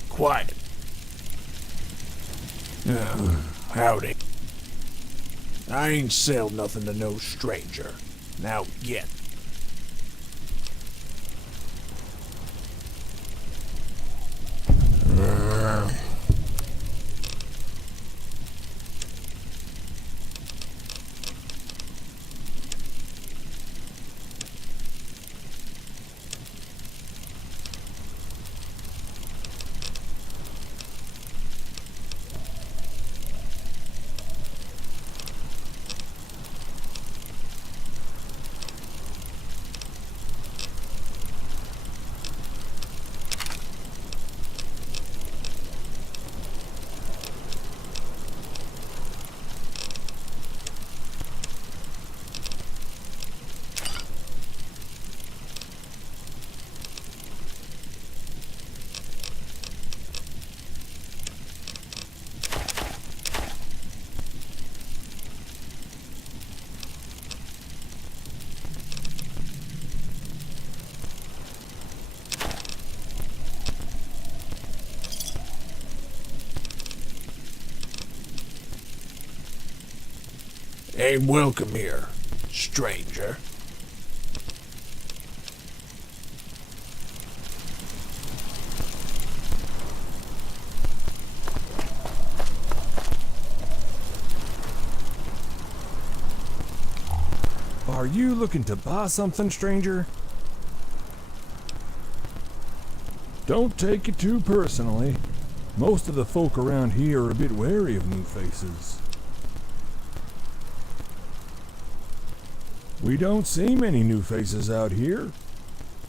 Quiet. Howdy. I ain't sell nothing to no stranger. Now get. Ain't welcome here, stranger. Are you looking to buy something, stranger? Don't take it too personally. Most of the folk around here are a bit wary of new faces. We don't see many new faces out here.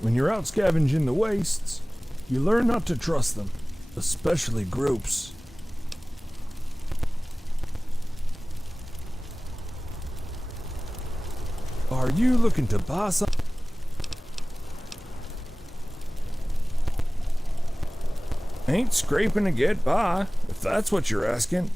When you're out scavenging the wastes, you learn not to trust them, especially groups. Are you looking to buy some? Ain't scraping to get by, if that's what you're asking.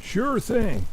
Sure thing.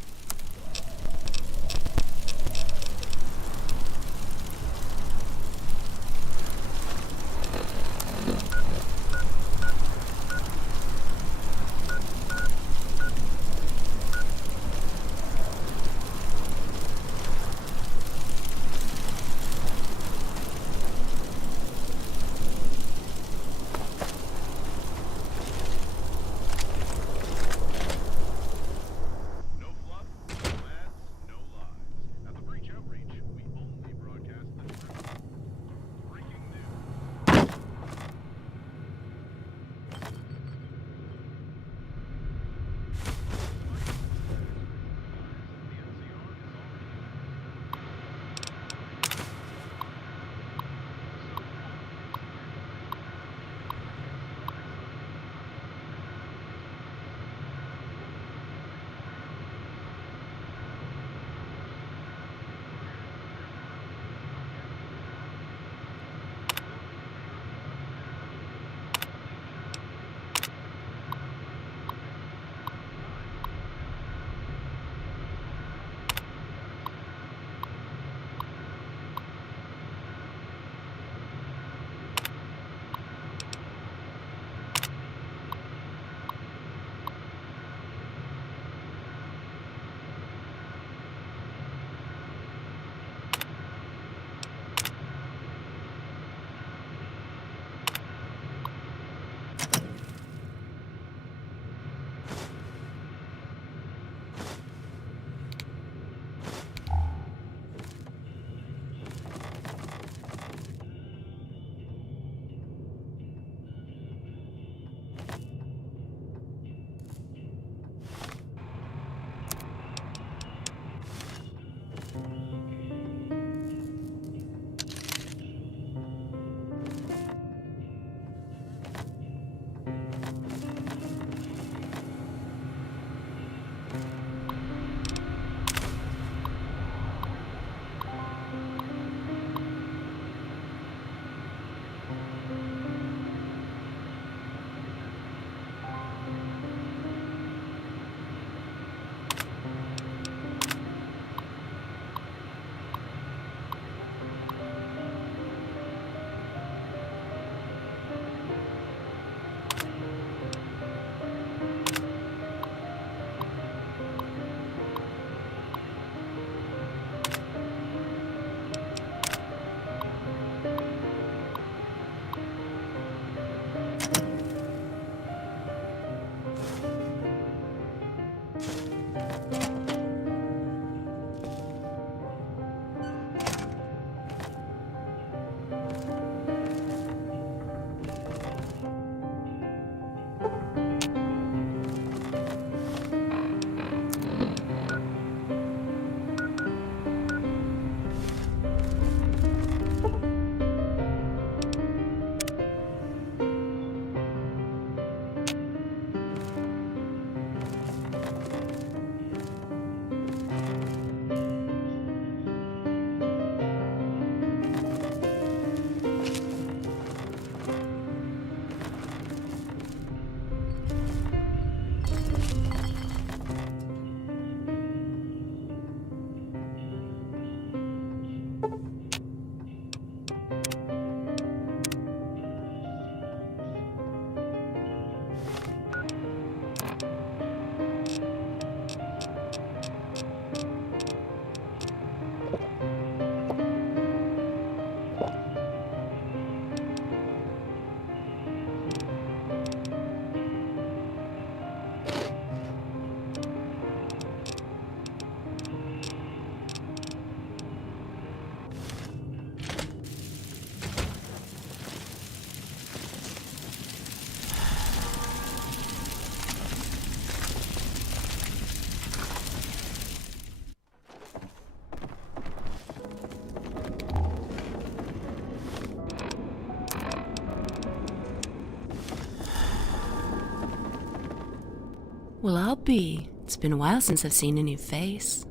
Well, I'll be. It's been a while since I've seen a new face.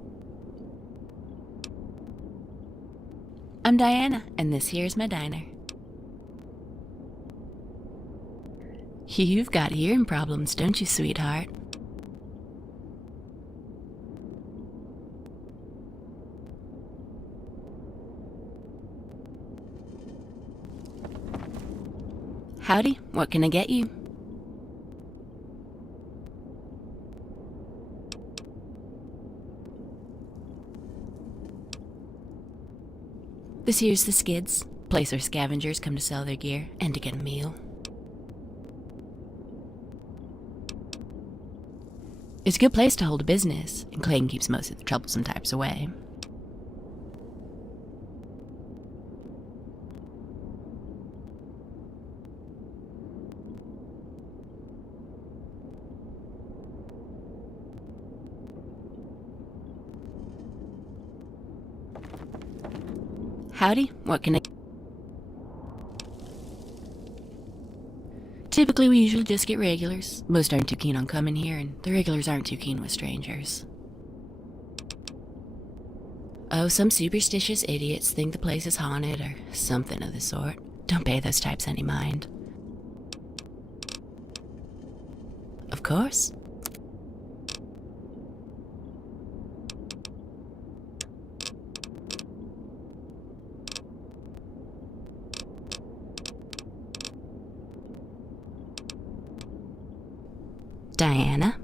I'm Diana, and this here's my diner. You've got hearing problems, don't you, sweetheart? Howdy, what can I get you? This here's the Skids, place where scavengers come to sell their gear and to get a meal. It's a good place to hold a business, and Clayton keeps most of the troublesome types away. Howdy, what can I... Typically, we usually just get regulars. Most aren't too keen on coming here, and the regulars aren't too keen with strangers. Oh, some superstitious idiots think the place is haunted or something of the sort. Don't pay those types any mind. Of course. Diana?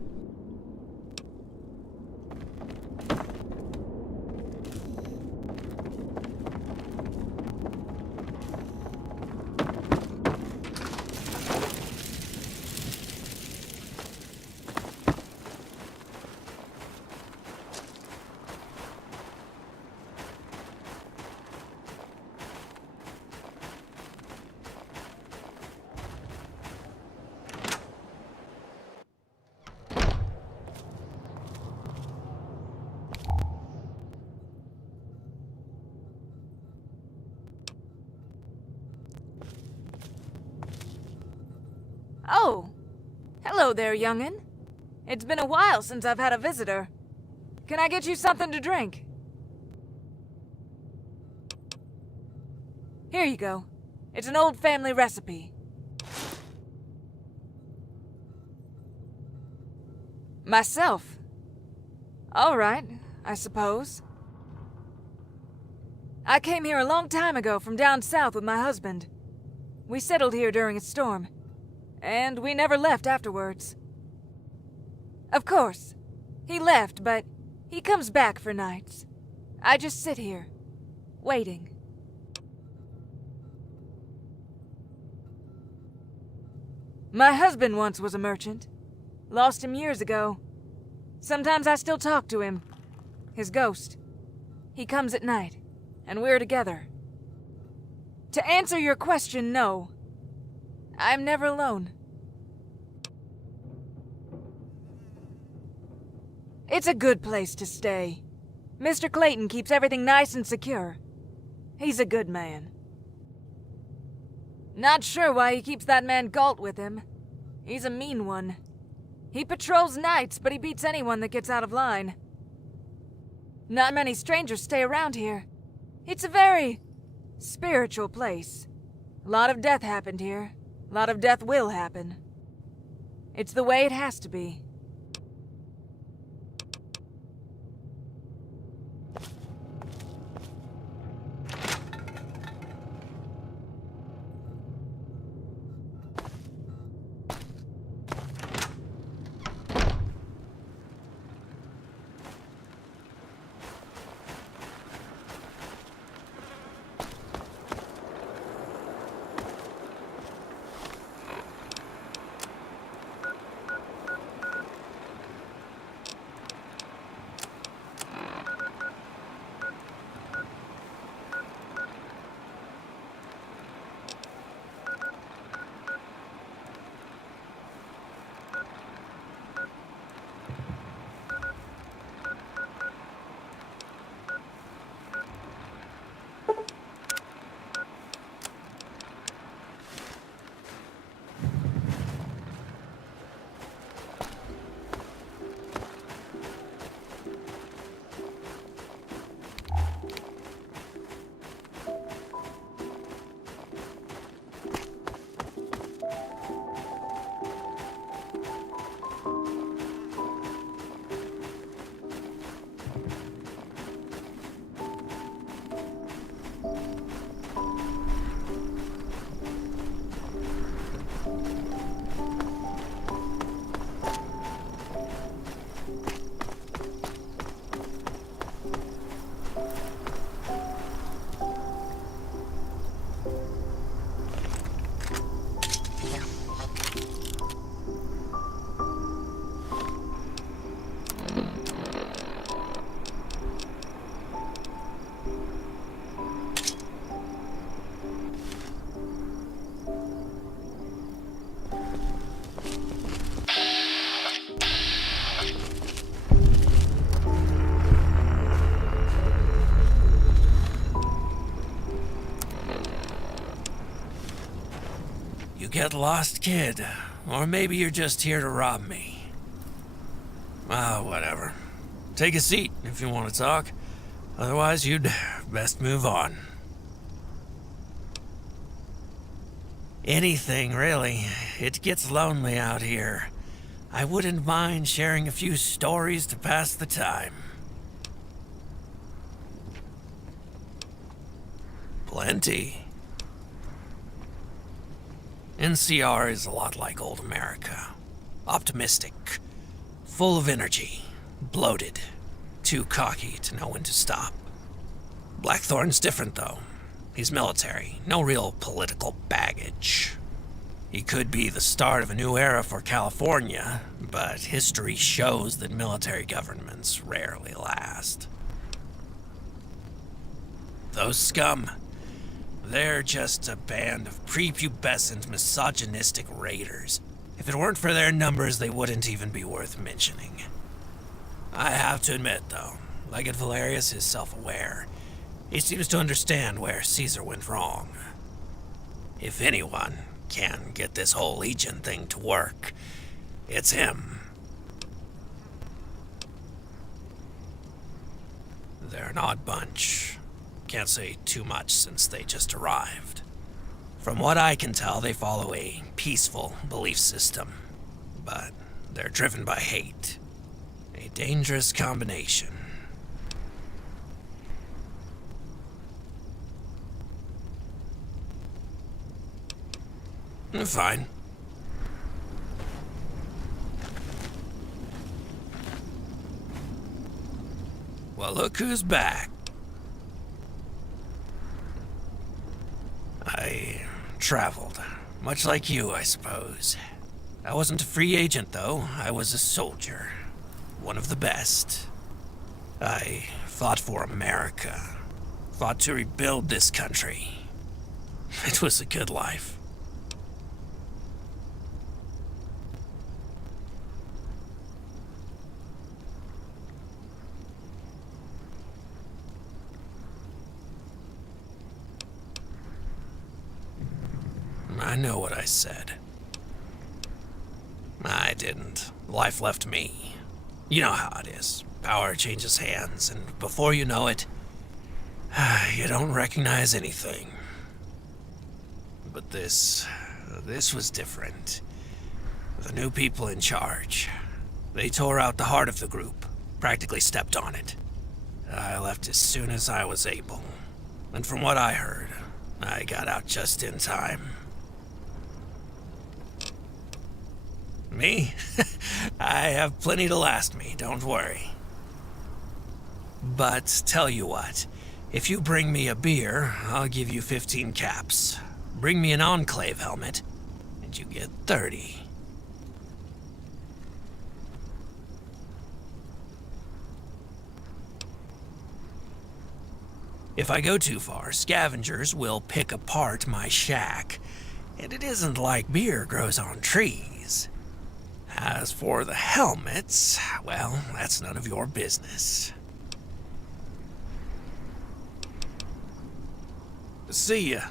Oh, hello there, young'un. It's been a while since I've had a visitor. Can I get you something to drink? Here you go. It's an old family recipe. Myself. All right, I suppose. I came here a long time ago from down south with my husband. We settled here during a storm. And we never left afterwards. Of course, he left, but he comes back for nights. I just sit here, waiting. My husband once was a merchant. Lost him years ago. Sometimes I still talk to him. His ghost. He comes at night, and we're together. To answer your question, no. I'm never alone. It's a good place to stay. Mr. Clayton keeps everything nice and secure. He's a good man. Not sure why he keeps that man Galt with him. He's a mean one. He patrols nights, but he beats anyone that gets out of line. Not many strangers stay around here. It's a very spiritual place. A lot of death happened here. A lot of death will happen. It's the way it has to be. You get lost, kid. Or maybe you're just here to rob me. Ah, whatever. Take a seat if you want to talk. Otherwise, you'd best move on. Anything, really. It gets lonely out here. I wouldn't mind sharing a few stories to pass the time. Plenty. NCR is a lot like old America. Optimistic, full of energy, bloated, too cocky to know when to stop. Blackthorn's different, though. He's military, no real political baggage. He could be the start of a new era for California, but history shows that military governments rarely last. Those scum, they're just a band of prepubescent, misogynistic raiders. If it weren't for their numbers, they wouldn't even be worth mentioning. I have to admit, though, Legate Valerius is self-aware. He seems to understand where Caesar went wrong. If anyone can get this whole Legion thing to work, it's him. They're an odd bunch. Can't say too much since they just arrived. From what I can tell, they follow a peaceful belief system, but they're driven by hate. A dangerous combination. Fine. Well, look who's back. I traveled, much like you, I suppose. I wasn't a free agent, though. I was a soldier. One of the best. I fought for America. Fought to rebuild this country. It was a good life. I know what I said. I didn't. Life left me. You know how it is. Power changes hands, and before you know it, you don't recognize anything. But this was different. The new people in charge. They tore out the heart of the group, practically stepped on it. I left as soon as I was able. And from what I heard, I got out just in time. Me? I have plenty to last me, don't worry. But tell you what, if you bring me a beer, I'll give you 15 caps. Bring me an Enclave helmet, and you get 30. If I go too far, scavengers will pick apart my shack, and it isn't like beer grows on trees. As for the helmets, well, that's none of your business. See ya.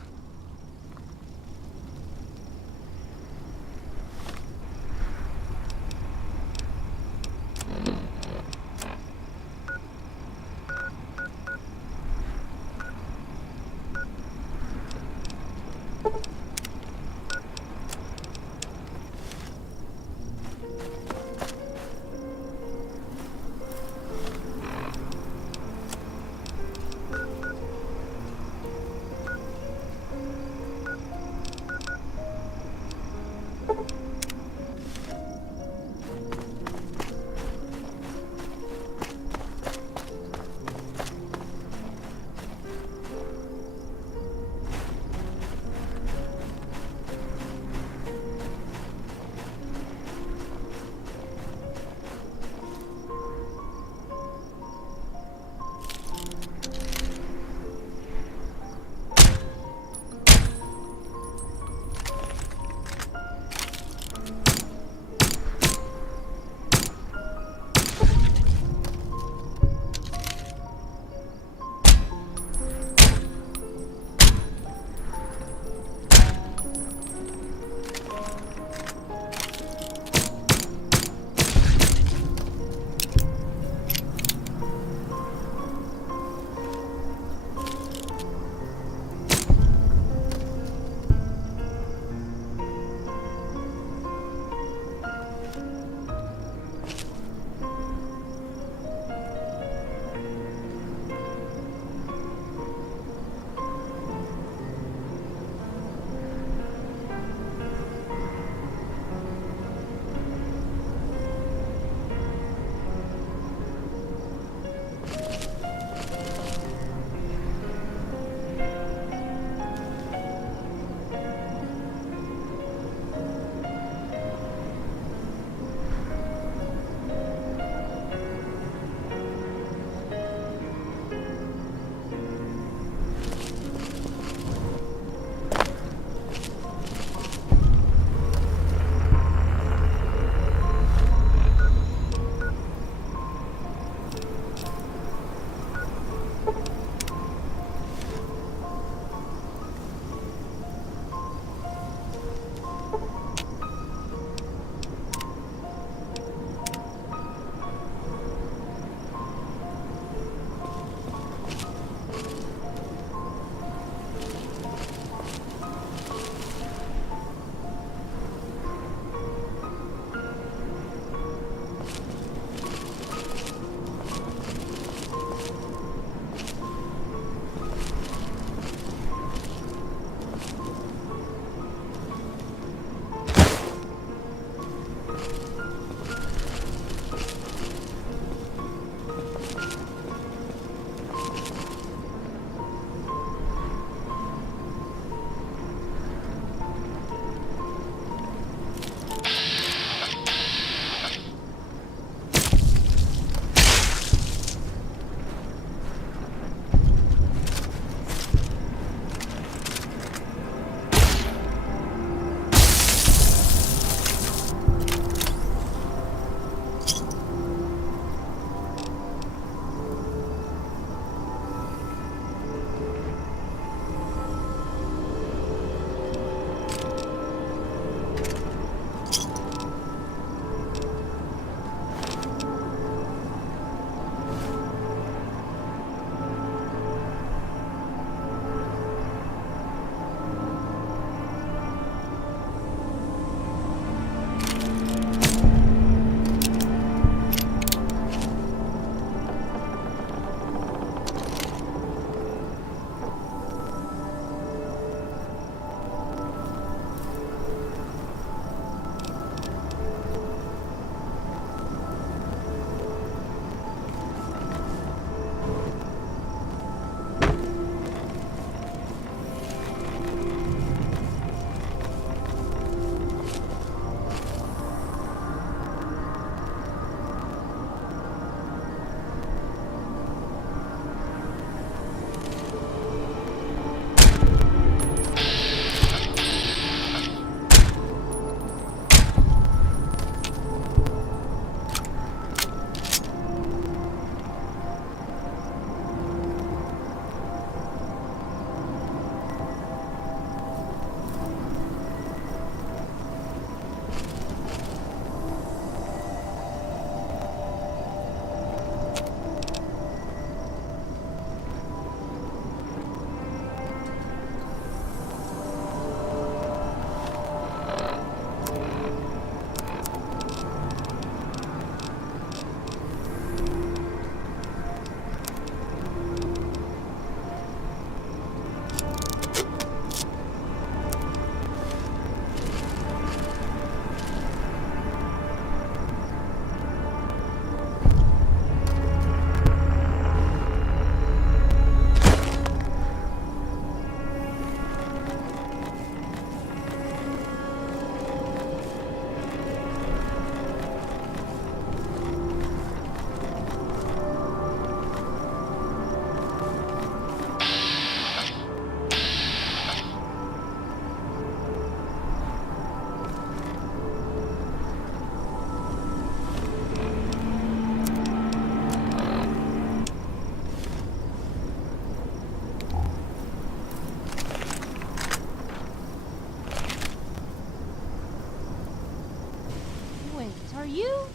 You?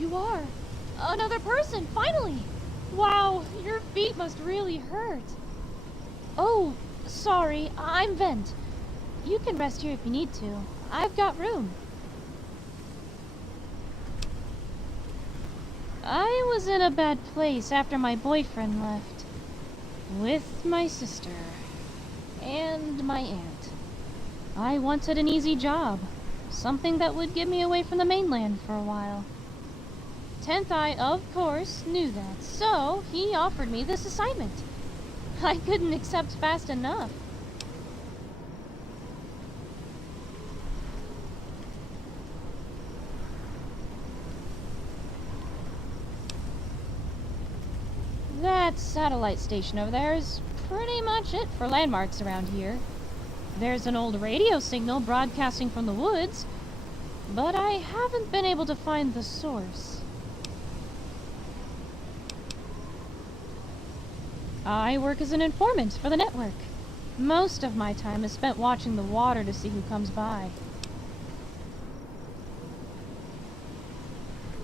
You are. Another person, finally! Wow, your feet must really hurt. Oh, sorry, I'm Vent. You can rest here if you need to. I've got room. I was in a bad place after my boyfriend left. With my sister. And my aunt. I wanted an easy job. Something that would get me away from the mainland for a while. Tenth Eye, of course, knew that, so he offered me this assignment. I couldn't accept fast enough. That satellite station over there is pretty much it for landmarks around here. There's an old radio signal broadcasting from the woods, but I haven't been able to find the source. I work as an informant for the network. Most of my time is spent watching the water to see who comes by.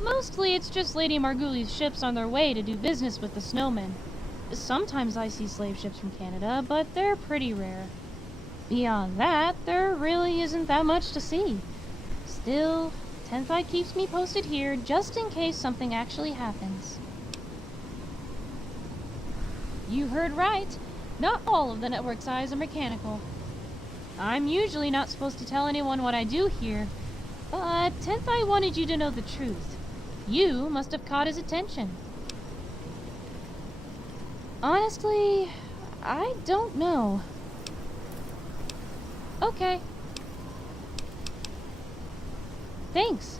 Mostly it's just Lady Margulies' ships on their way to do business with the snowmen. Sometimes I see slave ships from Canada, but they're pretty rare. Beyond that, there really isn't that much to see. Still, Tenth Eye keeps me posted here just in case something actually happens. You heard right. Not all of the network's eyes are mechanical. I'm usually not supposed to tell anyone what I do here, but Tenth Eye wanted you to know the truth. You must have caught his attention. Honestly, I don't know. Okay. Thanks.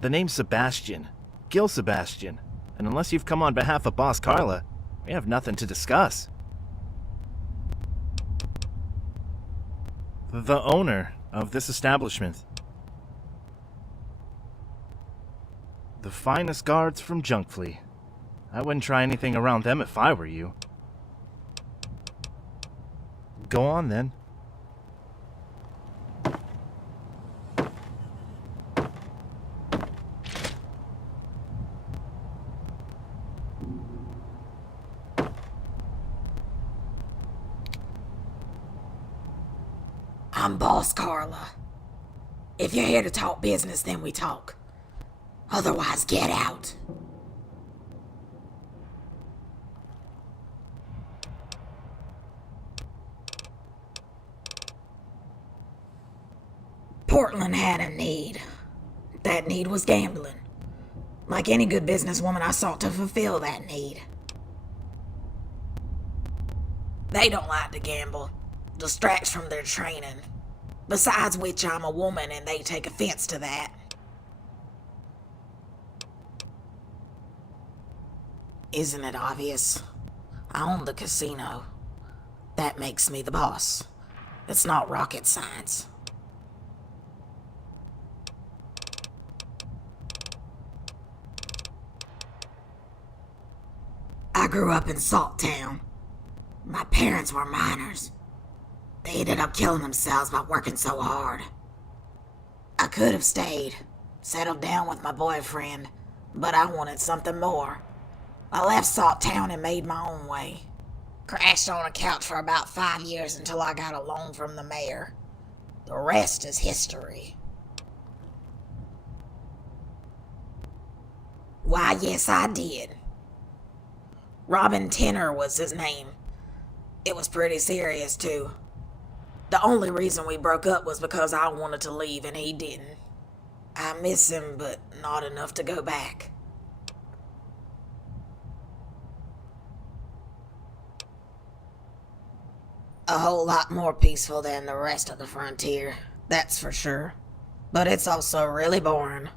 The name's Sebastian. Gil Sebastian. And unless you've come on behalf of Boss Carla, we have nothing to discuss. The owner of this establishment. The finest guards from Junkfleet. I wouldn't try anything around them if I were you. Go on then. I'm Boss Carla. If you're here to talk business, then we talk. Otherwise, get out. Portland had a need. That need was gambling. Like any good businesswoman, I sought to fulfill that need. They don't like to gamble. Distracts from their training. Besides which, I'm a woman and they take offense to that. Isn't it obvious? I own the casino. That makes me the boss. It's not rocket science. I grew up in Salttown. My parents were miners. They ended up killing themselves by working so hard. I could have stayed, settled down with my boyfriend, but I wanted something more. I left Salttown and made my own way. Crashed on a couch for about 5 years until I got a loan from the mayor. The rest is history. Why, yes, I did. Robin Tenner was his name. It was pretty serious, too. The only reason we broke up was because I wanted to leave and he didn't. I miss him, but not enough to go back. A whole lot more peaceful than the rest of the frontier, that's for sure. But it's also really boring.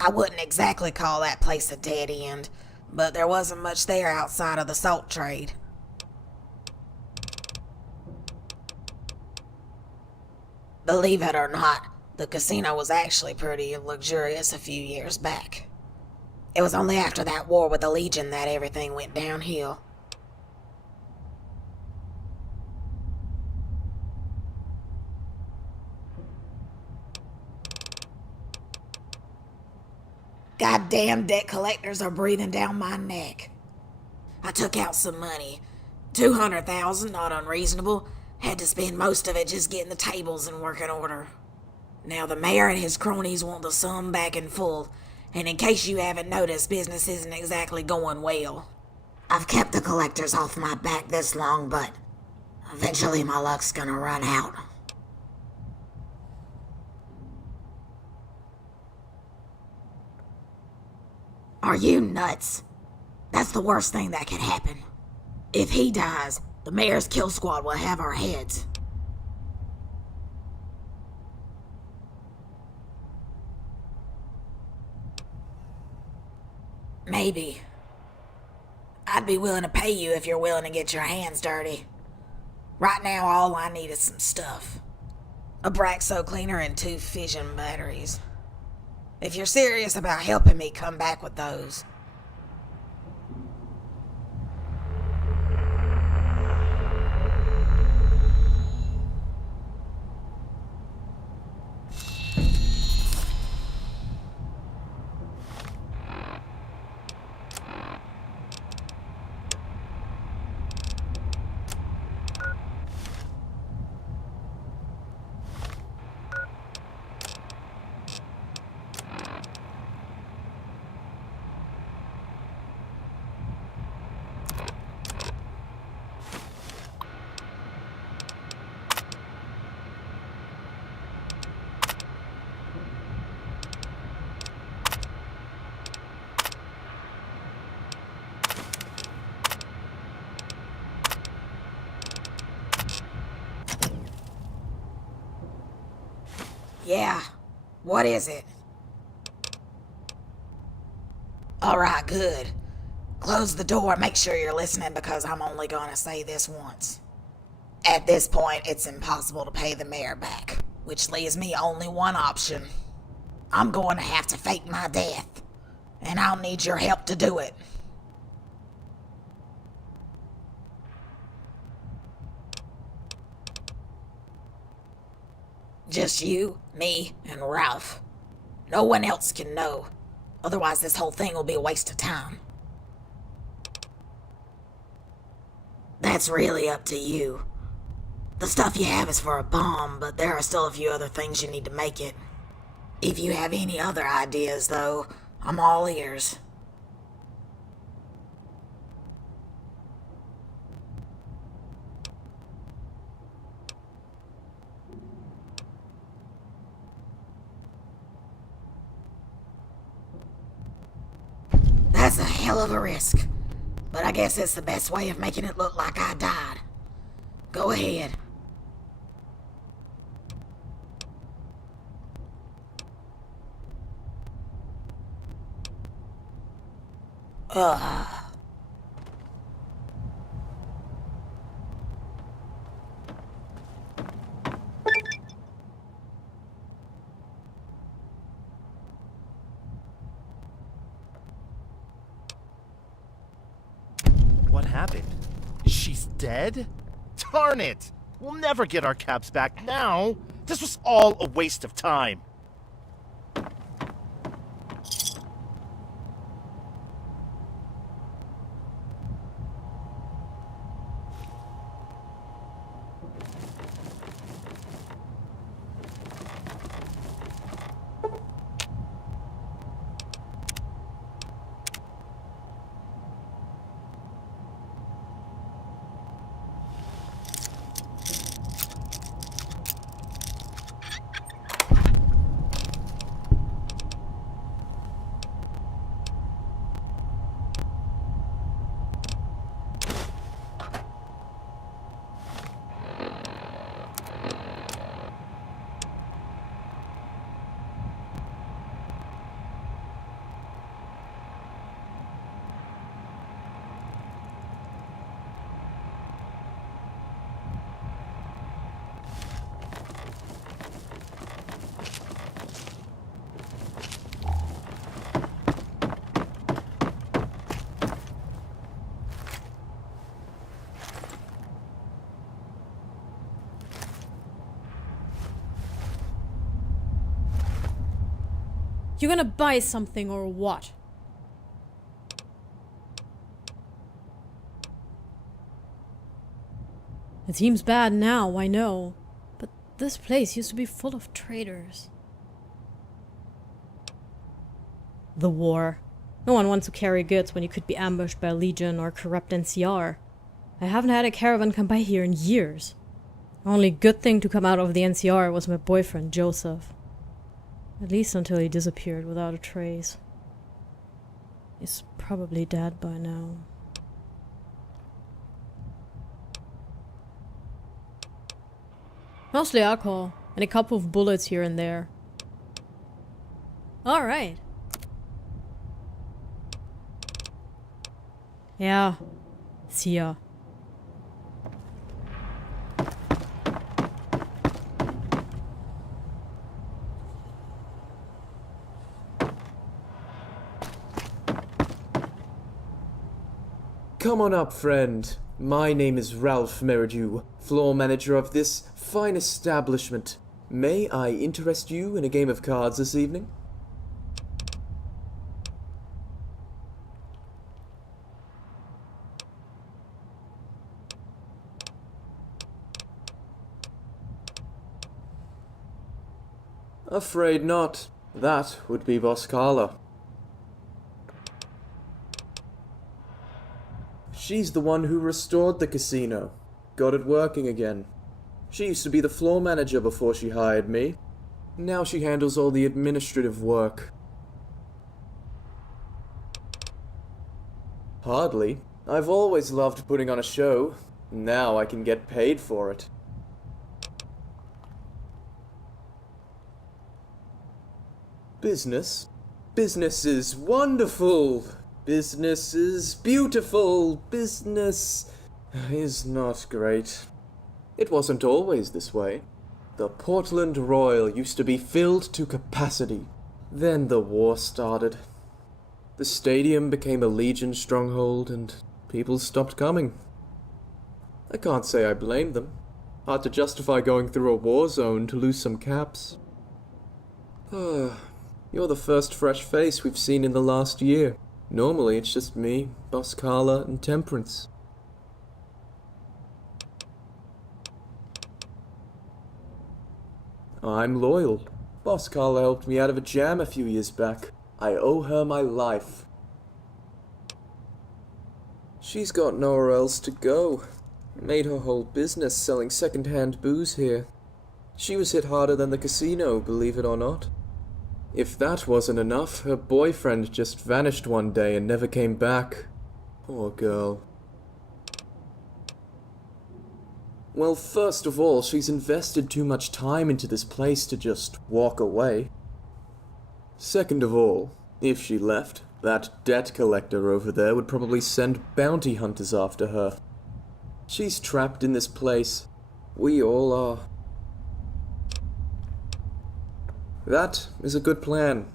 I wouldn't exactly call that place a dead end, but there wasn't much there outside of the salt trade. Believe it or not, the casino was actually pretty luxurious a few years back. It was only after that war with the Legion that everything went downhill. Goddamn debt collectors are breathing down my neck. I took out some money. 200,000, not unreasonable. Had to spend most of it just getting the tables in working order. Now the mayor and his cronies want the sum back in full, and in case you haven't noticed, business isn't exactly going well. I've kept the collectors off my back this long, but eventually my luck's gonna run out. Are you nuts? That's the worst thing that could happen. If he dies, the mayor's kill squad will have our heads. Maybe. I'd be willing to pay you if you're willing to get your hands dirty. Right now, all I need is some stuff. A Braxo cleaner and 2 fission batteries. If you're serious about helping me, come back with those. Yeah, what is it? Alright, good. Close the door, make sure you're listening because I'm only gonna say this once. At this point, it's impossible to pay the mayor back, which leaves me only one option. I'm going to have to fake my death, and I'll need your help to do it. Just you, me, and Ralph. No one else can know. Otherwise, this whole thing will be a waste of time. That's really up to you. The stuff you have is for a bomb, but there are still a few other things you need to make it. If you have any other ideas, though, I'm all ears. That's a hell of a risk, but I guess it's the best way of making it look like I died. Go ahead. Ugh. What happened? She's dead? Darn it! We'll never get our cabs back now! This was all a waste of time! You gonna buy something or what? It seems bad now, I know. But this place used to be full of traitors. The war. No one wants to carry goods when you could be ambushed by a legion or corrupt NCR. I haven't had a caravan come by here in years. The only good thing to come out of the NCR was my boyfriend, Joseph. At least until he disappeared without a trace. He's probably dead by now. Mostly alcohol, and a couple of bullets here and there. Alright. Yeah. See ya. Come on up, friend. My name is Ralph Meridew, floor manager of this fine establishment. May I interest you in a game of cards this evening? Afraid not. That would be Boss Carla. She's the one who restored the casino. Got it working again. She used to be the floor manager before she hired me. Now she handles all the administrative work. Hardly. I've always loved putting on a show. Now I can get paid for it. Business? Business is wonderful! Business is beautiful! Business is not great. It wasn't always this way. The Portland Royal used to be filled to capacity. Then the war started. The stadium became a Legion stronghold and people stopped coming. I can't say I blame them. Hard to justify going through a war zone to lose some caps. You're the first fresh face we've seen in the last year. Normally it's just me, Boss Carla, and Temperance. I'm loyal. Boss Carla helped me out of a jam a few years back. I owe her my life. She's got nowhere else to go. Made her whole business selling second-hand booze here. She was hit harder than the casino, believe it or not. If that wasn't enough, her boyfriend just vanished one day and never came back. Poor girl. Well, first of all, she's invested too much time into this place to just walk away. Second of all, if she left, that debt collector over there would probably send bounty hunters after her. She's trapped in this place. We all are. That is a good plan.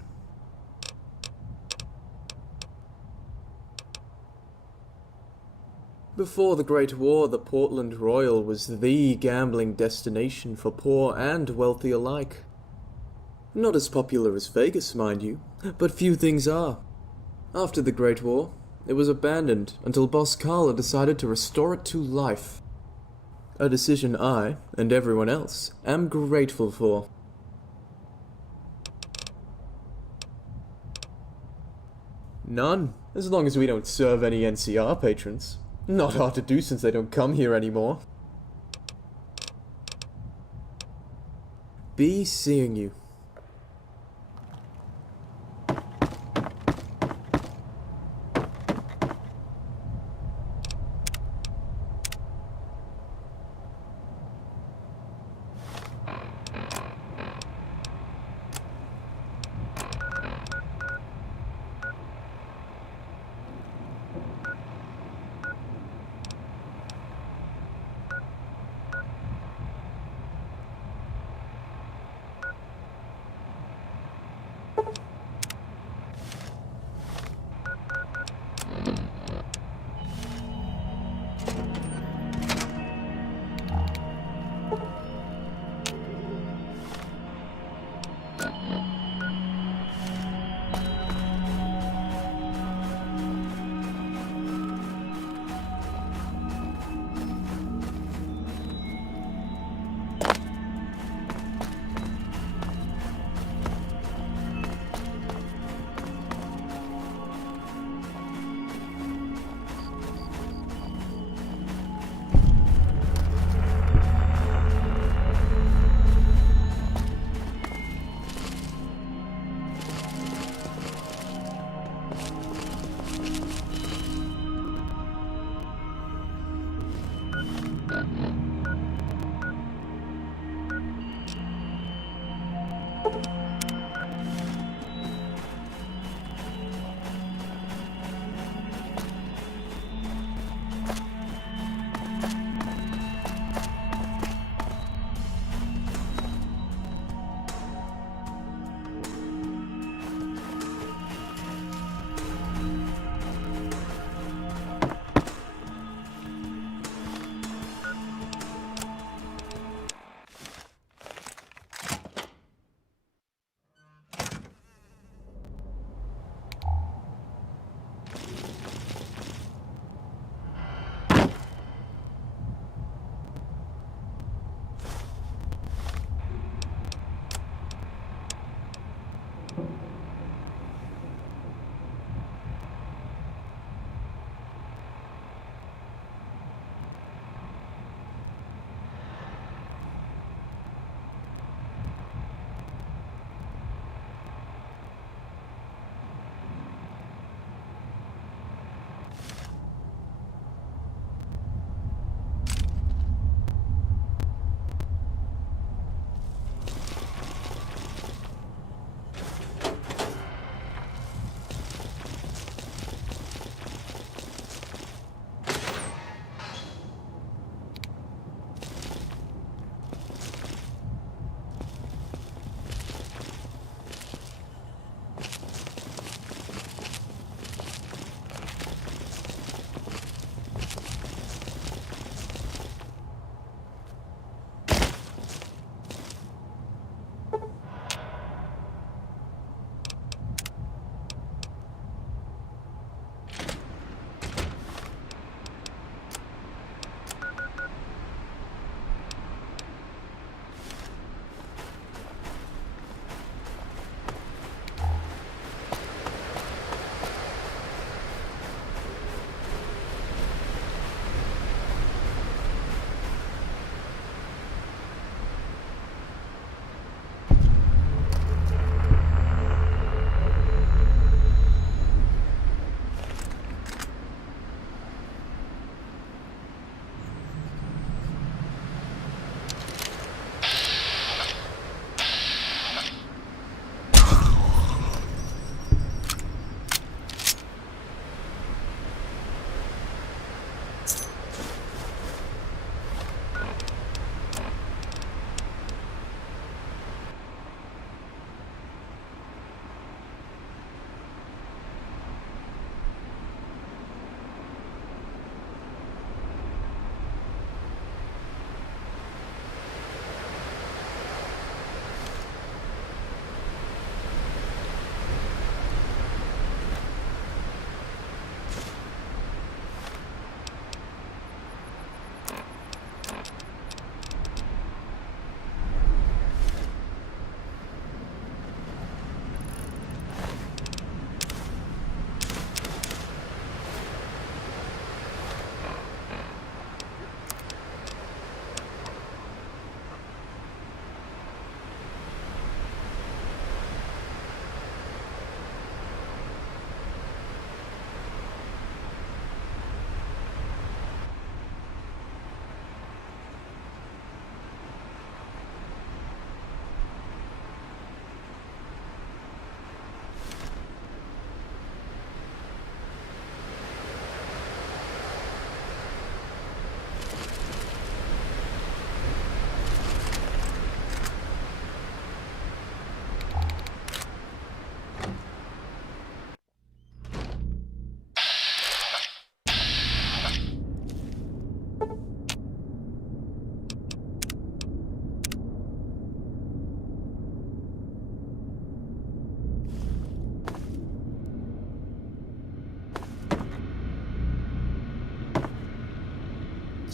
Before the Great War, the Portland Royal was the gambling destination for poor and wealthy alike. Not as popular as Vegas, mind you, but few things are. After the Great War, it was abandoned until Boss Carla decided to restore it to life. A decision I, and everyone else, am grateful for. None, as long as we don't serve any NCR patrons. Not hard to do since they don't come here anymore. Be seeing you.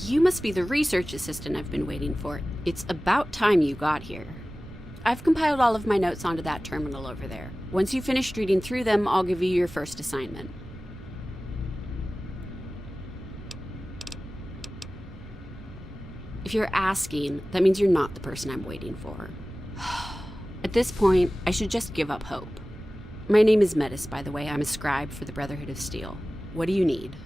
You must be the research assistant I've been waiting for. It's about time you got here. I've compiled all of my notes onto that terminal over there. Once you've finished reading through them, I'll give you your first assignment. If you're asking, that means you're not the person I'm waiting for. At this point, I should just give up hope. My name is Metis, by the way. I'm a scribe for the Brotherhood of Steel. What do you need?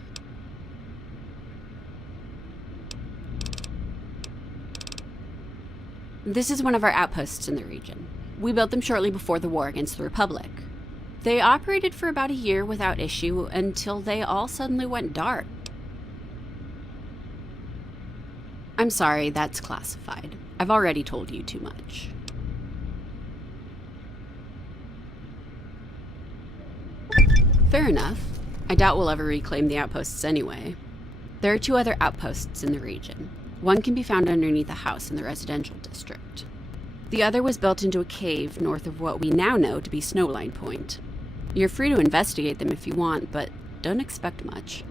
This is one of our outposts in the region. We built them shortly before the war against the Republic. They operated for about a year without issue until they all suddenly went dark. I'm sorry, that's classified. I've already told you too much. Fair enough. I doubt we'll ever reclaim the outposts anyway. There are 2 other outposts in the region. One can be found underneath a house in the residential district. The other was built into a cave north of what we now know to be Snowline Point. You're free to investigate them if you want, but don't expect much.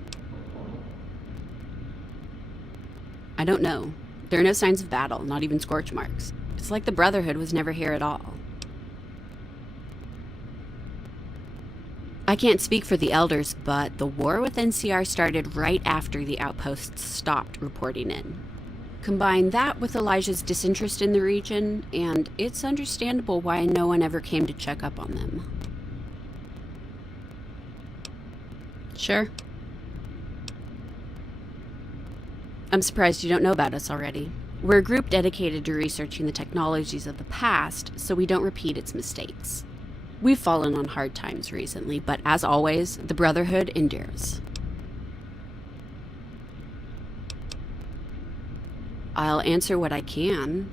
I don't know. There are no signs of battle, not even scorch marks. It's like the Brotherhood was never here at all. I can't speak for the elders, but the war with NCR started right after the outposts stopped reporting in. Combine that with Elijah's disinterest in the region, and it's understandable why no one ever came to check up on them. Sure. I'm surprised you don't know about us already. We're a group dedicated to researching the technologies of the past so we don't repeat its mistakes. We've fallen on hard times recently, but as always, the Brotherhood endures. I'll answer what I can.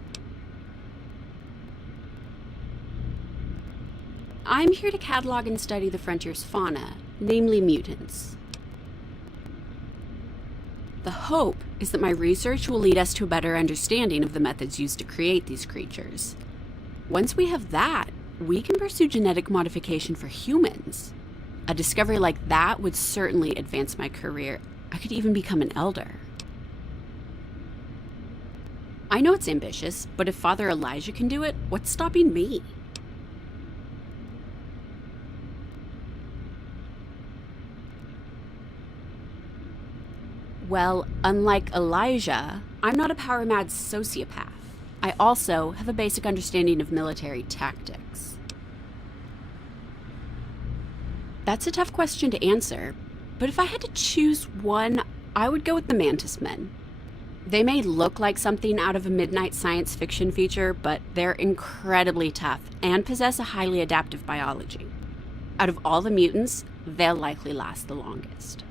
I'm here to catalog and study the frontier's fauna, namely mutants. The hope is that my research will lead us to a better understanding of the methods used to create these creatures. Once we have that, we can pursue genetic modification for humans. A discovery like that would certainly advance my career. I could even become an elder. I know it's ambitious, but if Father Elijah can do it, what's stopping me? Well, unlike Elijah, I'm not a power-mad sociopath. I also have a basic understanding of military tactics. That's a tough question to answer, but if I had to choose one, I would go with the Mantis Men. They may look like something out of a midnight science fiction feature, but they're incredibly tough and possess a highly adaptive biology. Out of all the mutants, they'll likely last the longest.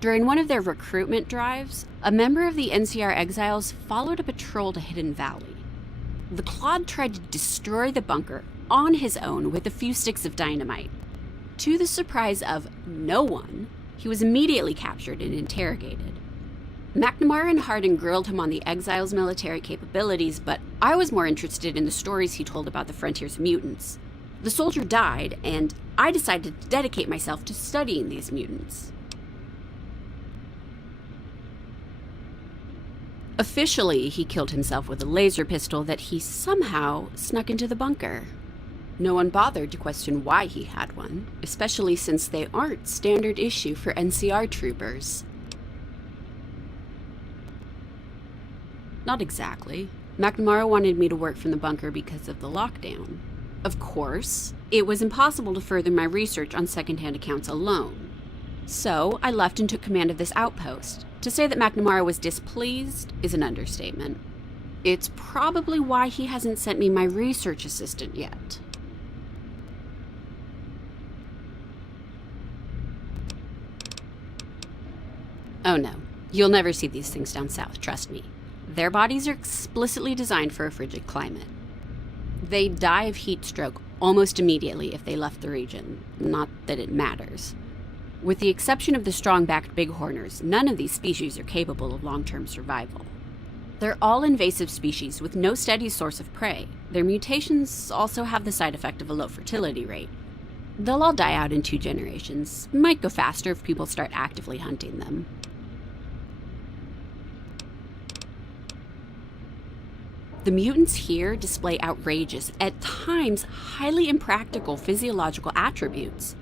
During one of their recruitment drives, a member of the NCR Exiles followed a patrol to Hidden Valley. The Clod tried to destroy the bunker on his own with a few sticks of dynamite. To the surprise of no one, he was immediately captured and interrogated. McNamara and Hardin grilled him on the Exiles' military capabilities, but I was more interested in the stories he told about the Frontier's mutants. The soldier died, and I decided to dedicate myself to studying these mutants. Officially, he killed himself with a laser pistol that he somehow snuck into the bunker. No one bothered to question why he had one, especially since they aren't standard issue for NCR troopers. Not exactly. McNamara wanted me to work from the bunker because of the lockdown. Of course, it was impossible to further my research on secondhand accounts alone. So I left and took command of this outpost. To say that McNamara was displeased is an understatement. It's probably why he hasn't sent me my research assistant yet. Oh no, you'll never see these things down south, trust me. Their bodies are explicitly designed for a frigid climate. They die of heat stroke almost immediately if they left the region, not that it matters. With the exception of the strong-backed bighorners, none of these species are capable of long-term survival. They're all invasive species with no steady source of prey. Their mutations also have the side effect of a low fertility rate. They'll all die out in 2 generations. Might go faster if people start actively hunting them. The mutants here display outrageous, at times highly impractical physiological attributes.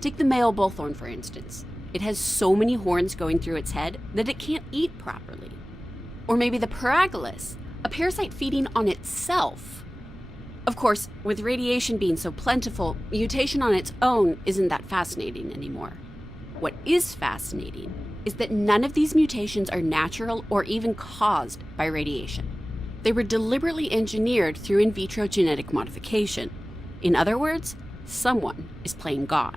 Take the male bullthorn, for instance. It has so many horns going through its head that it can't eat properly. Or maybe the paragalus, a parasite feeding on itself. Of course, with radiation being so plentiful, mutation on its own isn't that fascinating anymore. What is fascinating is that none of these mutations are natural or even caused by radiation. They were deliberately engineered through in vitro genetic modification. In other words, someone is playing God.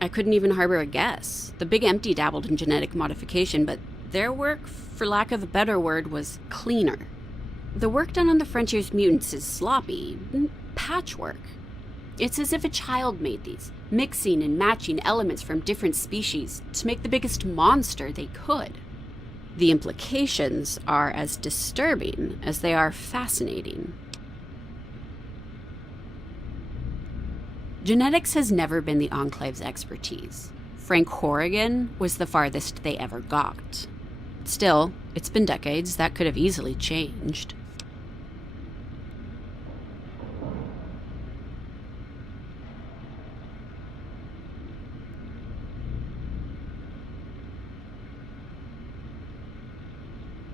I couldn't even harbor a guess. The Big Empty dabbled in genetic modification, but their work, for lack of a better word, was cleaner. The work done on the Frontier's mutants is sloppy, patchwork. It's as if a child made these, mixing and matching elements from different species to make the biggest monster they could. The implications are as disturbing as they are fascinating. Genetics has never been the Enclave's expertise. Frank Horrigan was the farthest they ever got. Still, it's been decades. That could have easily changed.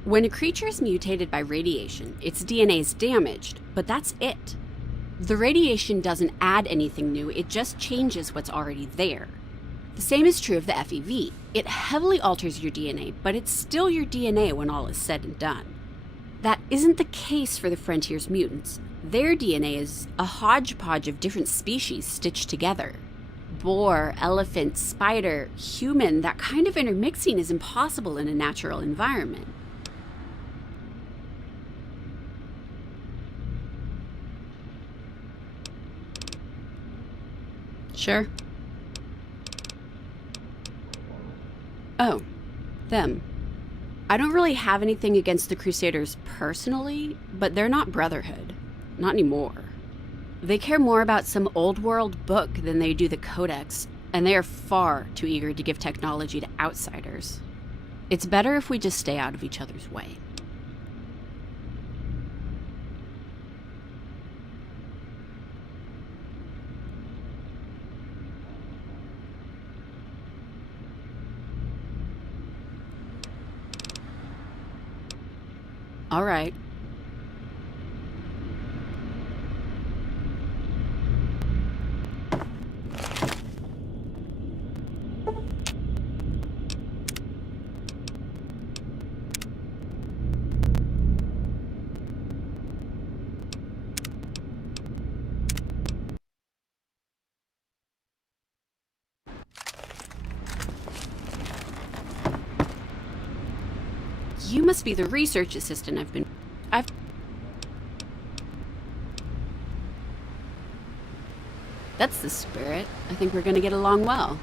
When a creature is mutated by radiation, its DNA is damaged, but that's it. The radiation doesn't add anything new, it just changes what's already there. The same is true of the FEV. It heavily alters your DNA, but it's still your DNA when all is said and done. That isn't the case for the Frontier's mutants. Their DNA is a hodgepodge of different species stitched together. Boar, elephant, spider, human, that kind of intermixing is impossible in a natural environment. Sure. Oh, them. I don't really have anything against the Crusaders personally, but they're not Brotherhood. Not anymore. They care more about some old world book than they do the Codex, and they are far too eager to give technology to outsiders. It's better if we just stay out of each other's way. All right. You must be the research assistant That's the spirit. I think we're gonna get along well.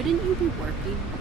shouldn't you be working?